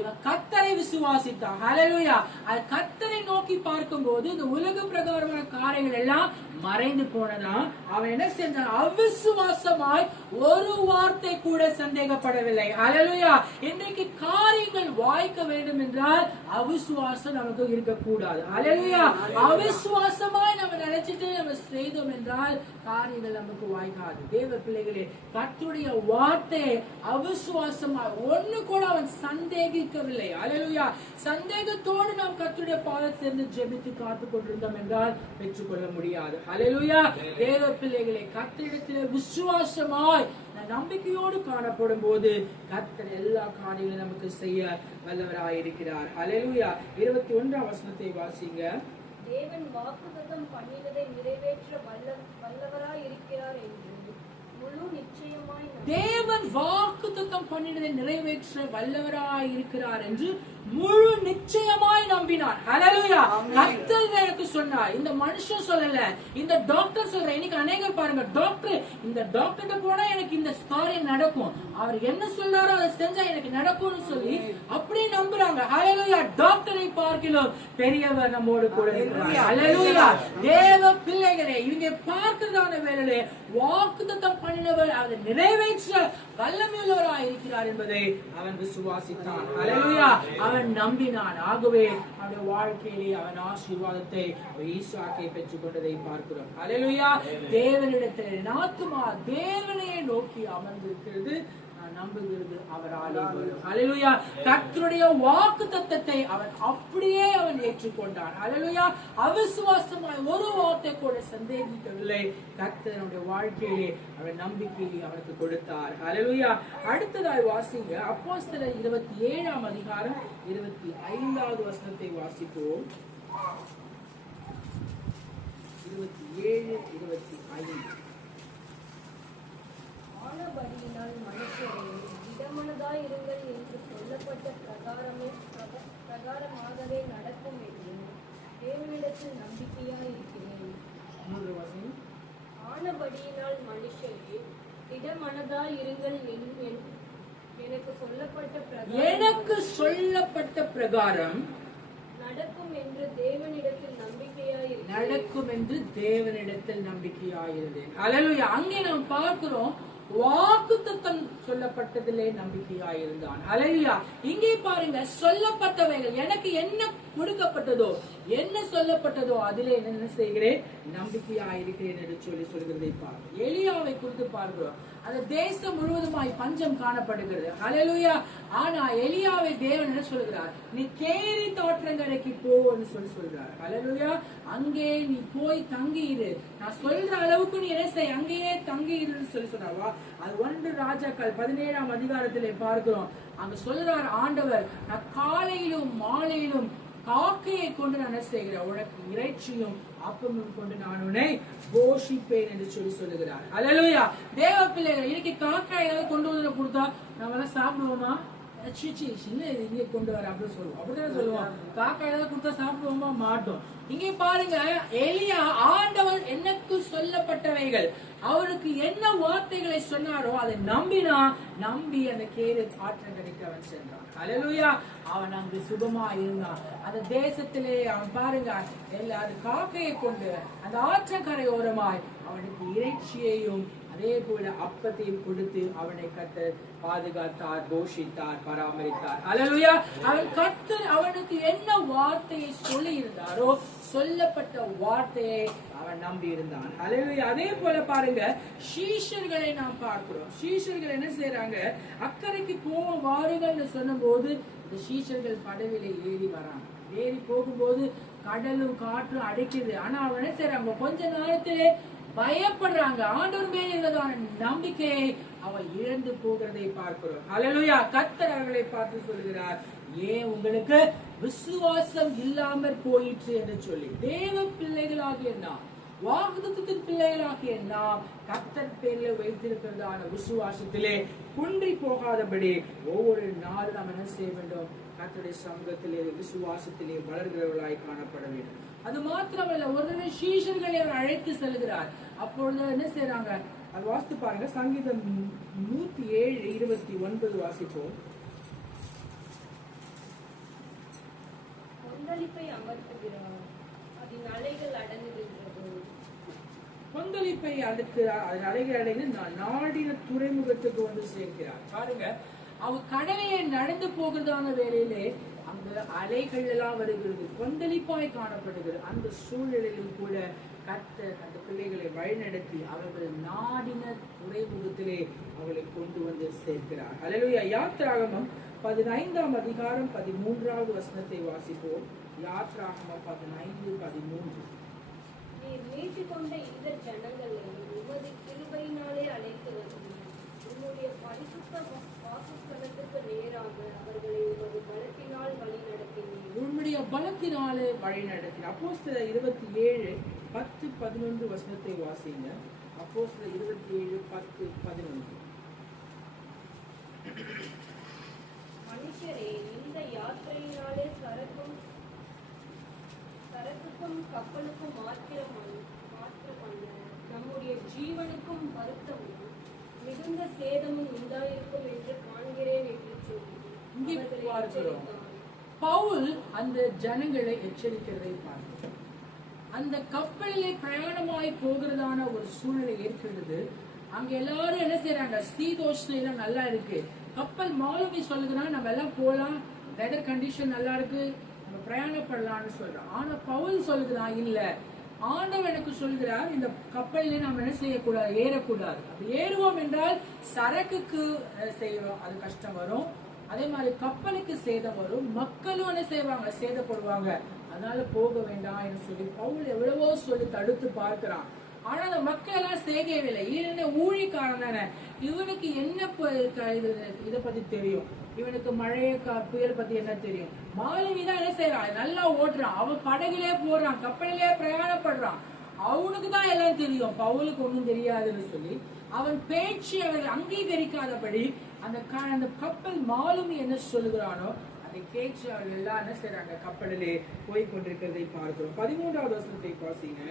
இவன் கர்த்தரை விசுவாசித்தான். ஹல்லேலூயா. அது கர்த்தரை நோக்கி பார்க்கும் போது இந்த உலக பிரகாரமான காரியங்கள் எல்லாம் மறைந்து போனதா. அவன் என்ன செஞ்சான்? அவிசுவாசமாய் ஒரு வார்த்தை கூட சந்தேகப்படவில்லை. ஹல்லேலூயா. இன்றைக்கு காரியங்கள் வாய்க்க வேண்டும் என்றால் அவிசுவாசம் நமக்கு இருக்கக்கூடாது. ஹல்லேலூயா. அவிசுவாசமாய் நம்ம நினைச்சிட்டு நம்ம செய்தோம் என்றால் காரியங்கள் நமக்கு வாய்க்காது. தேவ பிள்ளைகளே, கர்த்தருடைய வார்த்தையை அவிசுவாசமாய் ஒண்ணு கூட அவன் சந்தேகிக்கவில்லை. ஹல்லேலூயா. சந்தேகத்தோடு நாம் கர்த்தருடைய பாதத்திலிருந்து ஜெபித்து காத்துக் கொண்டிருந்தோம் என்றால் பெற்றுக்கொள்ள முடியாது. ஹல்லேலூயா. தேவ பிள்ளைகளே, கர்த்தரிடத்திலே விசுவாசமாய் நம்பிக்கையோடு காணப்படும் போது கர்த்தர் எல்லா காரியங்களும் நமக்கு செய்ய வல்லவராய் இருக்கிறார். ஹல்லேலூயா. 21ஆம் வசனத்தை வாசிங்க. தேவன் வாக்குத்தத்தம் பண்ணினதை நிறைவேற்ற வல்லவராய் இருக்கிறார் என்று முழு நிச்சயமாய் தேவன் வாக்குத்தத்தம் பண்ணினதை நிறைவேற்ற வல்லவராய் இருக்கிறார் என்று முழு நிச்சயமாய் நம்பினார். ஹல்லேலூயா. கர்த்தர் எனக்கு சொன்னார், இந்த மனுஷன் சொல்லல, இந்த டாக்டர் சொல்ற. இன்னைக்கு அநேகர் பாருங்க, டாக்டர் இந்த டாக்டர்கிட்ட போனா எனக்கு இந்த காரியம் நடக்கும், அவர் என்ன சொல்றாரோ அதை செஞ்சா எனக்கு நடக்கும்னு சொல்லி அப்படி நம்புறாங்க. ஹல்லேலூயா. டாக்டரை பார்க்கிறோம் பெரியவர் நம்மோடு கூட இருக்கிறார். ஹல்லேலூயா. தேவ பிள்ளைகளே, இவங்க பார்க்கிறதான வேளையிலே வாக்குத்தத்தம் பண்ணினவர் அதை நிறைவேற்ற வல்லமையுள்ளவராய் இருக்கிறார் என்பதை அவன் விசுவாசித்தான். ஹல்லேலூயா. அவன் நம்பினான். ஆகவே அவனுடைய வாழ்க்கையிலே அவன் ஆசீர்வாதத்தை ஈசாக்கை பெற்றுக் கொண்டதை பார்க்கிறோம். ஹல்லேலூயா. தேவனிடத்தில் ஆத்துமா தேவனையே நோக்கி அமர்ந்திருக்கிறது. நான் நான் நம்புகிறது அவராலே வரும். ஹல்லேலூயா. கர்த்தருடைய வாக்குத்தத்தத்தை அவன் அப்படியே அவன் ஏற்றுக்கொண்டான். ஹல்லேலூயா. அவிசுவாசமாய் ஒரு வார்த்தை கூட சந்தேகிக்கவில்லை. கர்த்தருடைய வாழ்க்கையிலே அவன் நம்பிக்கையை அவனுக்கு கொடுத்தார். ஹல்லேலூயா. அடுத்ததாய் வாசிங்க அப்போஸ்தலர் 27ஆம் அதிகாரம் 25வது வசனத்தை வாசிப்போம். 27-25. ஆனபடியினால் மனுஷரே இடமனதாயிருங்கள் என்று சொல்லப்பட்ட பிரகாரமாகவே நடக்கும் என்று தேவனிடத்தில் நம்பிக்கையாயிருக்கிறேன். ஆனபடியினால் மனுஷரே இடமனதாயிருங்கள் எனக்கு சொல்லப்பட்ட பிரகாரம் நடக்கும் என்று தேவனிடத்தில் நம்பிக்கையாயிருந்தேன். ஹல்லேலூயா. அங்கே நாம் பார்க்கிறோம் வாக்குத்தத்தம் சொல்லப்பட்டதிலே நம்பிக்கையாயிருந்தான். ஹல்லேலூயா. இங்கே பாருங்க சொல்லப்பட்டவைகள் எனக்கு என்ன கொடுக்கப்பட்டதோ என்ன சொல்லப்பட்டதோ அதிலே என்ன செய்கிறேன் நம்பிக்கையாயிருக்கிறேன் என்று சொல்கிறதை பாருங்க. எலியாவை குறித்து பார்க்கிறோம். அந்த தேசம் முழுவதுமாய் பஞ்சம் காணப்படுகிறது. ஹல்லேலூயா. ஆனா எலியாவை தேவன் என்ன சொல்கிறார், நீ கேரி தோற்றங்கரைக்கு போன்னு சொல்கிறார். ஹல்லேலூயா. அங்கே நீ போய் தங்கியிரு, நான் சொல்ற அளவுக்கு நீ என்ன செய், அங்கேயே தங்கியிருன்னு சொல்றாவா. அது 1 ராஜாக்கள் 17ஆம் அதிகாரத்திலே பார்க்கிறோம். அங்க சொல்றார் ஆண்டவர், நான் காலையிலும் மாலையிலும் காக்கையை கொண்டு நான் என்ன செய்கிறேன், உனக்கு இறைச்சியும் அப்பமும் கொண்டு நான் உன்னை போஷிப்பேன் என்று சொல்லுகிறார். ஹல்லேலூயா. தேவ பிள்ளைகள், இன்னைக்கு காக்கா ஏதாவது கொண்டு வந்து கொடுத்தா நம்ம எல்லாம் சாப்பிடுவோமா? இங்கே கொண்டு வர அப்படின்னு சொல்லுவோம். அப்படிதான் சொல்லுவோம். காக்கா ஏதாவது கொடுத்தா சாப்பிடுவோமா? மாட்டோம். இங்கே பாருங்க, எலியா ஆண்டவர் எனக்கு சொல்லப்பட்டவைகள், அவருக்கு என்ன வார்த்தைகளை சொன்னாரோ அதை நம்பி அந்த கேரு ஆற்றங்கரைக்கு அவன் சென்றான். ஹல்லேலூயா. அவன் அங்கு சுகமா இருந்தான். அந்த தேசத்திலே அவன் பாருங்க எல்லாரும் காக்கையை கொண்டு அந்த ஆற்றங்கரையோரமாய் அவனுக்கு இறைச்சியையும் அதே போல அப்பத்தையும் கொடுத்து அவனை கர்த்தர் பாதுகாத்தார், போஷித்தார், பராமரித்தார். ஹல்லேலூயா. அவன் கர்த்தர் அவனுக்கு என்ன வார்த்தையை சொல்லி இருந்தாரோ சொல்லப்பட்ட வார்த்தையை அவன் நம்பி இருந்தான். ஹல்லேலூயா. அதே போல பாருங்க சீஷர்களை நாம் பார்க்கிறோம். சீஷர்கள் என்ன செய்யறாங்க, அக்கறைக்கு வாருங்கள்னு சொன்னும் போது இந்த சீஷர்கள் படவில ஏறி வராங்க. ஏறி போகும்போது கடலும் காற்றும் அடைக்குது. ஆனா அவன் என்ன செய்யறாங்க, கொஞ்ச நேரத்திலே பயப்படுறாங்க. ஆண்டவர் மேல் இருந்ததான நம்பிக்கையை அவள் இழந்து போகிறதை பார்க்கிறோம். ஹல்லேலூயா. கர்த்தர் அவர்களை பார்த்து சொல்கிறார், ஏன் உங்களுக்கு விசுவாசம் இல்லாமற் போயிற்று என்று சொல்லி. தேவ பிள்ளைகளாகிய நாம், வாக்குத்தத்தத்தின் பிள்ளைகளாகிய நாம் கர்த்தர் பேரில் வைத்திருக்கிறதான விசுவாசத்திலே குன்றி போகாதபடி ஒவ்வொரு நாளும் நாம் என்ன செய்ய வேண்டும், கர்த்தருடைய சமூகத்திலே விசுவாசத்திலே வளர்கிறவர்களாய் காணப்பட வேண்டும். அது மாத்திரமல்ல, ஒரு சீஷர்களை அவர் அழைத்து செல்கிறார். அப்பொழுது என்ன செய்யறாங்க, அது வாசித்து பாருங்க. சங்கீதம் 107:29 வாசிப்போம். கொந்தளிப்பை அமர்த்துகிறார், அதன் அலைகள் அடங்குகின்றது. கொந்தளிப்பை அலைகள் அடைந்து நாடின துறைமுகத்துக்கு வந்து சேர்க்கிறார். பாருங்க, அவர் கடலையை நடந்து போகிறதான வேளையிலே அந்த அலைகள் எல்லாம் வருகிறது, கொந்தளிப்பாய் காணப்படுகிறது. அந்த சூழ்நிலையிலும் கூட கர்த்தர் அந்த பிள்ளைகளை வழிநடத்தி அவர்கள் நாடின துறைமுகத்திலே அவர்களை கொண்டு வந்து சேர்க்கிறார். ஹல்லேலூயா. யாத்ராகமம் 15ஆம் அதிகாரம் 13வது வசனத்தை வாசிப்போம். யாத்ராகமம் 15:13. நீர் மீட்டுக்கொண்ட இந்த ஜனங்களை உமது கிருபையினாலே அழைத்து வந்தீர். உம்முடைய பரிசுத்த வாசஸ்தலத்துக்கு நேராக அவர்களை உமது பலத்தினால் வழி நடத்தினீர். உம்முடைய பலத்தினாலே வழி நடத்தினார். அப்போஸ்தலர் 27:10-11 வசனத்தை வாசிங்க. அப்போஸ்தலர் 27:10-11. மனுஷரே, இந்த யாத்திரையினாலே சரக்குக்கும் கப்பலுக்கும் மாத்திரமல்ல, நம்முடைய ஜீவனுக்கும் வருத்தமும் மிகுந்த சேதமும் உண்டாயிருக்கும் என்று காண்கிறேன் என்று சொல்லி பவுல் அந்த ஜனங்களை எச்சரிக்கிறதை பார்க்கிறோம். அந்த கப்பலிலே பிரயாணமாய் போகிறதான ஒரு சூழ்நிலை ஏற்படுது. அங்க எல்லாரும் என்ன செய்யறாங்க, சீதோஷ்ணம் நல்லா இருக்கு, கப்பல் மாலுமி சொல்லுகிறான் நம்ம எல்லாம் போலாம், வெதர் கண்டிஷன் நல்லா இருக்கு, நம்ம பிரயாணப்படலாம்னு சொல்றோம். ஆனா பவுல் சொல்லுகிறான், இல்ல ஆண்டவர் எனக்கு சொல்கிறார், இந்த கப்பலிலே நாம் என்ன செய்யக்கூடாது, ஏறக்கூடாது. அப்படி ஏறுவோம் என்றால் சரக்குக்கு செய்வோம், அது கஷ்டம் வரும். அதே மாதிரி கப்பலுக்கு சேதம் வரும், மக்களும் என்ன செய்வாங்க, சேதப்படுவாங்க. அதனால போக வேண்டாம் என்று சொல்லி பவுல் எவ்வளவோ சொல்லி தடுத்து பார்க்கிறான். ஆனா அந்த மக்கள் எல்லாம் செய்யவில்லை. என்ன ஊழிக்காரன் தானே, இவனுக்கு என்ன இதை பத்தி தெரியும், இவனுக்கு மழைய புயல் பத்தி என்ன தெரியும். மாலுமிதான் என்ன செய்யறான், நல்லா ஓட்டுறான், அவன் படகுலே போறான், கப்பலிலே பிரயாணப்படுறான், அவனுக்கு தான் எல்லாம் தெரியும், பவுலுக்கு ஒண்ணும் தெரியாதுன்னு சொல்லி அவன் பேச்சு அவர் அங்கீகரிக்காதபடி அந்த கப்பல் மாலுமி என்ன சொல்லுகிறானோ அதை கேட்டு அவர்கள் எல்லாம் என்ன செய்யறாங்க, கப்பலிலே போய் கொண்டிருக்கிறதை பார்க்கிறோம். 13வது வசனத்தை வாசிங்க.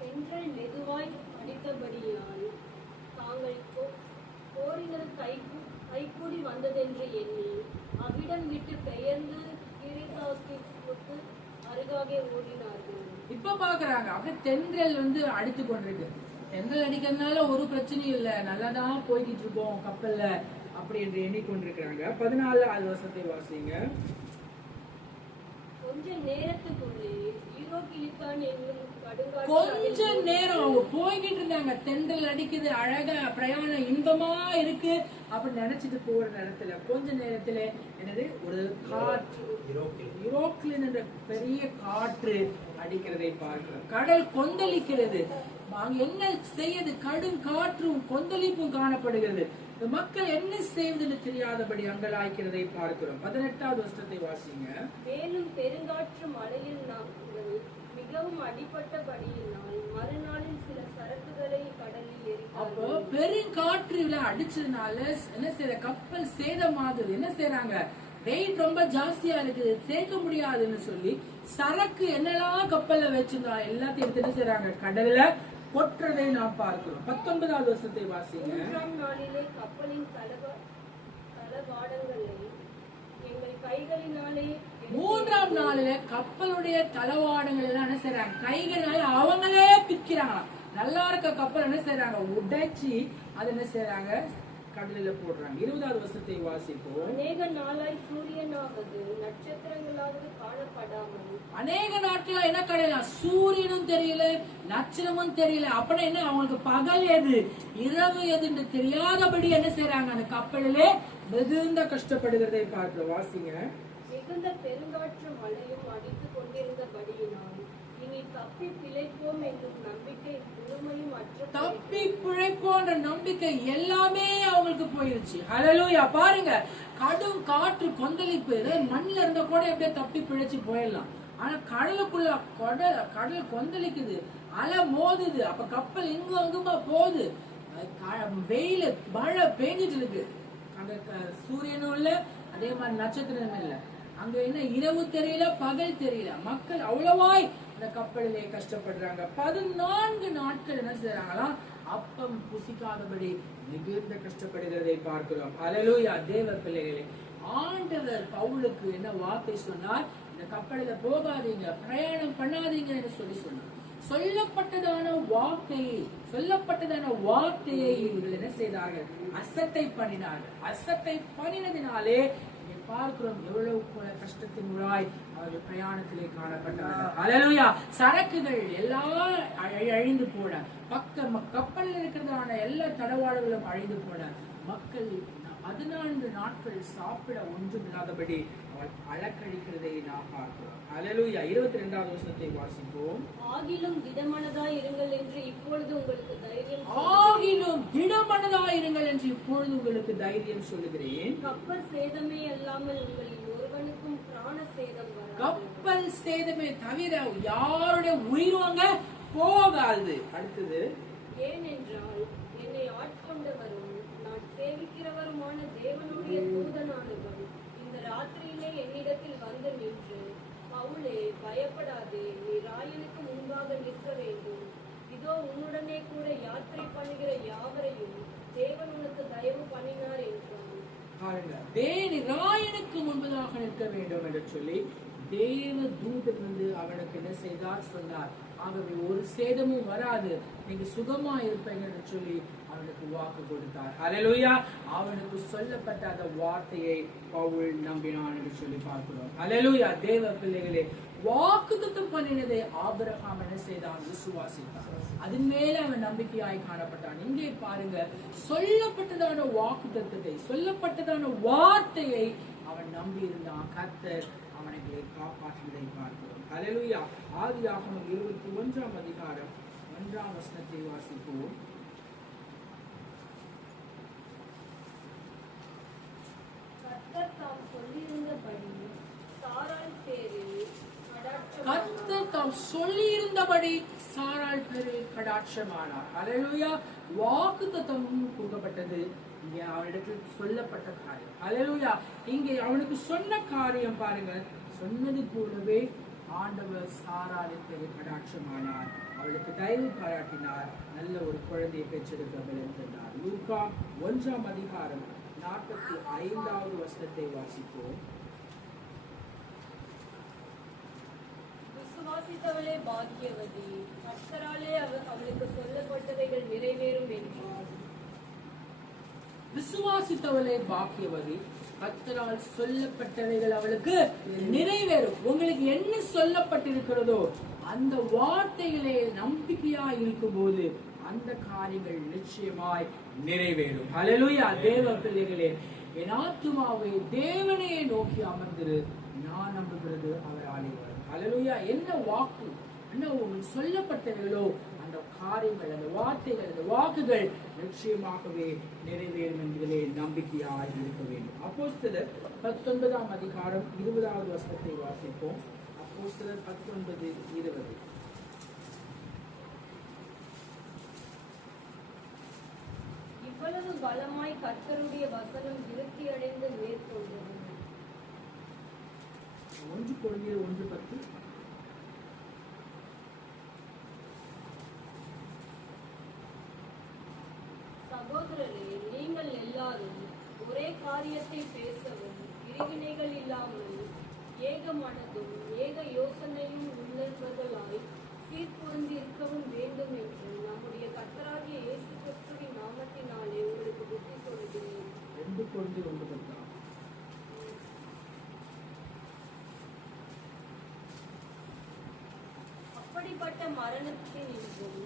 பெண்கள் மெதுவாய் அடித்தபடியால் தாங்கள் போரினர் கைகூடி வந்ததென்று எண்ணி அவ்விடம் விட்டு பெயர்ந்து கிரேத்தாவுக்கு அருகாக ஓடினார்கள். இப்ப பாக்குறாங்க அப்படியே தென்றல் அடித்து கொண்டிருக்கு. தென்றல் அடிக்கிறதுனால ஒரு பிரச்சனையும் இல்ல, நல்லாதான் போய்கிட்டு இருக்கோம் கப்பல்ல அப்படி என்று எண்ணிக்கொண்டிருக்கிறாங்க. 14வது வசனத்தை வாசிங்க. கொஞ்ச நேரத்துக்குள்ளே கொஞ்ச நேரம் அவங்க போய்கிட்டு இருந்தாங்க, தென்றல் அடிக்குது, அழகா பிரயாணம் இன்பமா இருக்கு அப்படின்னு நினைச்சிட்டு போற நேரத்துல கொஞ்ச நேரத்துல என்னது ஒரு காற்று, யூரோக்லின் என்ற பெரிய காற்று அடிக்கிறதை பார்க்கிறோம். கடல் கொந்தளிக்கிறது. அங்க என்ன செய்யுது, கடும் காற்றும் கொந்தளிப்பும் காணப்படுகிறது. இந்த மக்கள் என்ன செய்வதுன்னு தெரியாதபடி அங்கலாய்க்கிறதை பார்க்கிறோம். 18வது வசனத்தை வாசிங்க. மேலும் பெருங்காற்று மழையில் நாங்கள் மிகவும் அடிபட்டபடியினால் மறுநாளில் சில சரக்குகளை கடலில் எரித்தார்கள். அப்போ பெருங்காற்றுல அடிச்சதுனால என்ன செய்யற, கப்பல் சேதமாகுது. என்ன செய்யறாங்க, வெயிட் ரொம்ப ஜாஸ்தியா இருக்குது, சேர்க்க முடியாதுன்னு சொல்லி சரக்கு என்னெல்லாம் கப்பல்ல வச்சிருந்தா எல்லாத்தையும் எடுத்து என்ன செய்யறாங்க, கடல்ல கொற்றதை நாம் பார்க்கிறோம். 19வது வசனத்தை வாசிங்க. 3ஆம் நாளிலே கப்பலின் தளவாடங்களை எங்கள் கைகளினாலே 3ஆம் நாளில கப்பலுடைய தளவாடங்கள் எல்லாம் என்ன செய்யறாங்க, கைகளால அவங்களே பிக்கிறாங்க. நல்லா இருக்க கப்பல் என்ன செய்யறாங்க, உடைச்சி அது என்ன செய்யறாங்க, கடலில போடுறாங்க. 20வது வசனத்தை வாசிப்போம். அநேக நாளாய் சூரியனாவது நட்சத்திரங்களாவது காணப்படாமல், அநேக நாட்களா என்ன கிடையாது, சூரியனும் தெரியல நட்சத்திரமும் தெரியல. அப்படின்னா என்ன, அவங்களுக்கு பகல் எது இரவு எதுன்னு தெரியாதபடி என்ன செய்யறாங்க, அந்த கப்பலிலே மிகுந்த கஷ்டப்படுகிறதை பார்க்க வாசிங்க. மிகுந்த பெருங்காற்று மழையும் அடித்துக் கொண்டிருந்தபடியினால் இனி தப்பி பிழைப்போம் என்னும் நம்பிக்கை முழுமையும் தப்பி பிழைப்போன்ற நம்பிக்கை எல்லாமே அவங்களுக்கு போயிருச்சு. ஹல்லேலூயா. பாருங்க, கடும் காற்று கொந்தளிப்பு, மண்ணில இருந்த கூட எப்படியே தப்பி பிழைச்சு போயிடலாம். ஆனா கடலுக்குள்ள கடல் கொந்தளிக்குது, அலை மோதுது, அப்ப கப்பல் இங்க அங்குமா போகுது, வெயில மழை பெஞ்சிட்டு இருக்கு, அங்க சூரியனும் இல்ல, அதே மாதிரி நட்சத்திரமும் இல்ல, அங்க என்ன இரவு தெரியல பகல் தெரியல, மக்கள் அவ்வளவாய் இந்த கப்பலிலே கஷ்டப்படுறாங்க. 14 நாட்கள் என்ன செய்யறாங்களாம், அப்பம் புசிக்காதபடி மிகுந்த கஷ்டப்படுகிறதை பார்க்கிறோம். ஹல்லேலூயா. தேவ பிள்ளைகளே, ஆண்டவர் பவுலுக்கு என்ன வார்த்தை சொன்னார், இந்த கப்பலில போகாதீங்க, பிரயாணம் பண்ணாதீங்க என்று சொன்னார். சொல்லப்பட்டதான வார்த்தையை இவர்கள் என்ன செய்தார்கள், அசட்டை பண்ணினார்கள். அசட்டை பண்ணினதினாலே பார்க்கிறோம் எவ்வளவு கஷ்டத்தினுள்ளாய் அவர்கள் பிரயாணத்திலே காணப்பட்டார்கள். ஹல்லேலூயா. சரக்குகள் எல்லாம் அழிந்து போன, கப்பலில் இருக்கிறதான எல்லா தடவாளர்களும் அழிந்து போன, மக்கள் 14 நாட்கள் சாப்பிட ஒன்றும் இல்லாதபடி அவள் அலக்கழிக்கிறதை நாம் பார்க்கிறோம். ஹல்லேலூயா. 22வது வசனத்தை வாசிப்போம். ஆகிலும் திடமனதாய் இருங்கள் என்று இப்பொழுது உங்களுக்கு தைரியம் சொல்லுகிறேன். கப்பல் சேதமே அல்லாமல் உங்களில் ஒருவனுக்கும் பிராண சேதம் வராது. கப்பல் சேதமே தவிர யாருடைய உயிரும் போகாது. அடுத்தது, ஏனென்றால் என்னை ஆட்கொண்டவரும் நான் சேவிக்கிறவருமான தேவனுடைய தூதனானவர் இந்த ராத்திரியிலே என்னிடத்தில் வந்து நின்று, பவுலே பயப்படாதே, நீ ராயனுக்கு முன்பாக நிற்க வேண்டும், இதோ உன்னுடனே கூட யாத்திரை பண்ணுகிற யாவரையும் தேவன் உனக்கு தயவு பண்ணினார் என்றார். ராயனுக்கு முன்பதாக நிற்க வேண்டும் என்று சொல்லி தேவ தூதன் வந்து அவனுக்கு என்ன செய்தார் சொன்னார். ஆகவே ஒரு சேதமும் வராது, நீங்க சுகமா இருப்பீங்கன்னு சொல்லி அவனுக்கு வாக்கு கொடுத்தார். ஹல்லேலூயா. அவனுக்கு சொல்லப்பட்ட அந்த வார்த்தையை பவுல் நம்பினான் என்று சொல்லி பார்க்கிறோம். ஹல்லேலூயா. தேவ பிள்ளைகளே, வாக்குத்தத்தம் பண்ணினதை ஆபிரகாம் என்ன செய்தான்? விசுவாசித்தான். அதன் மேல அவன் நம்பிக்கையாய் காணப்பட்டான். இங்கே பாருங்க, சொல்லப்பட்டதான வாக்குத்தத்தத்தை, சொல்லப்பட்டதான வார்த்தையை அவன் நம்பி இருந்தான். கர்த்தர் அவனை காப்பாற்றினதை பார்க்கிறோம். ஹல்லேலூயா. ஆதியாகமம் 21ஆம் அதிகாரம் 1ஆம் வசனத்தை வாசிப்போம். கர்த்தர் தாம் சொல்லியிருந்தபடி சாராள் பேரில் கர்த்தர் தாம் சொல்லியிருந்தபடி சாராள் பேரில் கடாட்சமானார். ஹல்லேலூயா. வாக்குத்தத்தம் கொடுக்கப்பட்டது. இங்கே அவனிடத்தில் சொல்லப்பட்ட காரியம். ஹல்லேலூயா. இங்கே அவனுக்கு சொன்ன காரியம் பாருங்க, சொன்னது போலவே ஆண்டவர் சாராளின் பேரில் கடாட்சமானார். அவளுக்கு தயவு பாராட்டினார். நல்ல ஒரு குழந்தையை பெற்றெடுக்க விளைந்தார். லூக்கா 1ஆம் அதிகாரம் 45வது வசனத்தை வாசிப்போம். விசுவாசித்தவளே பாக்கியவதி, கர்த்தராலே அவளுக்கு சொல்லப்பட்டவைகள் நிறைவேறும் என்றார். விசுவாசித்தவளே பாக்கியவதி, கர்த்தரால் சொல்லப்பட்டவைகள் அவளுக்கு நிறைவேறும். உங்களுக்கு என்ன சொல்லப்பட்டிருக்கிறதோ அந்த வார்த்தைகளே நம்பிக்கையா இருக்கும் போது அந்த காரியங்கள் நிச்சயமாய் நிறைவேறும். ஹல்லேலூயா. தேவ பிள்ளைகளே, என் ஆத்துமாவை தேவனையே நோக்கி அமர்ந்திரு, நான் நம்புகிறது அவர் ஆளுவார். ஹல்லேலூயா. என்ன வாக்கு, என்ன உங்களுக்கு சொல்லப்பட்டவைகளோ அந்த காரியங்கள், அந்த வார்த்தைகள், அந்த வாக்குகள் நிச்சயமாகவே நிறைவேறும் என்பதிலே நம்பிக்கையாக இருக்க வேண்டும். அப்போஸ்தலர் 19ஆம் அதிகாரம் 20வது வசனத்தை வாசிப்போம். அப்போஸ்தலர் 19:20. இவ்வளவு பலமாய் கர்த்தருடைய வசனம் விருத்தி அடைந்து மேற்கொண்டது. 1 கொரிந்தியர் 1:10. சகோதரரே, நீங்கள் எல்லாரும் ஒரே காரியத்தை பேசவும், பிரிவினைகள் இல்லாமல் ஏக மனதும் ஏக யோசனையும் உள்ளவர்களாய் சீர்பொருந்தி இருக்கவும் வேண்டும் என்று நம்முடைய கர்த்தராகிய இயேசு கிறிஸ்துவின் நாமத்தினாலே உங்களுக்கு புத்தி சொல்கிறேன். 2 கொரிந்தியர் 1:10. அப்படிப்பட்ட மரணத்தின் இன்றும்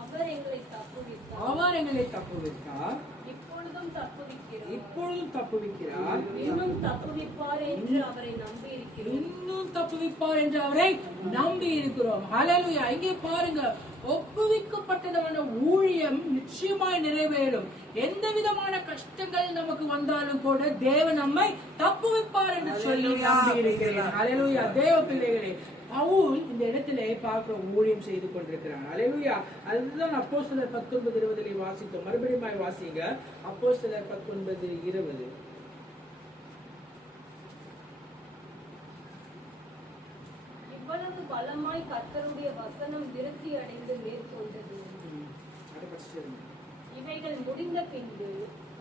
அவர் எங்களை தப்புவித்தார். அவர் எங்களை தப்புவித்தார். இப்பொழுதும் தப்புவிக்கிறார். இப்பொழுதும் தப்புவிக்கிறார். இன்னும் தப்புவிப்பார் என்று அவரை நம்பி இருக்கிறோம். இன்னும் தப்புவிப்பார் என்று அவரை நம்பி இருக்கிறோம். ஹல்லேலூயா. இங்கே பாருங்க, ஒப்புவிக்கப்பட்டதான ஊழியம் நிச்சயமாய் நிறைவேறும். எந்த விதமான கஷ்டங்கள் நமக்கு வந்தாலும் கூட தேவன் நம்மை தப்புவிப்பார் என்று சொல்லி நம்பி இருக்கிறேன். ஹல்லேலூயா. தேவ பிள்ளைகளே, பவுல் இந்த இடத்திலே பார்க்கிற ஊழியம் செய்து கொண்டிருக்கிறான். ஹல்லேலூயா. அதுதான் அப்போஸ்தலர் 19:20 வாசித்தோம். மறுபடியும் வாசிங்க. அப்போஸ்தலர் 19:20. இவ்வளவு பலமாய் கர்த்தருடைய வசனம் விருத்தி அடைந்து மேற்கொண்டது. இவைகள் முடிந்த பின்பு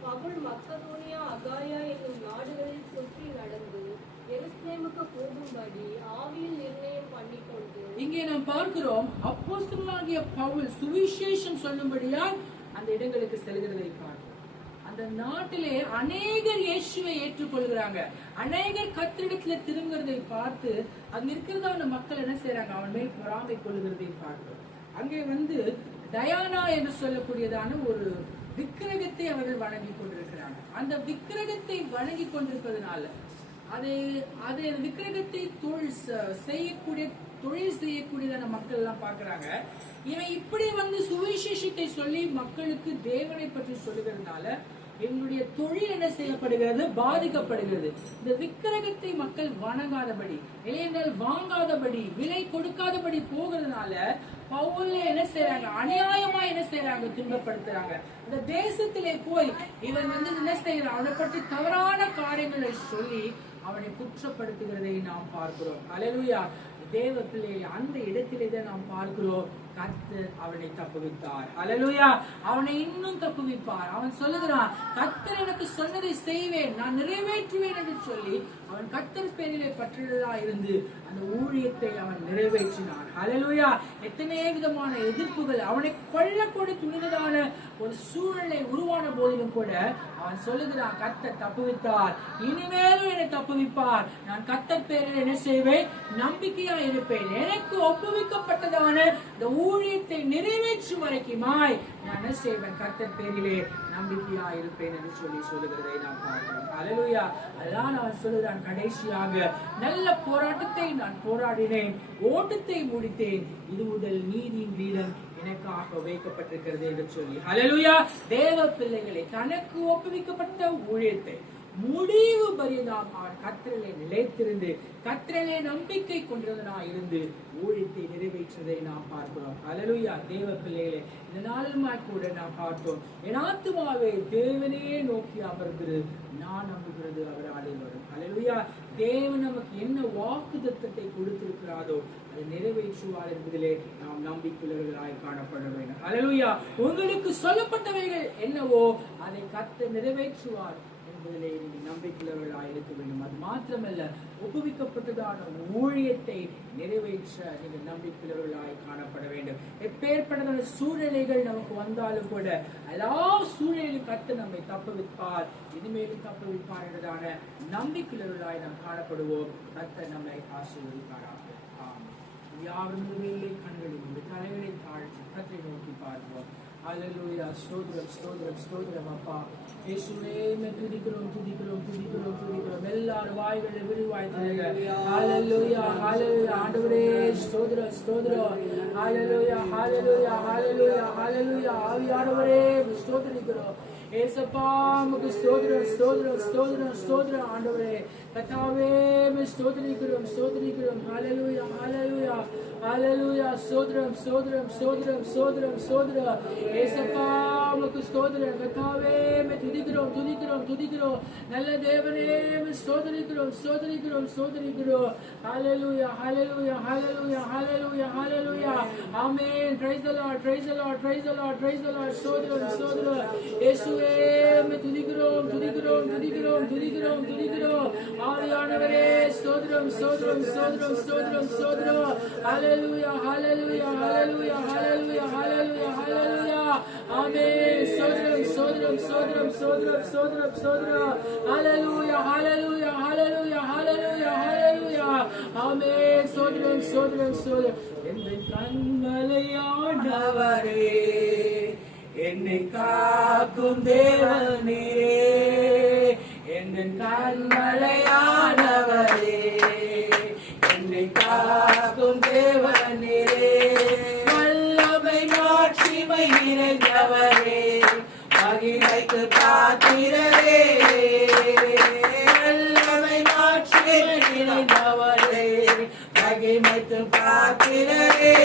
பவுல் மக்கதோனியா, அகாயா என்னும் நாடுகளில் சுற்றி நடந்து எருசலேமுக்கு போகும்படி ஆவியில் நிர்ணயம் பண்ணிக்கொண்டு. இங்கே நாம் பார்க்கிறோம், அப்போஸ்தலனாகிய பவுல் சுவிசேஷம் சொல்லும்படியால் அந்த இடங்களுக்கு செல்கிறதை பார்க்கிறோம். அந்த நாட்டிலே அநேகர் இயேசுவை ஏற்றுக்கொள்கிறாங்க. அநேகர் கர்த்தரிடத்துல திரும்புகிறதை பார்த்து அங்க இருக்கிறதான மக்கள் என்ன செய்யறாங்க? அவன் மேல் பொறாமை கொள்ளுகிறதை பார்க்கிறோம். அங்கே வந்து டயானா என்று சொல்லக்கூடியதான ஒரு விக்கிரகத்தை அவர்கள் வணங்கி கொண்டிருக்கிறாங்க. அந்த விக்கிரகத்தை வணங்கி கொண்டிருப்பதனால அதை விக்கிரகத்தை தொழில் செய்யக்கூடியதான மக்கள் எல்லாம் பாக்குறாங்க. இவன் இப்படி வந்து சுவிசேஷத்தை சொல்லி மக்களுக்கு தேவனை பற்றி சொல்லுகிறதுனால எங்களுடைய தொழில் என்ன செய்யப்படுகிறது? பாதிக்கப்படுகிறது. இந்த விக்கிரகத்தை மக்கள் வணங்காதபடி, இல்லையென்றால் வாங்காதபடி, விலை கொடுக்காதபடி போகிறதுனால பவுல் என்ன செய்யறாங்க? அநியாயமா என்ன செய்யறாங்க? துன்பப்படுத்துறாங்க. இந்த தேசத்திலே போய் இவன் வந்து என்ன செய்யறான்? அவனை பற்றி தவறான காரியங்களை சொல்லி அவனை குற்றப்படுத்துகிறதை நாம் பார்க்கிறோம். ஹல்லேலூயா. தேவ பிள்ளைகளை அந்த இடத்திலே தான் நாம் பார்க்கிறோம். கர்த்தர் அவனை தப்புவித்தார். ஹல்லேலூயா. அவனை இன்னும் தப்புவிப்பார். அவன் சொல்லுகிறான், கர்த்தர் எனக்கு சொன்னதை செய்வேன், நான் நிறைவேற்றி நிறைவேற்றுவேன் என்று சொல்லி அவன் கர்த்தர் பேரிலே பற்றுள்ளதா இருந்து அந்த ஊழியத்தை அவன் நிறைவேற்றினான். ஹல்லேலூயா. எத்தனை விதமான எதிர்ப்புகள் அவனை கொல்லக்கூட துணிந்ததான ஒரு சூழ்நிலை உருவான போதிலும் கூட அவன் சொல்லுகிறான், கர்த்தர் தப்புவித்தார், இனிமேலும் என்னை தப்புவிப்பார், நான் கர்த்தர் பேரில் என்ன செய்வேன், நம்பிக்கையா இருப்பேன், எனக்கு ஒப்புவிக்கப்பட்டதான இந்த ஊழியத்தை நிறைவேற்றும் வரைக்குமாய் நான் என்ன செய்வேன், கர்த்தர் பேரிலே நம்பிக்கையா இருப்பேன் என்று சொல்லி சொல்லுகிறதை நாம் பார்க்கிறோம். ஹல்லேலூயா. அதான் அவன் சொல்லுகிறான், கடைசியாக நல்ல போராட்டத்தை நான் போராடினேன், ஓட்டத்தை முடித்தேன், இது முதல் நீதியின் கிரீடம் எனக்காக வைக்கப்பட்டிருக்கிறது என்று சொல்லி. ஹல்லேலூயா. தேவ பிள்ளைகளை தனக்கு ஒப்புவிக்கப்பட்ட ஊழியத்தை முடிவு பரியதாம் அவன் கர்த்தரிலே நிலைத்திருந்து கர்த்தரிலே நம்பிக்கை கொண்டவனாய் இருந்து ஊழியத்தை நிறைவேற்றதை நாம் பார்க்கிறோம். ஹல்லேலூயா. தேவ பிள்ளைகளே, இந்த நாளுமாய் கூட நாம் பார்த்தோம், என் ஆத்துமாவே தேவனே நோக்கி அமர்ந்து நான் நம்புகிறது அவராலே வரும். ஹல்லேலூயா. தேவன் நமக்கு என்ன வாக்குத்தத்தத்தை கொடுத்திருக்கிறாரோ அதை நிறைவேற்றுவார் என்பதிலே நாம் நம்பிக்கையுள்ளவர்களாய் காணப்பட வேண்டும். ஹல்லேலூயா. உங்களுக்கு சொல்லப்பட்டவைகள் என்னவோ அதை கர்த்தர் நிறைவேற்றுவார் என்பதிலே நீங்கள் நம்பிக்கையுள்ளவர்களாய் இருக்க வேண்டும். அது மாத்திரமல்ல, ஒப்புவிக்கப்பட்டதான ஊழியத்தை நிறைவேற்ற நீங்கள் நம்பிக்கையுள்ளவர்களாய் காணப்பட வேண்டும். எப்பேற்பட்டதான சூழ்நிலைகள் நமக்கு வந்தாலும் கூட எல்லா சூழ்நிலையும் கர்த்தர் நம்மை தப்புவிப்பார், இனிமேலும் தப்புவிப்பார் என்றதான நம்பிக்கையுள்ளவர்களாய் நாம் காணப்படுவோம். கர்த்தர் நம்மை ஆசீர்வதிப்பாராக. ஆமென். யாரும் கண்களில் தலைகளை தாழ்த்தி கர்த்தரை நோக்கி பார்ப்போம். ஹல்லேலூயா. ஸ்தோத்திரம், ஸ்தோத்திரம், ஸ்தோத்திரம். அப்பா இயேசுவே, துதிக்கிறோம், துதிக்கிறோம், துதிக்கிறோம், துதிக்கிறோம். எல்லாரும் வாய்களை விரிவாய் தருங்க. ஹல்லேலூயா, ஹல்லேலூயா. ஆண்டவரே ஸ்தோத்திரம், ஸ்தோத்திரம். ஹல்லேலூயா, ஹல்லேலூயா, ஹல்லேலூயா, ஹல்லேலூயா. ஆவியானவரே ஸ்தோத்திரிக்கிறோம். ஏசப்பா உமக்கு ஸ்தோத்திரம், ஸ்தோத்திரம், ஸ்தோத்திரம், ஸ்தோத்திரம். ஆண்டவரே கர்த்தாவே ஸ்தோத்திரிக்கிறோம், ஸ்தோத்திரிக்கிறோம். ஹல்லேலூயா, ஹல்லேலூயா, ஹல்லேலூயா. ஸ்தோத்திரம், ஸ்தோத்திரம், ஸ்தோத்திரம், ஸ்தோத்திரம், ஸ்தோத்திரம். ஏசப்பா உமக்கு ஸ்தோத்திரம். கர்த்தாவே துதிக்கிறோம், துதிக்கிறோம், துதிக்கிறோம். நல்ல தேவனே ஸ்தோத்திரிக்கிறோம், ஸ்தோத்திரிக்கிறோம், ஸ்தோத்திரிக்கிறோம். Hallelujah, hallelujah, hallelujah, hallelujah, hallelujah. Amen. Praise the Lord, praise the Lord, praise the Lord, praise the Lord. ஸ்தோத்திரம், ஸ்தோத்திரம். இயேசுவே துதிக்கிறோம், துதிக்கிறோம், துதிக்கிறோம், துதிக்கிறோம், துதிக்கிறோம். ஆவியானவரே ஸ்தோத்திரம், ஸ்தோத்திரம், ஸ்தோத்திரம், ஸ்தோத்திரம், ஸ்தோத்திரம். ஹல்லேலூயா, hallelujah, hallelujah, hallelujah, hallelujah, hallelujah. ஆமென். ஸ்தோத்திரம், ஸ்தோத்திரம், ஸ்தோத்திரம், ஸ்தோத்திரம், ஸ்தோத்திரம், ஸ்தோத்திரம். ஹல்லேலூயா, ஹல்லேலூயா, ஹல்லேலூயா, ஹல்லேலூயா, ஹல்லேலூயா. ஆமென். ஸ்தோத்திரம், ஸ்தோத்திரம், ஸ்தோத்திரம். என் கண்மலையானவரே, என்னை காக்கும் தேவனே, என் கண்மலையானவரே, என்னை காக்கும் தேவனே, வல்லமை மாட்சிமை நிறைந்தவரே, மகிமைக்கு பாத்திரரே, வல்லமை மாட்சிமை நிறைந்தவரே, மகிமைக்கு பாத்திரரே.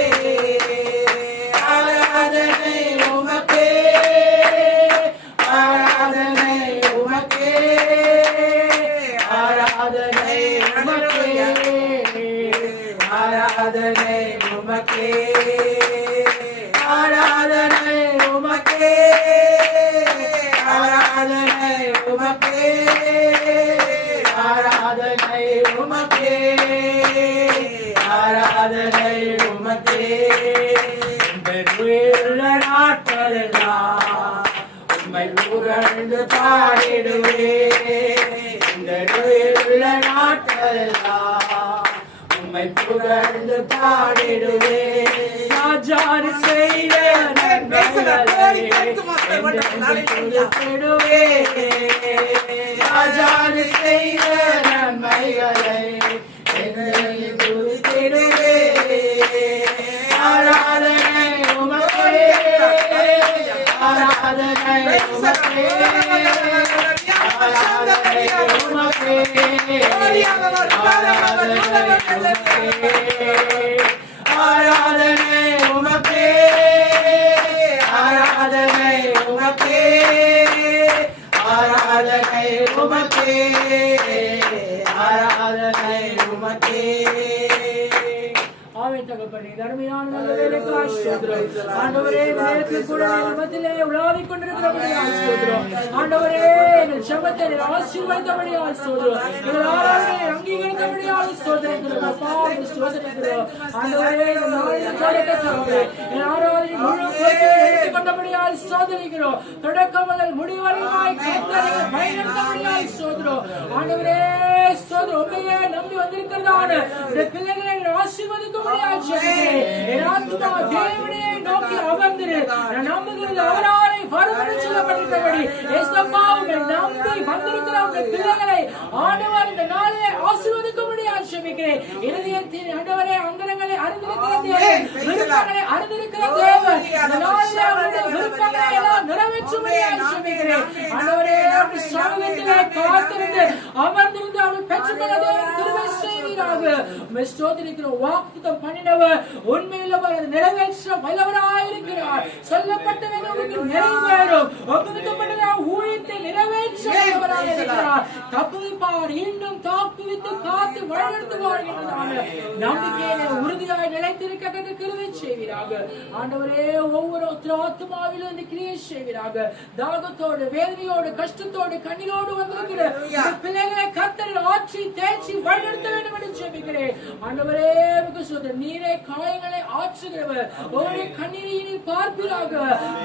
ஆராதனை உமக்கே, ஆராதனை உமக்கே, ஆராதனை உமக்கே, ஆராதனை உமக்கே, ஆராதனை உமக்கே, ஆராதனை உமக்கே, ஆராதனை உமக்கே, ஆராதனை உமக்கே. உள்ள நாட்களெல்லாம் உம்மை புகழ்ந்து பாடிடுவே, இந்த உள்ள நாட்களெல்லாம் உம்மை புகழ்ந்து பாடிடுவே. ராஜாரு செய்த நன்மைகளை துதித்திடுவே, ராஜாரு செய்த நன்மைகளை துதித்திடுவே. ஆராதனை உமக்கே, ஆராதனை உமக்கே, ஆராதனை உமக்கே, ஆராதனை உமக்கே, ஆராதனை உமக்கே, ஆராதனை உமக்கே, ஆராதனை உமக்கே. வருகிறீராய் தகப்பனே. தர்மையான நல்ல வேலைக்காய் ஸ்தோத்திரம். ஆண்டவரே, நேரத்தில் கூட எங்கள் மத்தியிலே உலாவிக் கொண்டிருக்கிறபடியால் ஸ்தோத்திரம். ஆண்டவரே, எங்கள் ஜெபத்தை ஆசீர்வதித்தபடியால் ஸ்தோத்திரம். எங்கள் ஆராதனையை அங்கீகரித்தபடியால் ஸ்தோத்திரிக்கிறோம். அப்பா, ஸ்தோத்திரிக்கிறோம். ஆண்டவரே, இந்த நாளின் தொடக்கத்தாகவே எங்கள் ஆராதனை முழு பொறுப்பை எடுத்துக்கொண்டபடியால் ஸ்தோத்திரிக்கிறோம். தொடக்கம் முதல் முடிவரையாய் கர்த்தரை பயன்படுத்தபடியால் ஸ்தோத்திரம். ஆண்டவரே, ஸ்தோத்திரம். உண்மையே நம்பி வந்திருக்கிறதான இந்த பிள்ளைகளை ஆசீர்வதிக்கும்படியால் ஜெபிக்கிறேன். என் ஆத்துமா தேவனை நோக்கி அமர்ந்திரு. நான் நம்புகிறது அவராரை வரும் என்று சொல்லப்பட்டிருக்கிறபடி ஏசப்பா, உம்மை நம்பி வந்திருக்கிற உங்கள் பிள்ளைகளை ஆண்டவர் இந்த நாளை ஆசீர்வதிக்கும்படியால் ஜெபிக்கிறேன். இருதயத்தின் ஆண்டவரே அந்தரங்களை அறிந்திருக்கிற தேவன், விருப்பங்களை அறிந்திருக்கிற தேவன், இந்த நாளிலே உங்களுடைய விருப்பங்களை எல்லாம் நிறைவேற்றும்படியால் ஜெபிக்கிறேன். ஆண்டவரே, உம்முடைய சமூகத்திலே காத்திருந்து அமர்ந்திருந்து அவர்கள் பெற்றுக்கொள்ள தேவன் கிருபை செய்வீராக. உம்மை ஸ்தோத்திரிக்கிறோம். வாக்குத்தத்தம் பண்ணினவர் உண்மையுள்ளவர், அதை நிறைவேற்ற வல்லவராயிருக்கிறார். சொல்லப்பட்டவைகள் உங்களுக்கு நிறைவேறும். ஒப்புவிக்கப்பட்ட ஊழியத்தை நிறைவேற்ற வல்லவராயிருக்கிறார். தப்புவிப்பார், இன்னும் தாக்குவித்து காத்து வழிநடத்துவார் என்பதான நம்பிக்கையிலே உறுதியாய் நிலைத்திருக்க கிருபை செய்வீராக. ஆண்டவரே, ஒவ்வொரு ஆத்துமாவிலும் இந்த கிரியை செய்வீராக. தாகத்தோடு, வேதனையோடு, கஷ்டத்தோடு, கண்ணீரோடு வந்திருக்கிற இந்த பிள்ளைகளை கர்த்தர் ஆற்றி தேய்ச்சி வழிநடத்த வேண்டும் என்று ஜெபிக்கிறேன். ஆண்டவரே, நீரே காயங்களை ஆற்றுகிறவர். ஒவ்வொரு கண்ணீரையும் பார்ப்பீராக,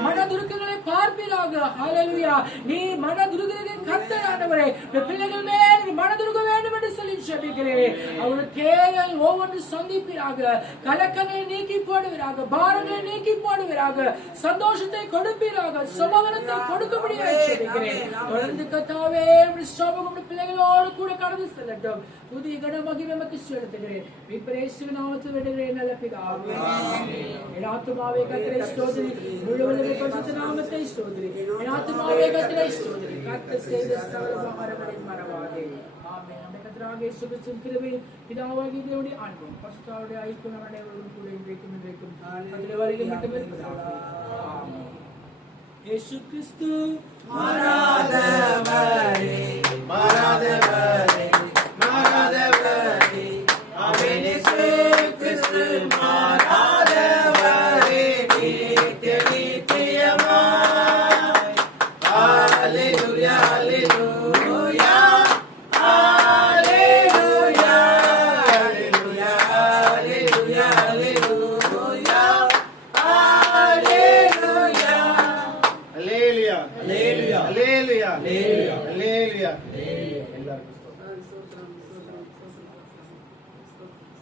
மனதுருக்கங்களை பார்ப்பீராக. ஹல்லேலூயா. நீ மனதுருக்கிறதை கர்த்தர் ஆண்டவரே, பிள்ளைகள் மேல் மனதுருக்க வேண்டும் என்று சொல்லி ஜெபிக்கிறேன். அவருடைய தேவைகள் ஒவ்வொன்று சந்திப்பீராக. கலக்கங்களை நீக்கி போடுவீராக, பாரங்களை நீக்கி போடுவீராக, சந்தோஷத்தை கொடுப்பீராக, சமாதானத்தை கொடுக்கும்படியாக ஜெபிக்கிறேன். தொடர்ந்து கர்த்தாவே, உம்முடைய பிள்ளைகளோடு கூட கடந்து செல்லட்டும். புதிய கன மகிமைக்கு செலுத்துகிறேன். மீட்பரேசுவின் நாமத்தில் வேண்டுகிறேன் நல்ல பிதாவே. என் ஆத்துமாவே கர்த்தரை ஸ்தோத்திரி, முழுவதுமே பரிசுத்த நாமத்தை ஸ்தோத்திரி. என் ஆத்துமாவே கர்த்தரை ஸ்தோத்திரி, கர்த்தர் செய்த சகல உபகாரங்களை மறவாதே. ஆமென். நம்முடைய கர்த்தராகிய இயேசு கிறிஸ்துவின் கிருபையும் பிதாவாகிய தேவனுடைய அன்பும் பரிசுத்தாவிய ஐக்கியம் நம் அனைவரோடும் கூட இன்றைக்கும் அதில் வருகை மட்டும் இருப்பதாக. ஆமென். இயேசு கிறிஸ்து மாறாதவரே, மாறாதவரே.